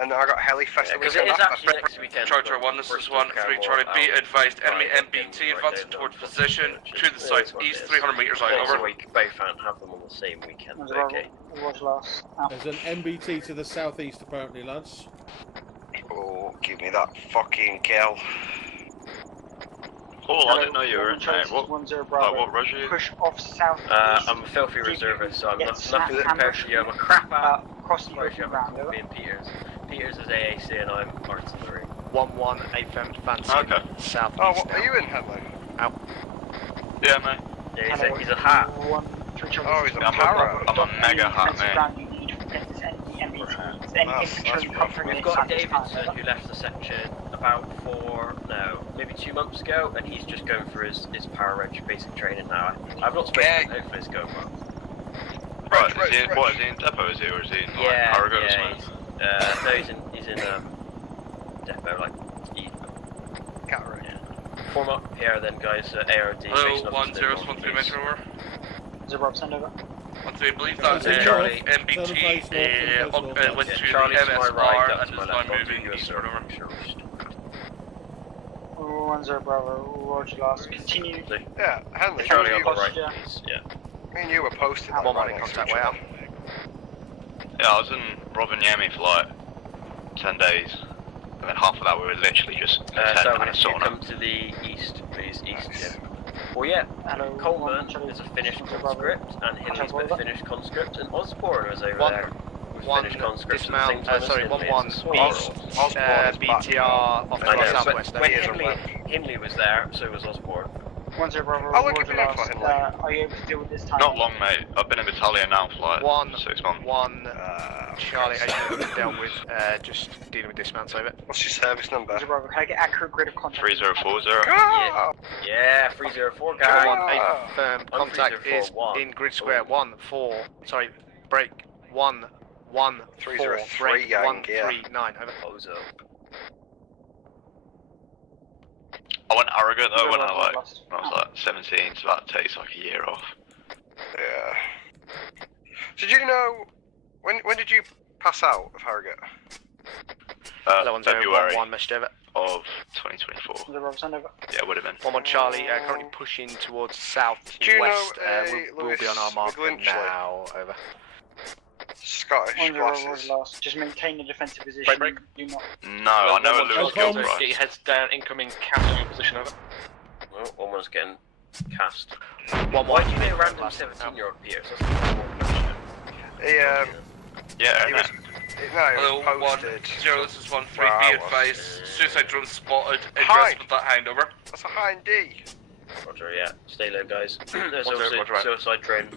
And then I got Heli Fest the Because it weekend is after. actually next weekend. Charger 1, this is 1-3 Charlie. Be advised, enemy MBT advancing towards position to the southeast, 300 metres out, So over. we could both have them on the same weekend. 1-0 Okay. Roger last. Out. There's an MBT to the southeast, apparently, lads. Oh, Oh, give me that fucking kill. Paul, I didn't know you were in there. What rush are you? Push off south. I'm a filthy reservist, so I'm nothing compared to you. I'm a crap out. Cross the Compared to you, open I'm ground. a copy in Peters. Peters is AAC and I'm artillery. 1-1, AFM advancing south. Oh, what, are you in Henley? Out. Yeah, mate. Yeah, he's a hat. Oh, he's a para. I'm a mega hat, mate. We've got Davidson who left the section about 2 months ago, and he's just going for his para reg basic training now. I've not spoken to him, hopefully it's going well. Right, is he in depot, is he, or is he in Harrogate or something? No, he's in depot, like, Form up here then, guys, ARD. Hello, 1013 Metro over. Is it Rob, send over? 13, I believe that's Charlie. MBT went to Charlie to my right, MSR and is now moving eastward over. 10 Bravo, Roger last. Continue. Yeah, Henley. Charlie on the right, yeah. Me and you were posted. One man in contact way out. Yeah, I was in Rovaniemi for like 10 days. And then half of that we were literally just so if you come to the east, please, east, yeah. Well, yeah, Coleman is a finished conscript, and Hindley's been a finished conscript, and Osborne is over there. Finished conscript dismount, sorry, 1-1 east, BTR off to the southwest. When Hindley was there, so was Osborne. 10 Bravo, Roger last. Are you able to deal with this time? Not long, mate. I've been in battalion now for like 6 months. Charlie, as you have dealt with, just dealing with dismounts over. What's your service number? 10 Bravo, can I get accurate grid of contact? 3040. Yeah, 304 guy. Firm contact is in grid square break 1 1 303 gang, yeah. 139 over. Ozo. I went arrogant though when I was like 17, so that takes like a year off. Yeah. Did you know when did you pass out of Harrogate? February 1 message over. Of 2024. Yeah, it would have been. 1-1 Charlie, currently pushing towards south west. We'll be on our marker now. Over. Scottish glasses. Just maintain the defensive position. Break. Do not. No, I know Lewis killed right. He heads down, incoming cast on your position, over. Well, almost getting cast. Why do you know random 17-year-old Pierce? Yeah. He was. No, it was posted. 1-0, this is 1-3, be advised. Suicide drone spotted. Ingress with that hind, over. That's a hind D. Roger, yeah. Stay low, guys. There's also suicide drone.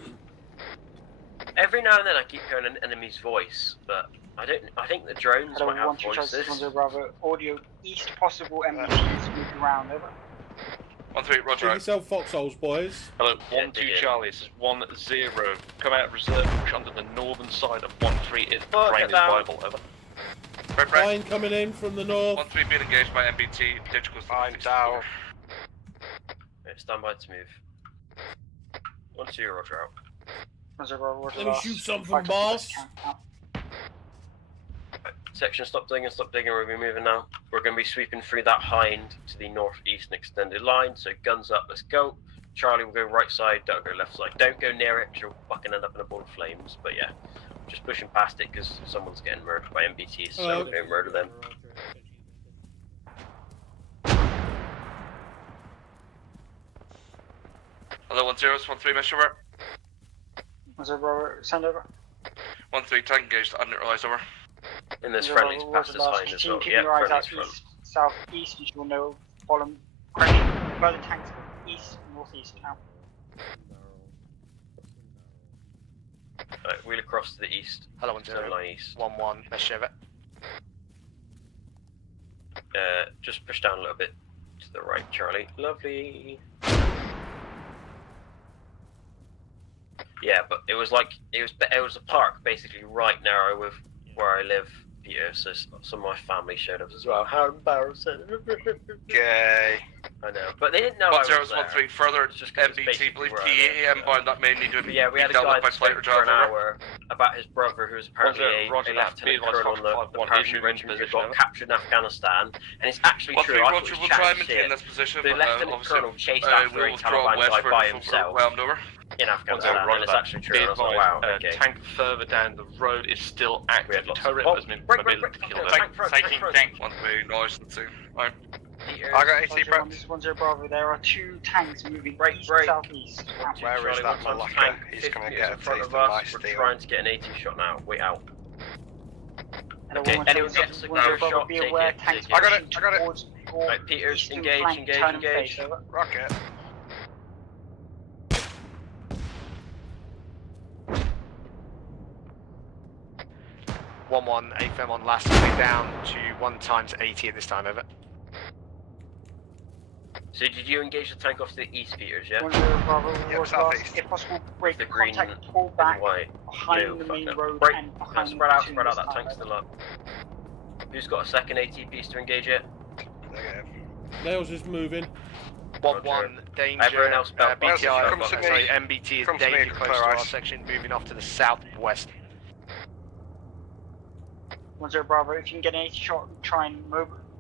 Every now and then I keep hearing an enemy's voice, but I think the drones might have voices. 10 Bravo, audio east possible MBTs moving around, over. 1-3, roger. Give yourself foxholes, boys. Hello, 1-2 Charlie, this is 1-0. Come out of reserve, push under the northern side of 1-3. Its brain is viable, over. Fine coming in from the north. 1-3 being engaged by MBT. Digital I'm down. Stand by to move. 1-2, roger out. Let me shoot some from boss. Section, stop digging, we're going to be moving now. We're going to be sweeping through that hind to the northeast and extended line, so guns up, let's go. Charlie will go right side, don't go left side. Don't go near it, you'll fucking end up in a ball of flames, but yeah. Just pushing past it because someone's getting murdered by MBTs, so we're going to murder them. Hello, 1-0, 1-3, mission over. 10 Bravo, send over. 1-3, tank engaged, unneutralized, over. And there's friendlies past this hind as well. Yeah, friendlies front. Southeast, you will know, follow, further tanks east, northeast now. Right, wheel across to the east. Hello, 1-0. Line east. 1-1, message over. Just push down a little bit to the right, Charlie. Lovely. Yeah, but it was like it was a park basically right narrow with where I live, Peter. So some of my family showed up as well. How embarrassing! Gay. I know, but they didn't know I was there. 1-0, 1-3 further. Just MBT, believe T80 inbound. That may need to be yeah, we had a guy that spoke for an hour about his brother who was apparently a lieutenant colonel on the parachute regiment who got captured in Afghanistan, and it's actually true. I thought it was chatting shit. The lieutenant colonel chased after a Taliban guy by himself. in Afghanistan, and it's actually true. And I was like, wow, okay. Tank further down the road is still active. Turret has been mobility to kill them. Taking tank. One way, noise and two. Right. I got 80 prep. This is 10 Bravo. There are 2 tanks moving east southeast. Where is that Malacca? He's going to get a taste of my steel. We're trying to get an 80 shot now. Wait out. Okay, anyone gets a clear shot, take it. I got it. Right, Peters, engage. Rocket. One AFM on last, coming down to 1 times 80 at this time, over. So did you engage the tank off to the east, Peters, yeah? Southeast. If possible, break the green contact, pull back white. behind the main road Break. and behind Spread out, the that tank's still up. Who's got a second AT piece to engage it? Nails is moving. 1-1, danger. Everyone else BTI, come to sorry, me. MBT is Come to me, danger close clear to our eyes. section, moving off to the southwest. 10 Bravo, if you can get an 80 shot, try and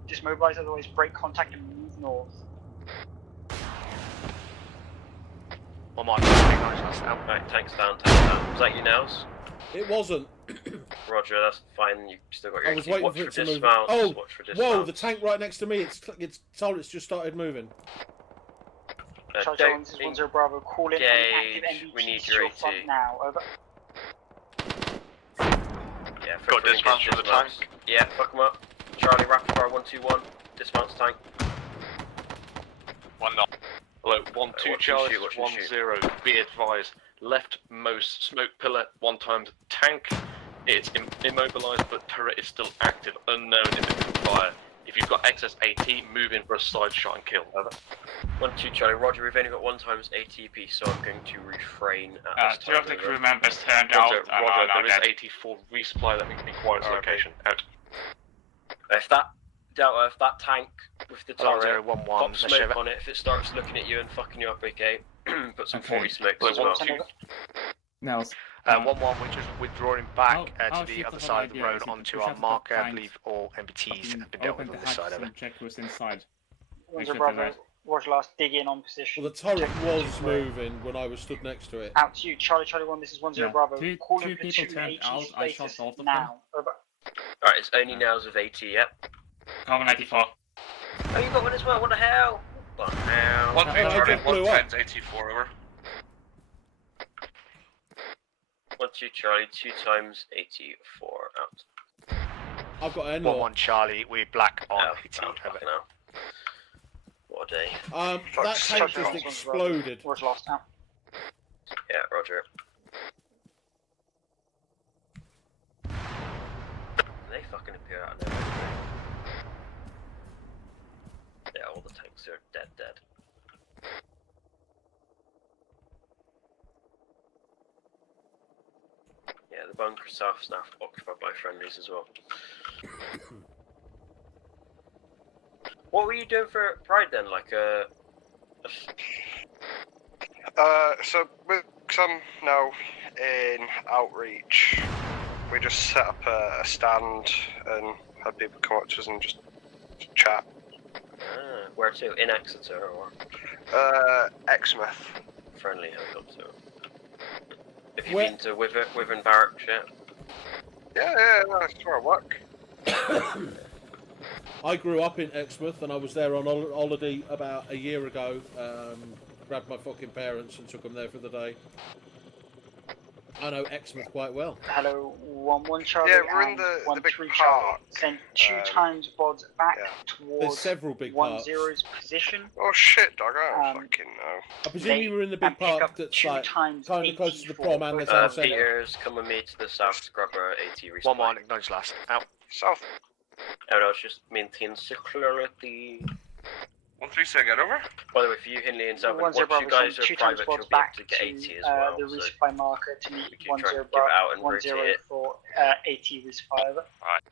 dismobilize, otherwise break contact and move north. 1 mark, out. Right, tank's down. Was that you, Nails? It wasn't. Roger, that's fine. You still got your I was AT. waiting Watch for it to move. dismounts. Oh, Watch for whoa! dismounts. The tank right next to me. It's told it's just started moving. Charlie John, this is 10 Bravo, call in any active We MBTs need to your your AT. front now, over. Yeah, Got dismounts from the tank. Yeah, fuck them up. Charlie, rapid fire 121. Dismounts tank. 1-0. Hello, 1-2 watch him Charlie, shoot, watch him shoot. 1-0. Be advised, leftmost smoke pillar, 1 times tank. It's immobilized, but turret is still active. Unknown if it can fire. If you've got excess AT, move in for a side shot and kill. Over. 1-2 Charlie, Roger. We've only got 1 times ATP, so I'm going to refrain at this 2 time. of the crew members turned out Roger, and are now there is dead. 84 resupply. Let me be quiet as location. Out. If that Delta, if that tank with the turret, 1-1, pop smoke on it. If it starts looking at you and fucking you up, okay, put some 40 smokes as well. Nels. 1-1, we're just withdrawing back I'll to the shoot other the side of the idea road is if onto you our push up the marker. I tank, believe all MBTs have been dealt with Open on the this side hatch of it. and check who's inside. 10 Bravo, Roger last, dig in on position. Well, the turret was moving when I was stood next to it. Out to you, Charlie 1, this is 10 Yeah. Bravo, Two call in people platoon turned AT out, I shot status both of them. now, over. Alright, it's only Nails of AT, yep. Common 94. Oh, you got one as well, what the hell? What the hell? 1-3 Charlie, 1 times 84, over. 1-2 Charlie, 2 times 84, out. I've got an 1-1 Charlie, we're black on 18, over. Fucking hell. What a day. That tank just exploded. Roger last, out. Yeah, Roger. They fucking appear out of nowhere. Yeah, all the tanks are dead. Yeah, the bunker south is now occupied by friendlies as well. What were you doing for Pride then? Like So because I'm now in outreach, we just set up a stand and had people come up to us and just chat. Where to? In Exeter or? Exmouth. Friendly helicopter. Have you been to Wyvern Barracks yet? Yeah, that's where I work. I grew up in Exmouth and I was there on holiday about a year ago. Grabbed my fucking parents and took them there for the day. I know Exmouth quite well. Hello, 1-1 Charlie. Yeah, we're in the big park. Send 2 times bods back There's towards several big parks. 10's position. Oh shit, dog, I don't fucking know. I presume you were in the big park that's like kind of close to the prom and the town centre. Peters, come with me to the south scrubber AT respawn. 1-1, acknowledge last, out. South. Oh no, it's just maintain security. 1-3 say get over. By the way, for you, Hinley and Zelvin, 10 once you Bravo, guys send are 2 private, times you'll bods be able back to get to 80 as well. the So resupply marker to meet we can 10 try and give it out and rotate it. for AT resupply, over. Alright.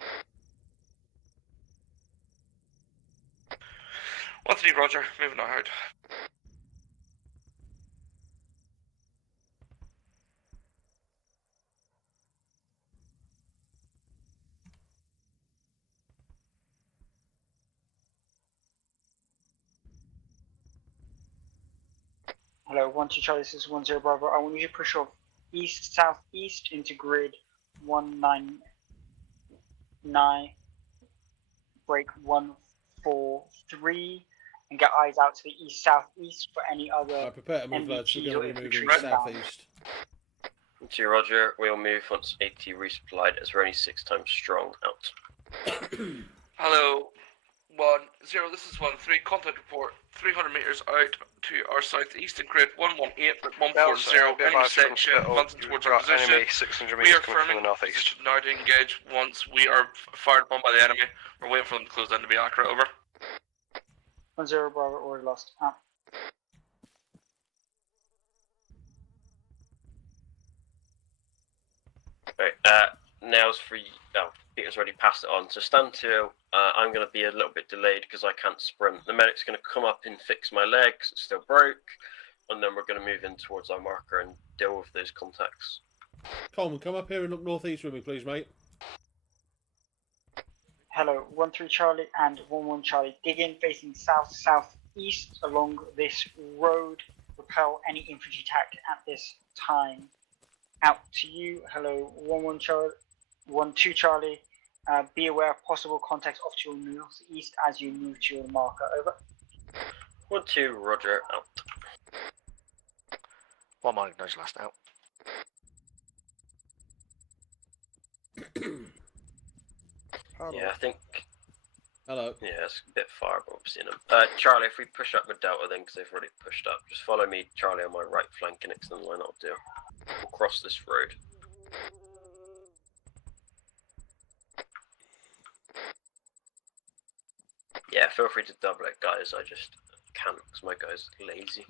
1-3 Roger, moving out. Hello, 1-2 Charlie, this is 10 Bravo. I want you to push off east-southeast into grid 199, break 143, and get eyes out to the east-southeast for any other I prepare to move, lads. We're NVTs or going to be infantry moving inbound. southeast. To Roger, we'll move once AT resupplied as we're only 6 times strong out. Hello, 1-0, this is 1-3, contact report, 300 meters out to our southeast in grid 118.140, enemy section, advancing towards our position. Enemy 600 We meters are coming from firming the northeast. position now to engage once we are fired upon by the enemy. We're waiting for them to close down to be accurate, over. 10 Bravo, already lost. Out. Right, nails for you. Oh, Peter's already passed it on. So stand to. I'm going to be a little bit delayed because I can't sprint. The medic's going to come up and fix my legs. It's still broke. And then we're going to move in towards our marker and deal with those contacts. Coleman, come up here and look northeast with me, please, mate. Hello, 1-3 Charlie and 1-1 Charlie. Dig in facing south-southeast along this road. Repel any infantry attack at this time. Out to you. Hello, 1-1 Charlie, 1-2 Charlie. Be aware of possible contacts off to your northeast as you move to your marker. Over. 1-2, Roger. Out. 1 minus nose last out. Yeah, I think. Hello. Yeah, it's a bit far, but we've seen them. Charlie, if we push up with Delta then, because they've already pushed up, just follow me, Charlie, on my right flank and extend the line. I'll do. We'll cross this road. Yeah, feel free to double it, guys. I just can't because my guy's lazy.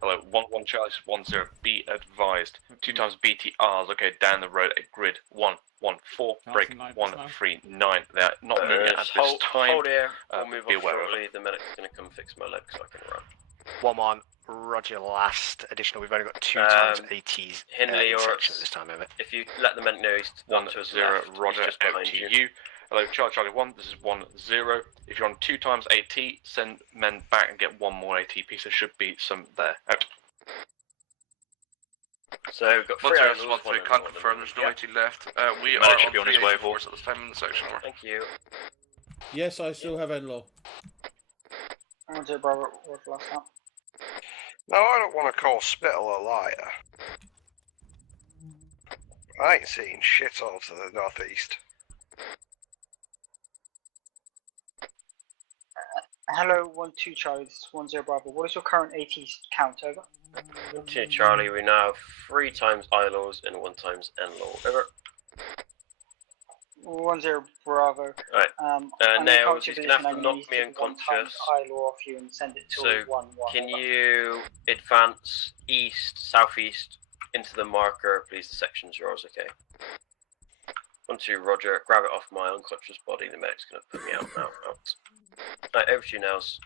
Hello, 1-1 Charlie, 1-0, be advised. 2 times BTRs, okay, down the road at grid 114, break 139. They're not moving at this time. Hold here, we'll move be off aware of shortly. The medic's going to come fix my leg so I can run. 1-1, Roger last additional. We've only got 2 times ATs Hindley in or section at this time, over. if you let the medic know he's 1-0, Roger, just out behind to you. you. Hello, Charlie 1, this is 1-0. If you're on 2 times AT, send men back and get 1 more AT piece. There should be some there. Out. So we've got 1-0, 1-3, can't confirm, there's no AT left. We Medic are should be on his way, force at this time in the section. Over. Thank you. Yes, I still have Enlaw. 1-0 Bravo, already lost out. Now, I don't want to call Spittle a liar. I ain't seeing shit all to the northeast. Hello, 1-2 Charlie, this is 10 Bravo. What is your current AT count? Over. 2 Charlie, we now have 3 times ILOs and 1 times NLO. Over. 1-0 Bravo. Right. Nails, he's going to have to knock me unconscious. ILO off you and send it to So, 1-1. can you advance east, southeast into the marker, please? The section's yours, okay? 1-2, Roger. Grab it off my unconscious body. The medic's going to put me out now. Out. Right, over to you, Nails.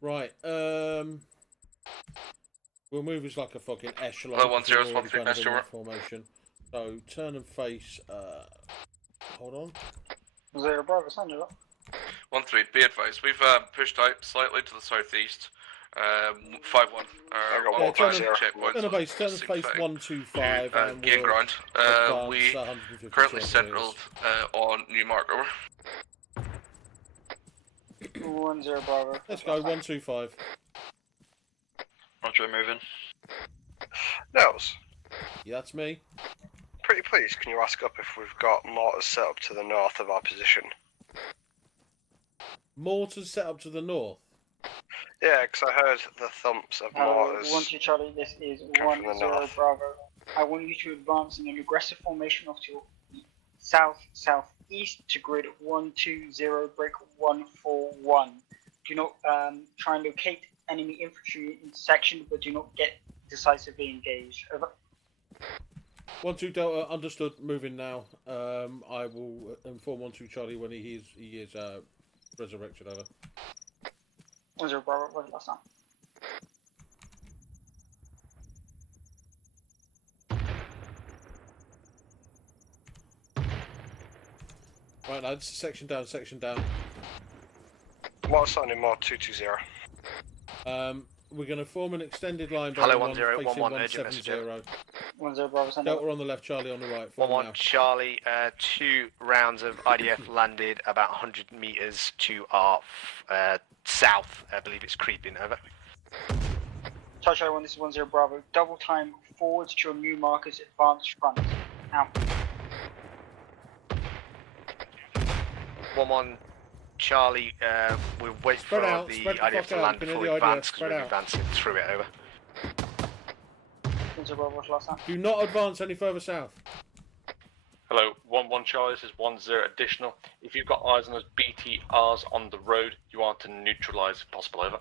Right, we'll move as like a fucking echelon. Hello, 1-0, because we're already 1-3, kind of best in over. that formation. So turn and face. Hold on. 0 Bravo, send it up. 1-3, be advised, we've pushed out slightly to the southeast. 5-1. Yeah, turn checkpoints. and face 125 and gain we'll ground. advance We 150 currently centimeters. centraled on new mark. Over. 1-0 Bravo. Let's go 125. Roger, moving. Nels, Yeah, that's me. pretty please, can you ask up if we've got mortars set up to the north of our position? Mortars set up to the north. Yeah, because I heard the thumps of mortars. 1-2 Charlie, this is come from the 1-0 north. Bravo. I want you to advance in an aggressive formation off to south-southeast to grid 120, break 141. Do not try and locate enemy infantry in section, but do not get decisively engaged. Over. 1-2 Delta, understood. Moving now. I will inform 1-2 Charlie when he is resurrected. Over. 1-0 Bravo, what last time? Right, lads, section down, section down. What's sounding more 220? We're going to form an extended line. Hello, one 10, facing 11, urgent message. 10 Bravo, send Delta on the left, Charlie on the right. Form 11 now. Charlie, 2 rounds of IDF landed about 100 meters to our south. I believe it's creeping, over. Charlie 1, this is 10 Bravo. Double time forwards to your new markers, advance front. Out. 1 Charlie, we'll wait for the IDF to land before we advance because we're advancing through it, over. 10 Bravo, what's last time? Do not advance any further south. Hello, 1 Charlie, this is 10 additional. If you've got eyes on those BTRs on the road, you are to neutralise if possible, over.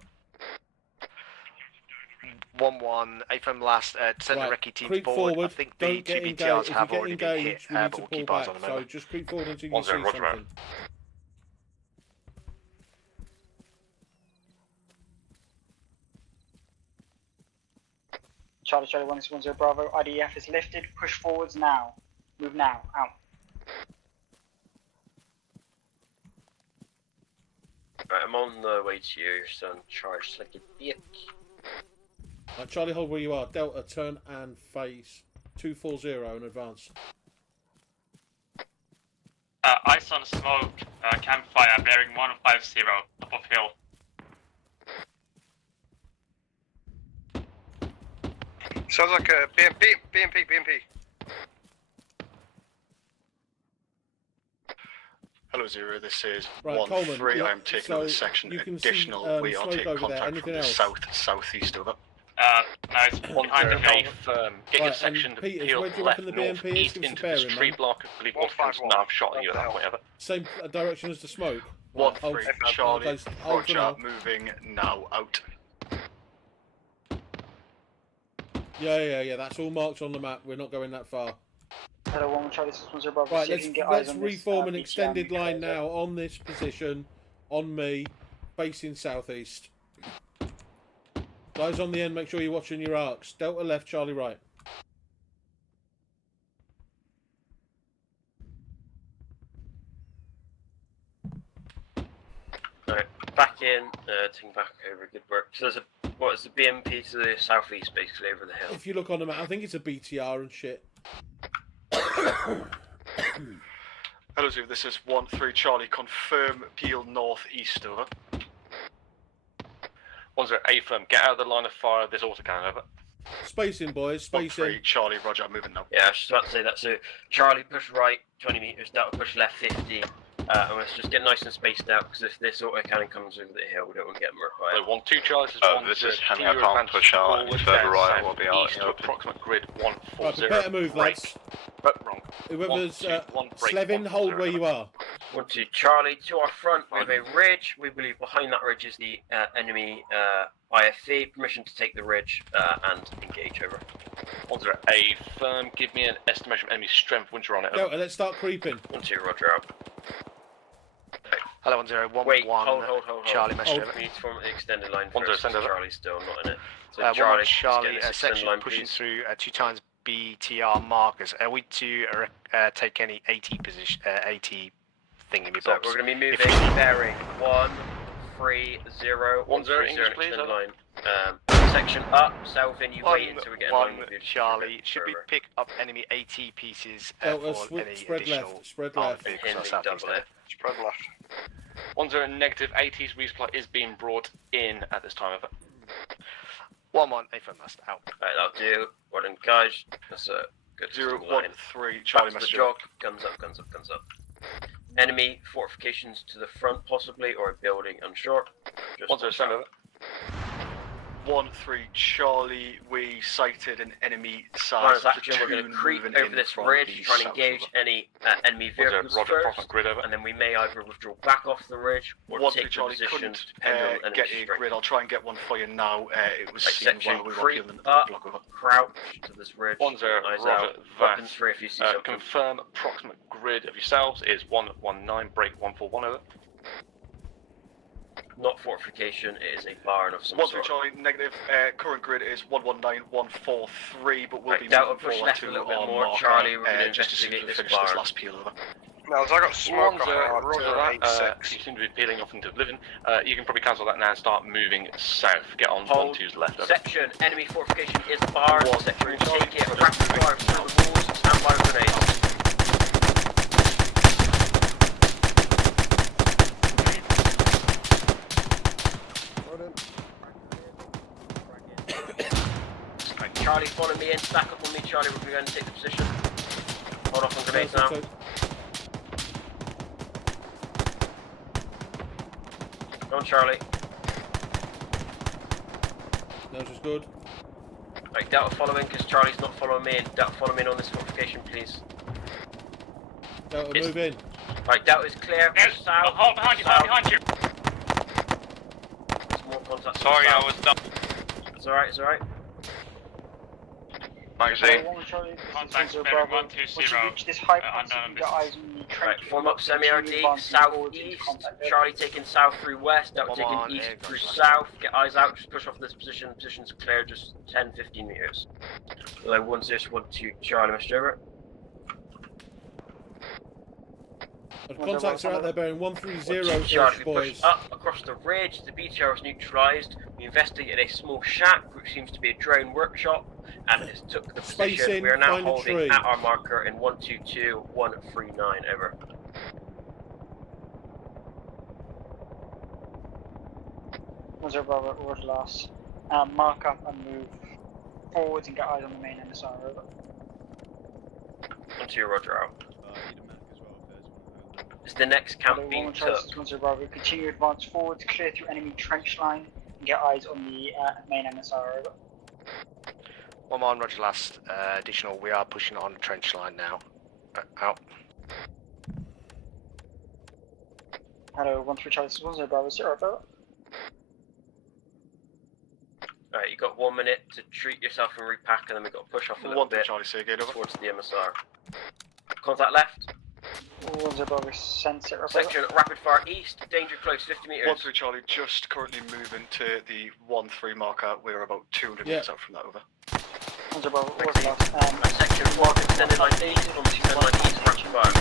1-1, AFM last, send the recce team forward. I think the 2 BTRs have already been hit, but we'll keep eyes on them, so over. just creep forward until you see something. Charlie 1, this is 10 Bravo. IDF is lifted. Push forwards now. Move now. Out. Right, I'm on the way to you, son. Charge like a dick. Right, Charlie, hold where you are. Delta, turn and face 240 and advance. Ice on smoke, campfire, bearing 150, top of hill. Sounds like a BMP. Hello, Zero. This is Right, 1-3. Coleman, I am taking over the section. Additional, we are taking contact from the southeast over. Nice. 10 firm. Get your section to peel left, north, east into this tree block. I believe 151 now I've shot you at that point, ever. Same direction as the smoke. 1-3, Charlie. Roger, moving now out. Yeah, that's all marked on the map. We're not going that far. Hello, 1 Charlie, this is 10 Bravo. Right, let's reform an extended line now on this position, on me, facing southeast. Guys on the end, make sure you're watching your arcs. Delta left, Charlie right. Right, back in, taking back over, good work. So there's what is the BMP to the southeast, basically, over the hill? If you look on the map, I think it's a BTR and shit. Hello, Zoo. This is 1-3 Charlie. Confirm peel northeast over. 10 firm. Get out of the line of fire. This autocannon, over. Spacing, boys. Spacing. 1-3 Charlie. Roger. I'm moving now. Yeah, I was just about to say that. So Charlie, push right 20 meters. Delta, push left 50. And let's just get nice and spaced out because if this autocannon comes over the hill, we don't want to get them required. So 1-2 Charlie, this is Henry. I can't push out any further right. I will be out. To approximate grid 140. Right, prepare to move, lads. Wrong. Whoever's Slevin, hold where you are. 1-2 Charlie, to our front, we have a ridge. We believe behind that ridge is the enemy IFV. Permission to take the ridge and engage, over. 10 firm. Give me an estimation of enemy strength once you're on it. Delta, let's start creeping. 1-2 Roger out. Hello, 10 1 Wait, 1 hold. Charlie, message. We need to form the extended line 10 first. send over. Charlie's still not in it. So 1 Charlie, Charlie, just get this section extended line, pushing please. through 2 times BTR markers. Are we to take any AT position, AT thingy So box? we're going to be moving bearing 130 English, please. extended line. Section up, Selvin, you wait until we get in line with you. Charlie, should we pick up enemy AT pieces Delta, for any spread additional left. Spread left. Spread left. 10 negative 80s resupply is being brought in at this time, over. 1-1, AFM last out. Right, that'll do. Well done, guys. That's a good 0-1-3 Charlie, message. Jog. Guns up. Enemy fortifications to the front, possibly, or a building, unsure. 10 send over. 1-3 Charlie, we sighted an enemy Minus size action, we're going to creep over this ridge, try and engage any enemy vehicles first, grid over. and then we may either withdraw back off the ridge or 1-3 take Charlie positions couldn't depending on enemy get a strength. grid. I'll try and get one for you now. It was seen section while we were creep peeling the up, block over. crouch to this ridge, 10 eyes Roger out, weapons that. free if you see something. Confirm approximate grid of yourselves is 119 break 141 over. Not fortification, it is a barn of some 1-3 sort. Charlie, negative. Current grid is 119-143, but we'll be Delta moving push forward left to a little bit our more. marker, Charlie, we're going to just as soon investigate as we this finish this barn. last peel over. Now, as I got smoke on Roger that. You seem to be peeling off into oblivion. You can probably cancel that now and start moving south. Get on Hold. 1-2's left. Over. Section, enemy fortification is barred. Section will take it. Rapid fire through the walls. Stand by with grenades. Right, Charlie, follow me in. Stack up on me, Charlie. We're going to take the position. Hold off on grenades now. Go on, Charlie. That was good. Right, Delta following because Charlie's not following me in. Delta follow me in on this fortification, please. Delta, move in. Right, Delta is clear. Yes, South. hold behind you, behind you. There's more contact. Sorry, I was done. It's alright, it's alright. Magazine. Contact bearing 120. Reach this high point, you can get eyes on the trench. Right, form up semi-RD, south east. Charlie taking south through west, Delta taking east through south. Get eyes out, just push off this position. Position's clear, just 10-15 meters. Below 1012 Charlie, Mr. Over. Contacts are out there bearing 130 Charlie, boys. pushed up across the ridge. The BTR was neutralised. We investigated a small shack, which seems to be a drone workshop, and it took the position. We are now holding at our marker in 122-139. Over. Was there Robert or loss? Mark up and move forwards and get eyes on the main MSR. Over. 1-2, Roger out. Is the next camp being took? Continue advance forward, clear through enemy trench line, and get eyes on the main MSR. Over. 1 on, Roger last. Additional, we are pushing on trench line now. Out. Hello, 1-3 Charlie, 10 Bravo 0, Bravo. Alright, you got 1 minute to treat yourself and repack, and then we've got to push off a little bit Charlie, say again, over. towards the MSR. Contact left. 1 Bravo, sense it. Section, rapid fire east, danger close, 50 meters. 1-3 Charlie, just currently moving to the 1-3 marker. We're about 200 meters out from that, over. 1 Bravo, was lost. Section 1, extended line east, from extended line east, rapid fire.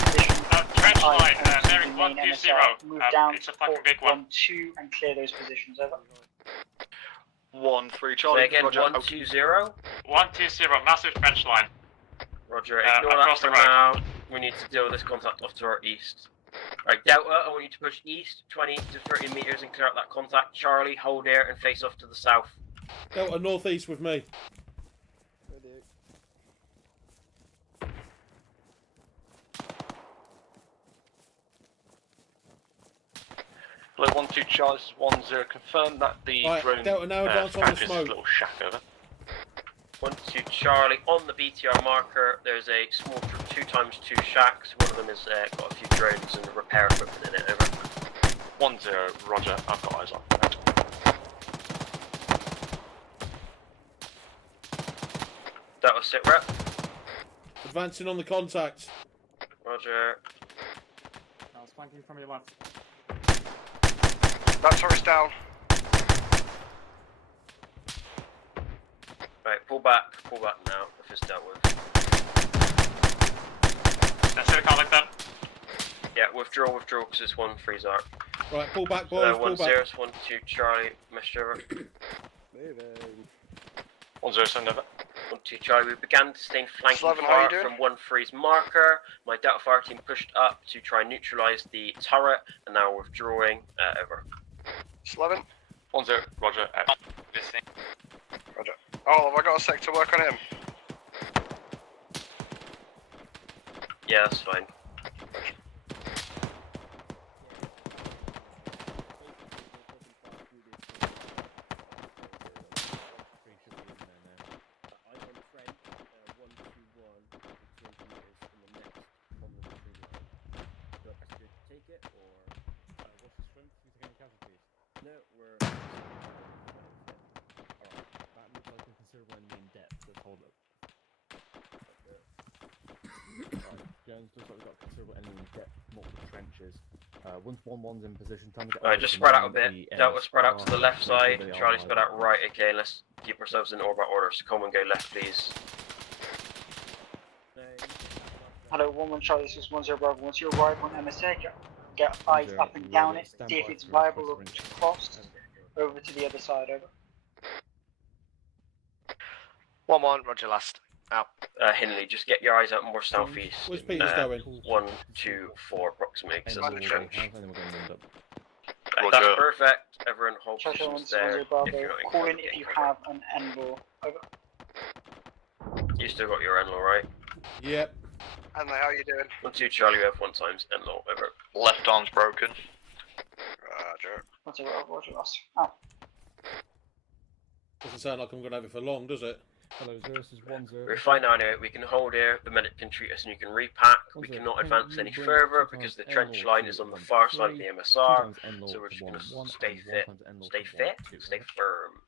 Trench line, bearing 120. Move down It's a fucking big one. 1-2 and clear those positions. Over. 1-3 Charlie. Say again, Roger, 120. 120, massive trench line. Roger, ignore that for now. We need to deal with this contact off to our east. Right, Delta, I want you to push east 20 to 30 meters and clear out that contact. Charlie, hold there and face off to the south. Delta, northeast with me. Below 1-2 Charlie, 1-0. Confirm that the drone Delta, now advance on the factory's smoke. little shack over. 1-2 Charlie, on the BTR marker, there's a small 2x2 shacks. One of them has got a few drones and repair equipment in it. Over. 1-0, Roger. I've got eyes on. That was sit rep. Advancing on the contact. Roger. I was flanking from your left. That turret's down. Right, pull back now, if it's dealt with. That's it, like that. Yeah, withdraw, because it's 1 freeze arc. Right, pull back, boys, pull back. 1-0, 1-2 Charlie, Mr. Over. 1-0, send over. 1-2 Charlie, we began to sustain flanking Slaven, how you fire doing? from 1 freeze marker. My Delta fire team pushed up to try and neutralise the turret, and now we're withdrawing. Over. Slevin? 1-0, Roger, out. Roger. Oh, have I got a sec to work on him? Yeah, that's fine. Looks like we've got considerable enemy depth, multiple trenches. Once 1-1's in position, time to get. Alright, just spread out a bit. Delta spread out to the left side. Charlie spread out right. Okay, let's keep ourselves in orbit order. So come and go left, please. Hello, 1-1 Charlie, this is 10 Bravo. Once you arrive on MSA, get eyes up and down it, see if it's viable to cross over to the other side, over. 1-1, Roger last. Out. Hindley, just get your eyes out more southeast. Where's Peter's going? 1, 2, 4 approximately, because that's the trench. Roger. That's perfect. Everyone hold Charlie, positions 10 there. Bravo. If you're not Call in inclined, if you get cover. have an N-law, over. You still got your N-law, right? Yep. Henley, how you doing? 1-2 Charlie, we have 1 times N-law, over. Left arm's broken. Roger. 10 Bravo, Roger lost. Out. Doesn't sound like I'm going to have it for long, does it? Hello, Zerus is 10. We're fine now anyway. We can hold here, the medic can treat us and you can repack. We cannot advance any further because the trench line is on the far side of the MSR. So we're just going to stay fit. Stay fit? Stay firm.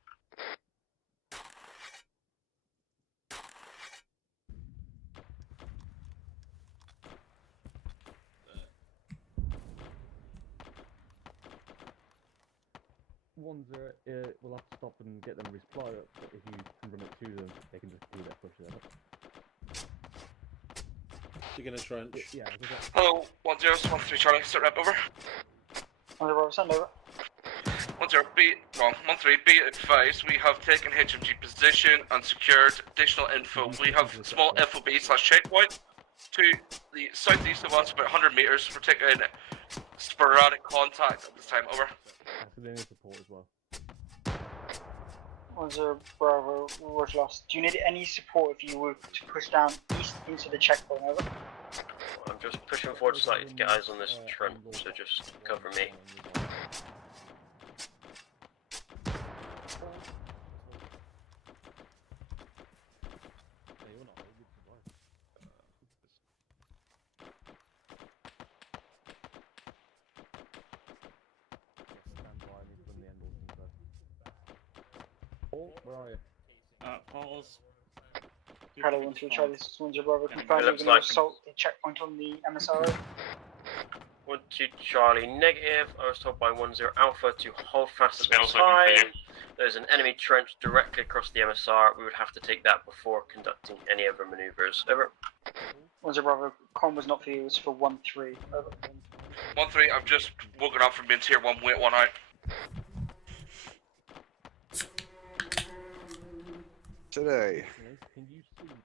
We'll have to stop and get them resupply up, but if you can run it to them, they can just do their push there. Digging a trench. Yeah. Hello, 10-13 Charlie, sit rep over. 10 Bravo, send over. 10 B, wrong, 13 B advised, we have taken HMG position and secured additional info. We have small FOB/checkpoint to the southeast of us, about 100 meters. We're taking sporadic contact at this time, over. They need support as well. 10 Bravo, Roger lost. Do you need any support if you were to push down east into the checkpoint, over? I'm just pushing forward slightly to get eyes on this trench, so just cover me. Where are you? Paul's. Hello, 1-2 Charlie, this is 10 Bravo. Confirm you're looks going to like- assault the checkpoint on the MSR. 1-2 Charlie, negative. I was told by 10 Alpha to hold fast at Smells the looking for time. There's an enemy trench directly across the MSR. We would have to take that before conducting any other maneuvers. Over. 10 Bravo, com was not for you, it was for 1-3. Over. 1-3, I've just woken up from being tier 1, wait 1 out. Today.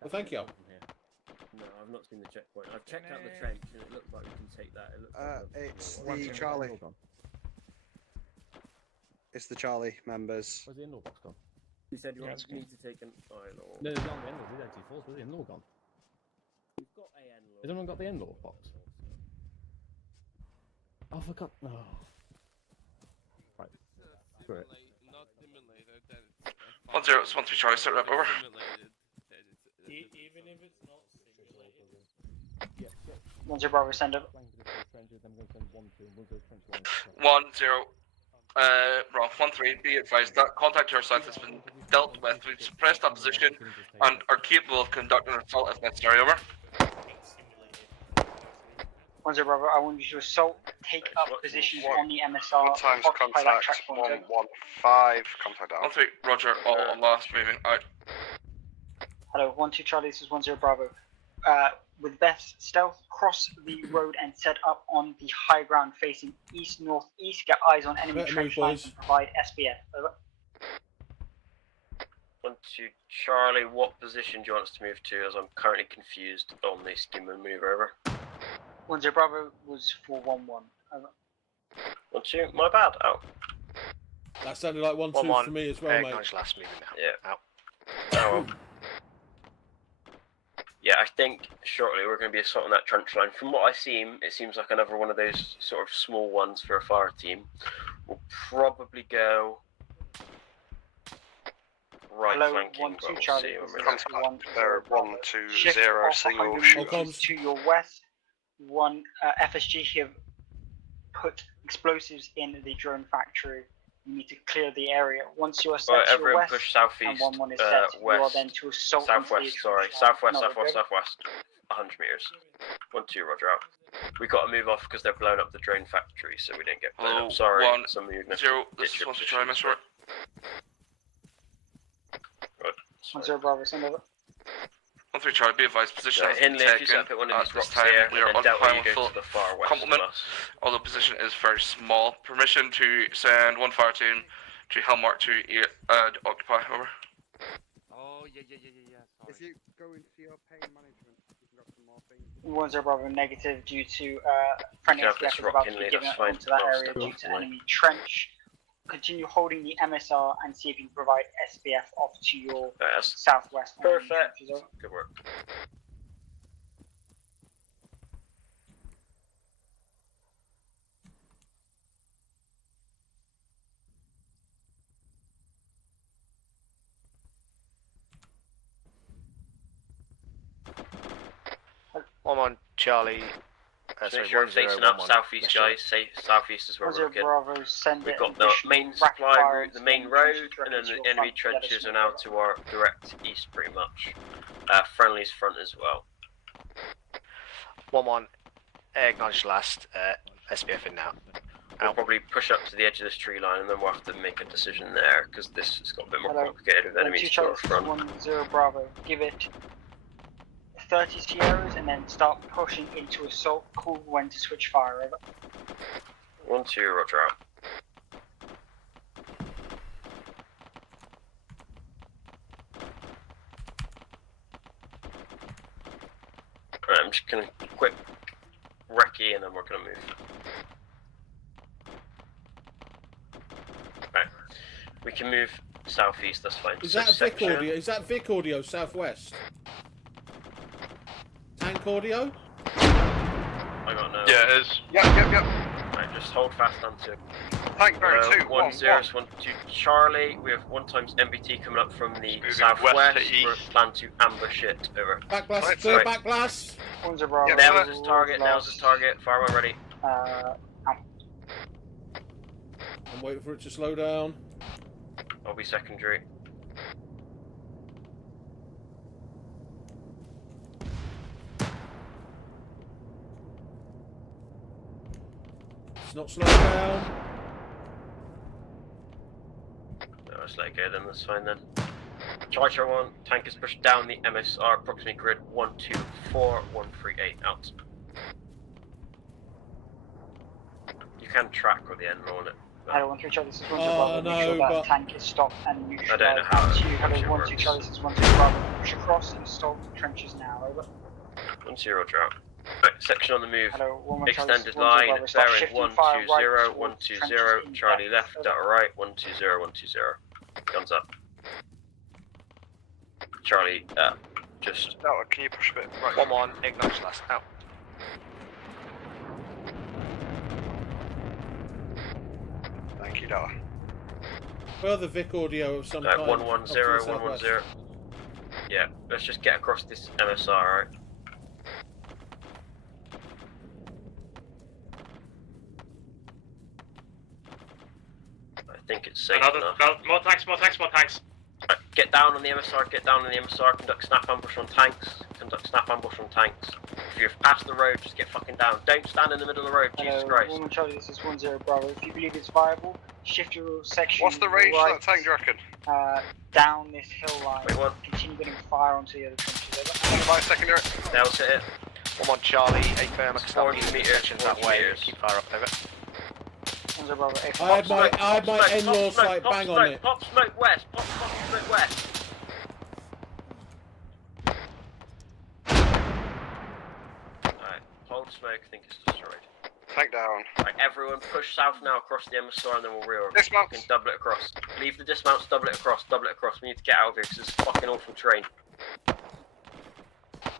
Well, thank you. No, I've not seen the checkpoint. I've checked out the trench and it looks like we can take that. It looks It's the Charlie. It's the Charlie members. Where's the indoor box gone? You said you wanted me to take an ILO. No, there's not the indoor. There's actually false. Where's the indoor gone? We've got a N-law. Has anyone got the indoor box? Oh, I forgot. No. Right. Screw it. 10, it's 1-3 Charlie, sit rep over. Even if it's not Yeah. 10 Bravo, send over. 1-0, 1-3, be advised that contact to our south has been dealt with. We've suppressed that position and are capable of conducting an assault if necessary, over. 10 Bravo, I want you to assault, take up positions on the MSR, 1 times occupy that contact, checkpoint. 115, contact down. 1-3, Roger, all on last, moving out. Hello, 1-2 Charlie, this is 10 Bravo. With best stealth, cross the road and set up on the high ground facing east-northeast. Get eyes on enemy Better trench move, lines boys. and provide SBF. Over. 1-2 Charlie, what position do you want us to move to, as I'm currently confused on the scheme maneuver, over. 10 Bravo was for 1-1. Over. 1-2, my bad, out. That sounded like 1-2 1-1. for me as well, mate. Acknowledge last moving now. Yeah. Out. Oh, well. Yeah, I think shortly we're going to be assaulting that trench line. From what I see, it seems like another one of those sort of small ones for a fire team. We'll probably go right Hello, flanking, 1-2 but we'll Charlie, see this when is we're 1-1. They're 1-2-0 single Shift shoot. off 100 meters to your west. FSG have put explosives in the drone factory. You need to clear the area. Once you are set Right, to your everyone west push southeast, and 1-1 is set, you are west, then to assault southwest, sorry, southwest, 100 meters. 1-2, Roger, out. We got to move off because they're blowing up the drone factory, so we didn't get blown up. Sorry, 1-0, some movement. this is 1-2 Charlie, Mr. Right. 10 Bravo, send over. 1-3 Charlie, be advised, position Right, has been Hindley, if you taken. set up at one of At these this rocks time, here, we and are then on Delta, time you with go full to the far west complement, of us. although position is very small. Permission to send one fire team to Helmark to occupy, over. Oh, yeah. Sorry. If you go into your pain management, you can grab some more things. 10 Bravo negative due to friendly Grab SPF this is rock about to in be late, given that's fine. onto that I'll area step due off to the way. enemy trench. Continue holding the MSR and see if you can provide SPF off to your southwest. Perfect. Trenches, over. Good work. I'm on Charlie. So Sorry, make sure 1011. facing up southeast, Yes, sir. guys. Say southeast is where 10 we're looking. Bravo, send We've it got the main supply route, the main road, and then the enemy trenches are now to our direct east, pretty much. Friendly's front as well. 1-1. Acknowledge last. SPF in now. We'll probably push up to the edge of this tree line, and then we'll have to make a decision there, because this has got a bit more complicated with enemies to our front. 10 Bravo, give it 30 Sierras and then start pushing into assault. Cool when to switch fire, over. 1-2, roger out. Right, I'm just gonna quick recce and then we're gonna move. Right, we can move southeast, that's fine. Is So that Vic audio? Is that Vic audio southwest? Tank audio? I got no. Yeah, it is. Yep. Right, just hold fast onto. Tank bearing 2, 1-0, 1-2 Charlie. We have 1 times MBT coming up from the west southwest. to east. We plan to ambush it. Over. Back blast, clear back blast. 10 Bravo. Nels is target, Nels is target. Fireman ready. Out. I'm waiting for it to slow down. I'll be secondary. It's not slowing down. No, let's let it go then, that's fine then. Charger 1, tank is pushed down the MSR, approximate grid 124, 138, out. You can track with the end on it. Hello, 1-3 Charlie, this is 10 Bravo. Make sure that tank is stopped and neutralized. I don't know how Hello, it 1-2 works. Charlie, this is 10 Bravo. Push across and assault the trenches now, over. 1-0 drop. Right, section on the move. Hello, 1-1 Charlie, Extended 10 line, Bravo. Start bearing shifting fire right 120, towards 120, trenches in Charlie depth. left, Over. data right, 120, 120. Guns up. Charlie, just. No, can you push a bit right? 1-1. Acknowledge last. Out. Thank you, Dara. Further Vic audio of some Right, kind. 110, up to the 110. Yeah, let's just get across this MSR, alright? I think it's safe enough. More tanks. Right, get down on the MSR, conduct snap ambush on tanks, If you're past the road, just get fucking down. Don't stand in the middle of the road, Jesus Christ. 1-1 Charlie, this is 10 Bravo. If you believe it's viable, shift your section. What's the range right, for that tank, do you reckon? down this hill line. Wait, what? Continue getting fire onto the other trenches. Over. My secondary. Now hit it. 1-1 Charlie. 8 firm. 400 meters, that way. meters. Keep fire up. Over. 10 Bravo. I had my in-law sight bang on it. Pop smoke west, pop smoke west. Alright, hold smoke, I think it's destroyed. Tank down. Right, everyone push south now across the MSR and then we'll reorganize. Dismount. Fucking double it across. Leave the dismounts, double it across. We need to get out of here because it's fucking awful terrain.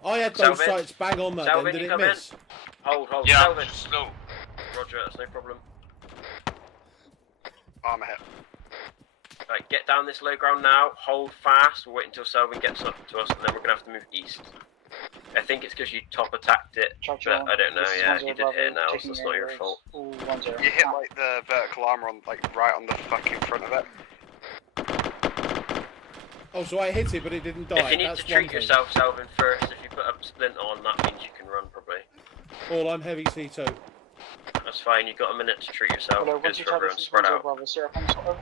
I had those Selvin? sights bang on that Selvin, then, did you it come miss? in? Hold, Yeah, Selvin. slow. Roger, that's no problem. Armor hit. Right, get down this low ground now, hold fast, we'll wait until Selvin gets up to us and then we're going to have to move east. I think it's because you top attacked it, but I don't know, yeah, you did hit it now, so it's not your fault. You hit like the vertical armor on, like right on the fucking front of it. Oh, so I hit it, but it didn't die. If you need That's to treat one thing. yourself, Selvin, first, if you put a splint on, that means you can run probably. All I'm heavy T2. That's fine, you've got a minute to treat yourself, Hello, because 1-2 for Charlie, everyone this is spread 10 out. Bravo. Sierra, over.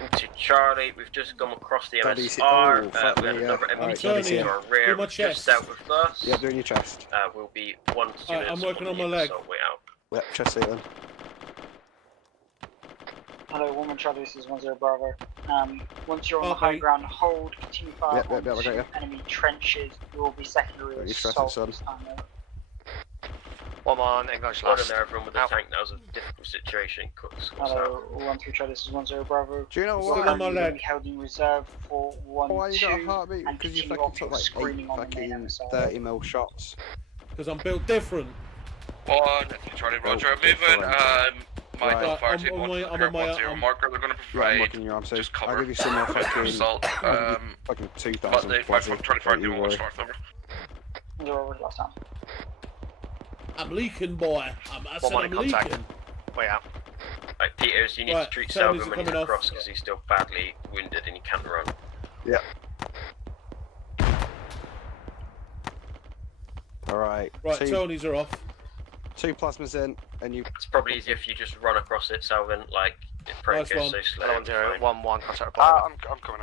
Into Charlie, we've just gone across the Daddy, MSR. fuck We had me, another yeah. enemy Right, team Daddy's to here. our rear, Do my just chest. south of us. Yeah, doing your chest. We'll be 1 to 2 minutes. I'm working on my the leg. assault way out. Yep, chest it then. Hello, 1-1 Charlie, this is 10 Bravo. Once you're on the Okay. high ground, hold, continue fire Yep, on I got you. enemy trenches. You will be secondary Don't you stress it, assault son. this time, over. 1-1, acknowledge Well last. done there, everyone, with the tank. That was a difficult situation. Hello, 1-3 Charlie, this is 10 Bravo. Do you know Still what? on my You're leg. held in reserve for 1-2 Why you got a heartbeat? and Because you continue fucking off took your like 8 screening on the main fucking MSR. 30mm shots. Because I'm built different. 1-3 Charlie, Roger. Moving. Michael, fire team, I'm 1 on to my 0 arm. marker. They're going to Right, I'm provide working your arm, so just I'll cover. give you some more fucking... Assault. fucking 2,000. But the 5 quasi. Charlie fire Don't team you 1 worry. north, over. 0 last time. I'm leaking, boy. I said 1-1 I'm in contact. leaking. Way out. Right, Peters, you need Right, to treat Tony's Selvin when he's coming off. across because he's still badly wounded and he can't run. Yeah. Alright. Right, two, Tony's are off. 2 plasmas in, and you... It's probably easier if you just run across it, Selvin. Like, it probably Nice goes one. so slow. 1-0, 1-1, contact report. I'm coming.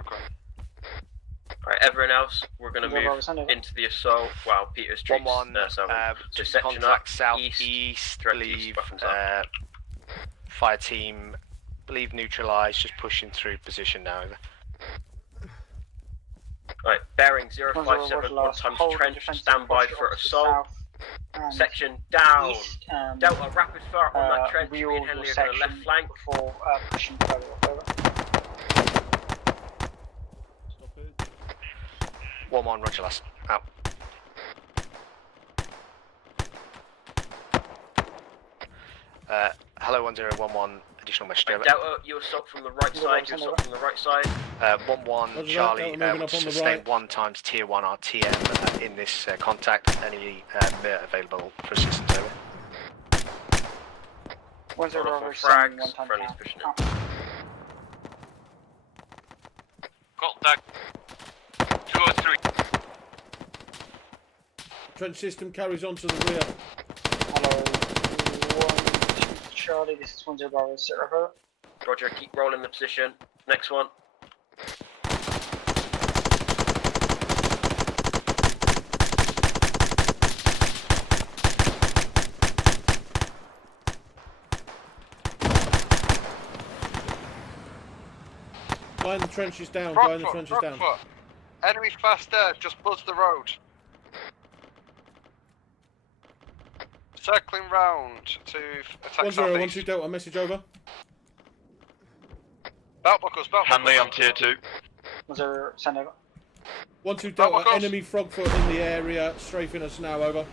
Alright, everyone else, we're going to Yeah, move Bravo, into the assault while Peters treats 1-1, Selvin. So section up, contact southeast, directly believe, buttons up. fire team, believe neutralised, just pushing through position now. Over. Right, bearing 057, Roger, 1 last. times Hold the trench, defensive standby posture for off to the assault. south and Section down. east, Delta, rapid fire on that trench. real Me and Henley are going to left section flank. before pushing further over. 1-1, Roger last. Out. Hello 1011, additional message over. Delta, you assault from the right side, you assault from the right side. 1-1, Roger that, Charlie, Delta moving up on the sustain right. 1 times tier 1 RTM in this contact. Any available for assistance over? 10 Follow Bravo, for sending frags, 1 time friendly's down. pushing Out. it. Contact. 203. Trench system carries on to the rear. Hello, 1-2 Charlie, this is 10 Bravo, Sarah. Roger, keep rolling the position. Next one. Line the trenches down, line the trenches down. Rockfoot. Enemy fast there, just buzz the road. Circling round to attack 10, southeast. 12 Delta, message over. Belt buckles. Hanley on tier 2. 10 send over. 12 Delta, buckles. enemy frogfoot in the area, strafing us now, over.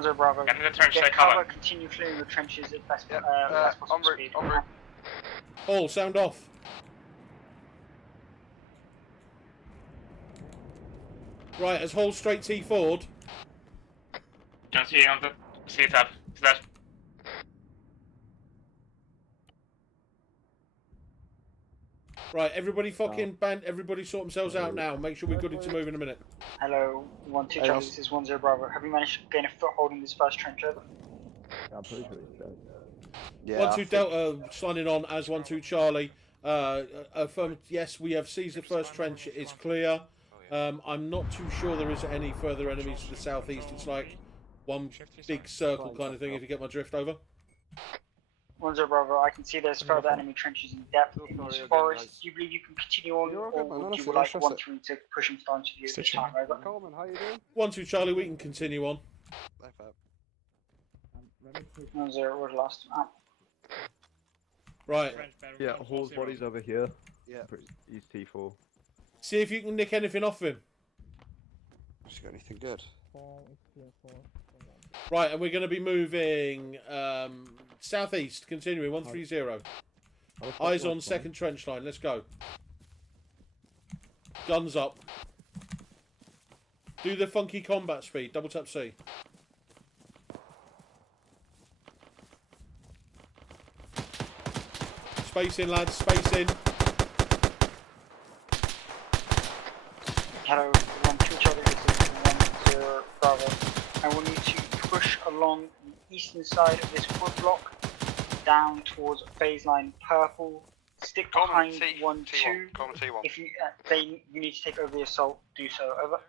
10 Bravo. Get in the trench, Get take cover. continue clearing the trenches at best, Yep, best possible en route, speed. en route. All, sound off. Right, as hold straight T forward. Don't see on the C-tab. Is that? Right, everybody fucking band, everybody sort themselves out now. Make sure we're good to move in a minute. Hello, 1-2 Charlie, this is 10 Bravo. Have you managed to gain a foothold in this first trench over? I'm pretty sure it's dead. Yeah, 1-2 Delta signing on as 1-2 Charlie. Affirm, yes, we have seized the first trench. It's clear. I'm not too sure there is any further enemies to the southeast. It's like one big circle kind of thing. If you get my drift over. 10 Bravo, I can see there's further enemy trenches in depth in this forest. Do you believe you can continue on, or would you like 1-3 to push them down to you this time over? Coleman, how you doing? 1-2 Charlie, we can continue on. 1-0 was last. Right. Yeah, Hall's body's over here. Yeah. He's T4. See if you can nick anything off him. Has he got anything good? Right, and we're going to be moving southeast, continuing 130. Eyes on second trench line. Let's go. Guns up. Do the funky combat speed. Double tap C. Space in, lads. Space in. Hello, 1-2 Charlie, this is 10 Bravo. I will need to push along the eastern side of this wood block down towards phase line purple. stick behind T1, 1-2. T1. If you you need to take over the assault, do so. Over.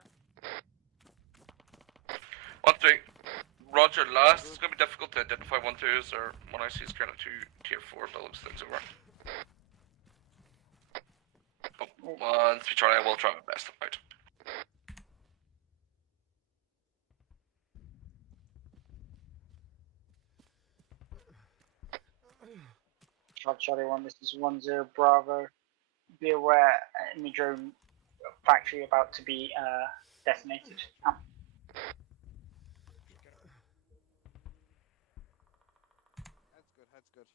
1-3. Roger, last. It's going to be difficult to identify 1-2s or 1IC is currently 2 tier 4 builds things over. Oh, 1-3 Charlie, I will try my best. Out. Charlie 1, this is 1-0 Bravo. Be aware, enemy drone factory about to be detonated. Head's good.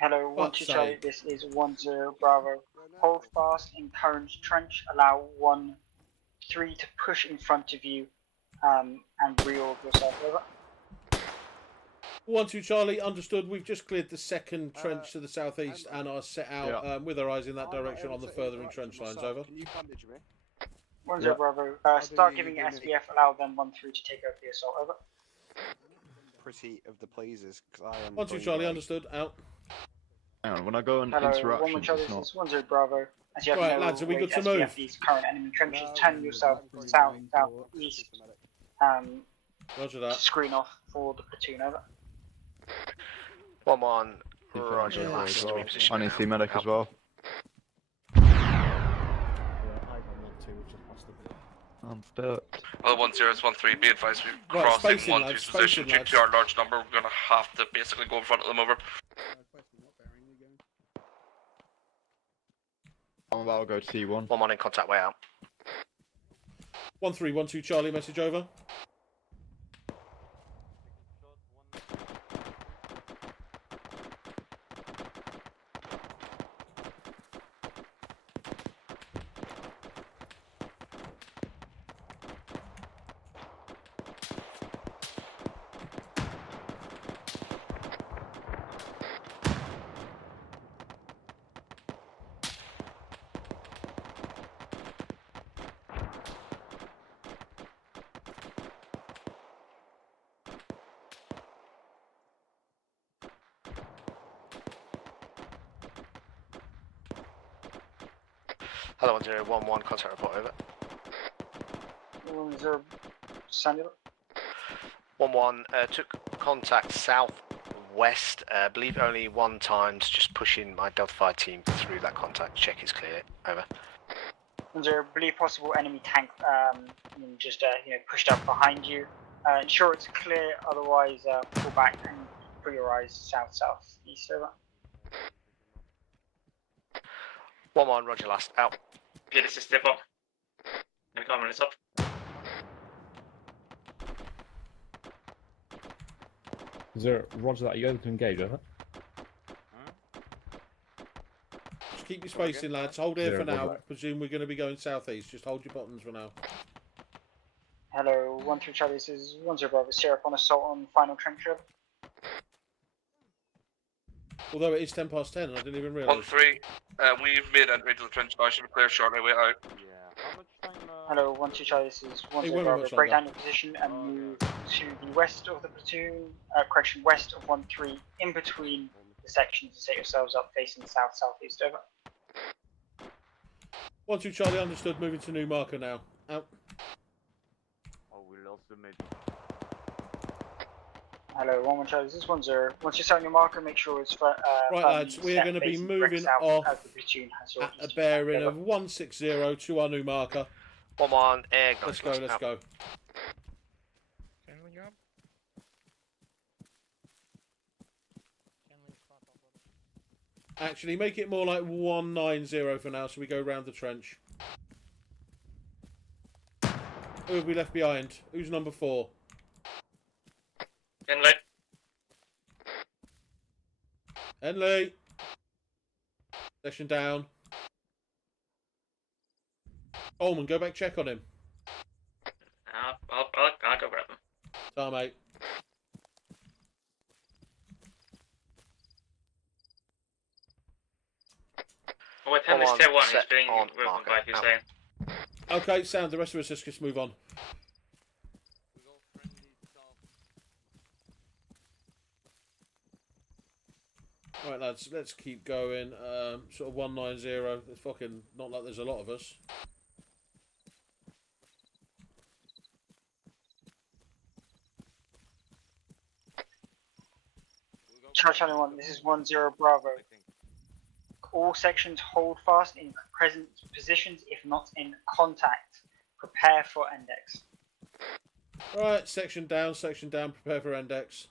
Hello, 1-2 Charlie, this is 1-0 Bravo. Hold fast in current trench, allow 1-3 to push in front of you and reorg yourself. Over. 1-2 Charlie, understood. We've just cleared the second trench to the southeast and are set out with our eyes in that direction on the further entrench lines. Over. Can you bandage me? 1-0 Bravo. Start giving SBF, allow them 1-3 to take over the assault. Over. Pretty of the pleases, because I am. 1-2 Charlie, understood. Out. Hang on, when I go on Hello, interruptions, 1-1 Charlie, it's not... this is 1-0 Bravo. As you have Right, no lads, are we good to SBF move? these current enemy trenches, turn yourself south, southeast, Roger that. to screen off for the platoon. Over. 1-1, Roger, last I reposition. need to see medic as well. I'm built. Well, 1-0 is 1-3. Be advised, we've Right, crossed in spacing, 1-2's lads, position spacing, due to our large number. We're going to have to basically go in front of them over. I'm about to go to T1. 1-1 in contact, way out. 1-3, 1-2 Charlie, message over. Hello, 1-0, 1-1, contact report, over. 1-0 Samuel. 1-1, took contact southwest, believe only 1 times, just pushing my Delta 5 team through that contact, check is clear, over. 1-0, believe possible enemy tank just pushed up behind you. Ensure it's clear, otherwise pull back and put your eyes south-southeast. Over. 1-1, Roger, last, out. Okay, this is step up. And come on, it's up. Roger that, are you able to engage, over? Just keep your spacing, lads. Hold here for now. Presume we're going to be going southeast. Just hold your buttons for now. Hello, 1-2 Charlie, this is 1-0 Bravo. Syrup on assault on final trench. Over. Although it is 10 past 10, and I didn't even realise. 1-3, we've made entry to the trench now. Should be clear shortly. Way out. Hello, 1-2 Charlie, this is 1-0 Bravo. Break down your position and move to the west of the platoon, correction, west of 1-3, in between the sections to set yourselves up facing south-southeast. Over. 1-2 Charlie, understood. Moving to new marker now. Out. Oh, we lost the mid. Hello, 1-1 Charlie, this is 1-0. Once you set on your marker, make sure it's right, lads, we are going to be moving off at a bearing of 160 to our new marker. 1-1, egg. Let's go, let's go. Actually, make it more like 190 for now, so we go round the trench. Who have we left behind? Who's number 4? Henley. Henley. Session down. Coleman, go back check on him. I'll go grab him. Sorry, mate. Oh, with Henley's tier 1, he's being welcomed by Hussein. Okay, sound. The rest of us just move on. Right, lads, let's keep going. Sort of 190. It's fucking not like there's a lot of us. Charlie 1, this is 10 Bravo. All sections hold fast in present positions, if not in contact. Prepare for index. Right, section down, prepare for index.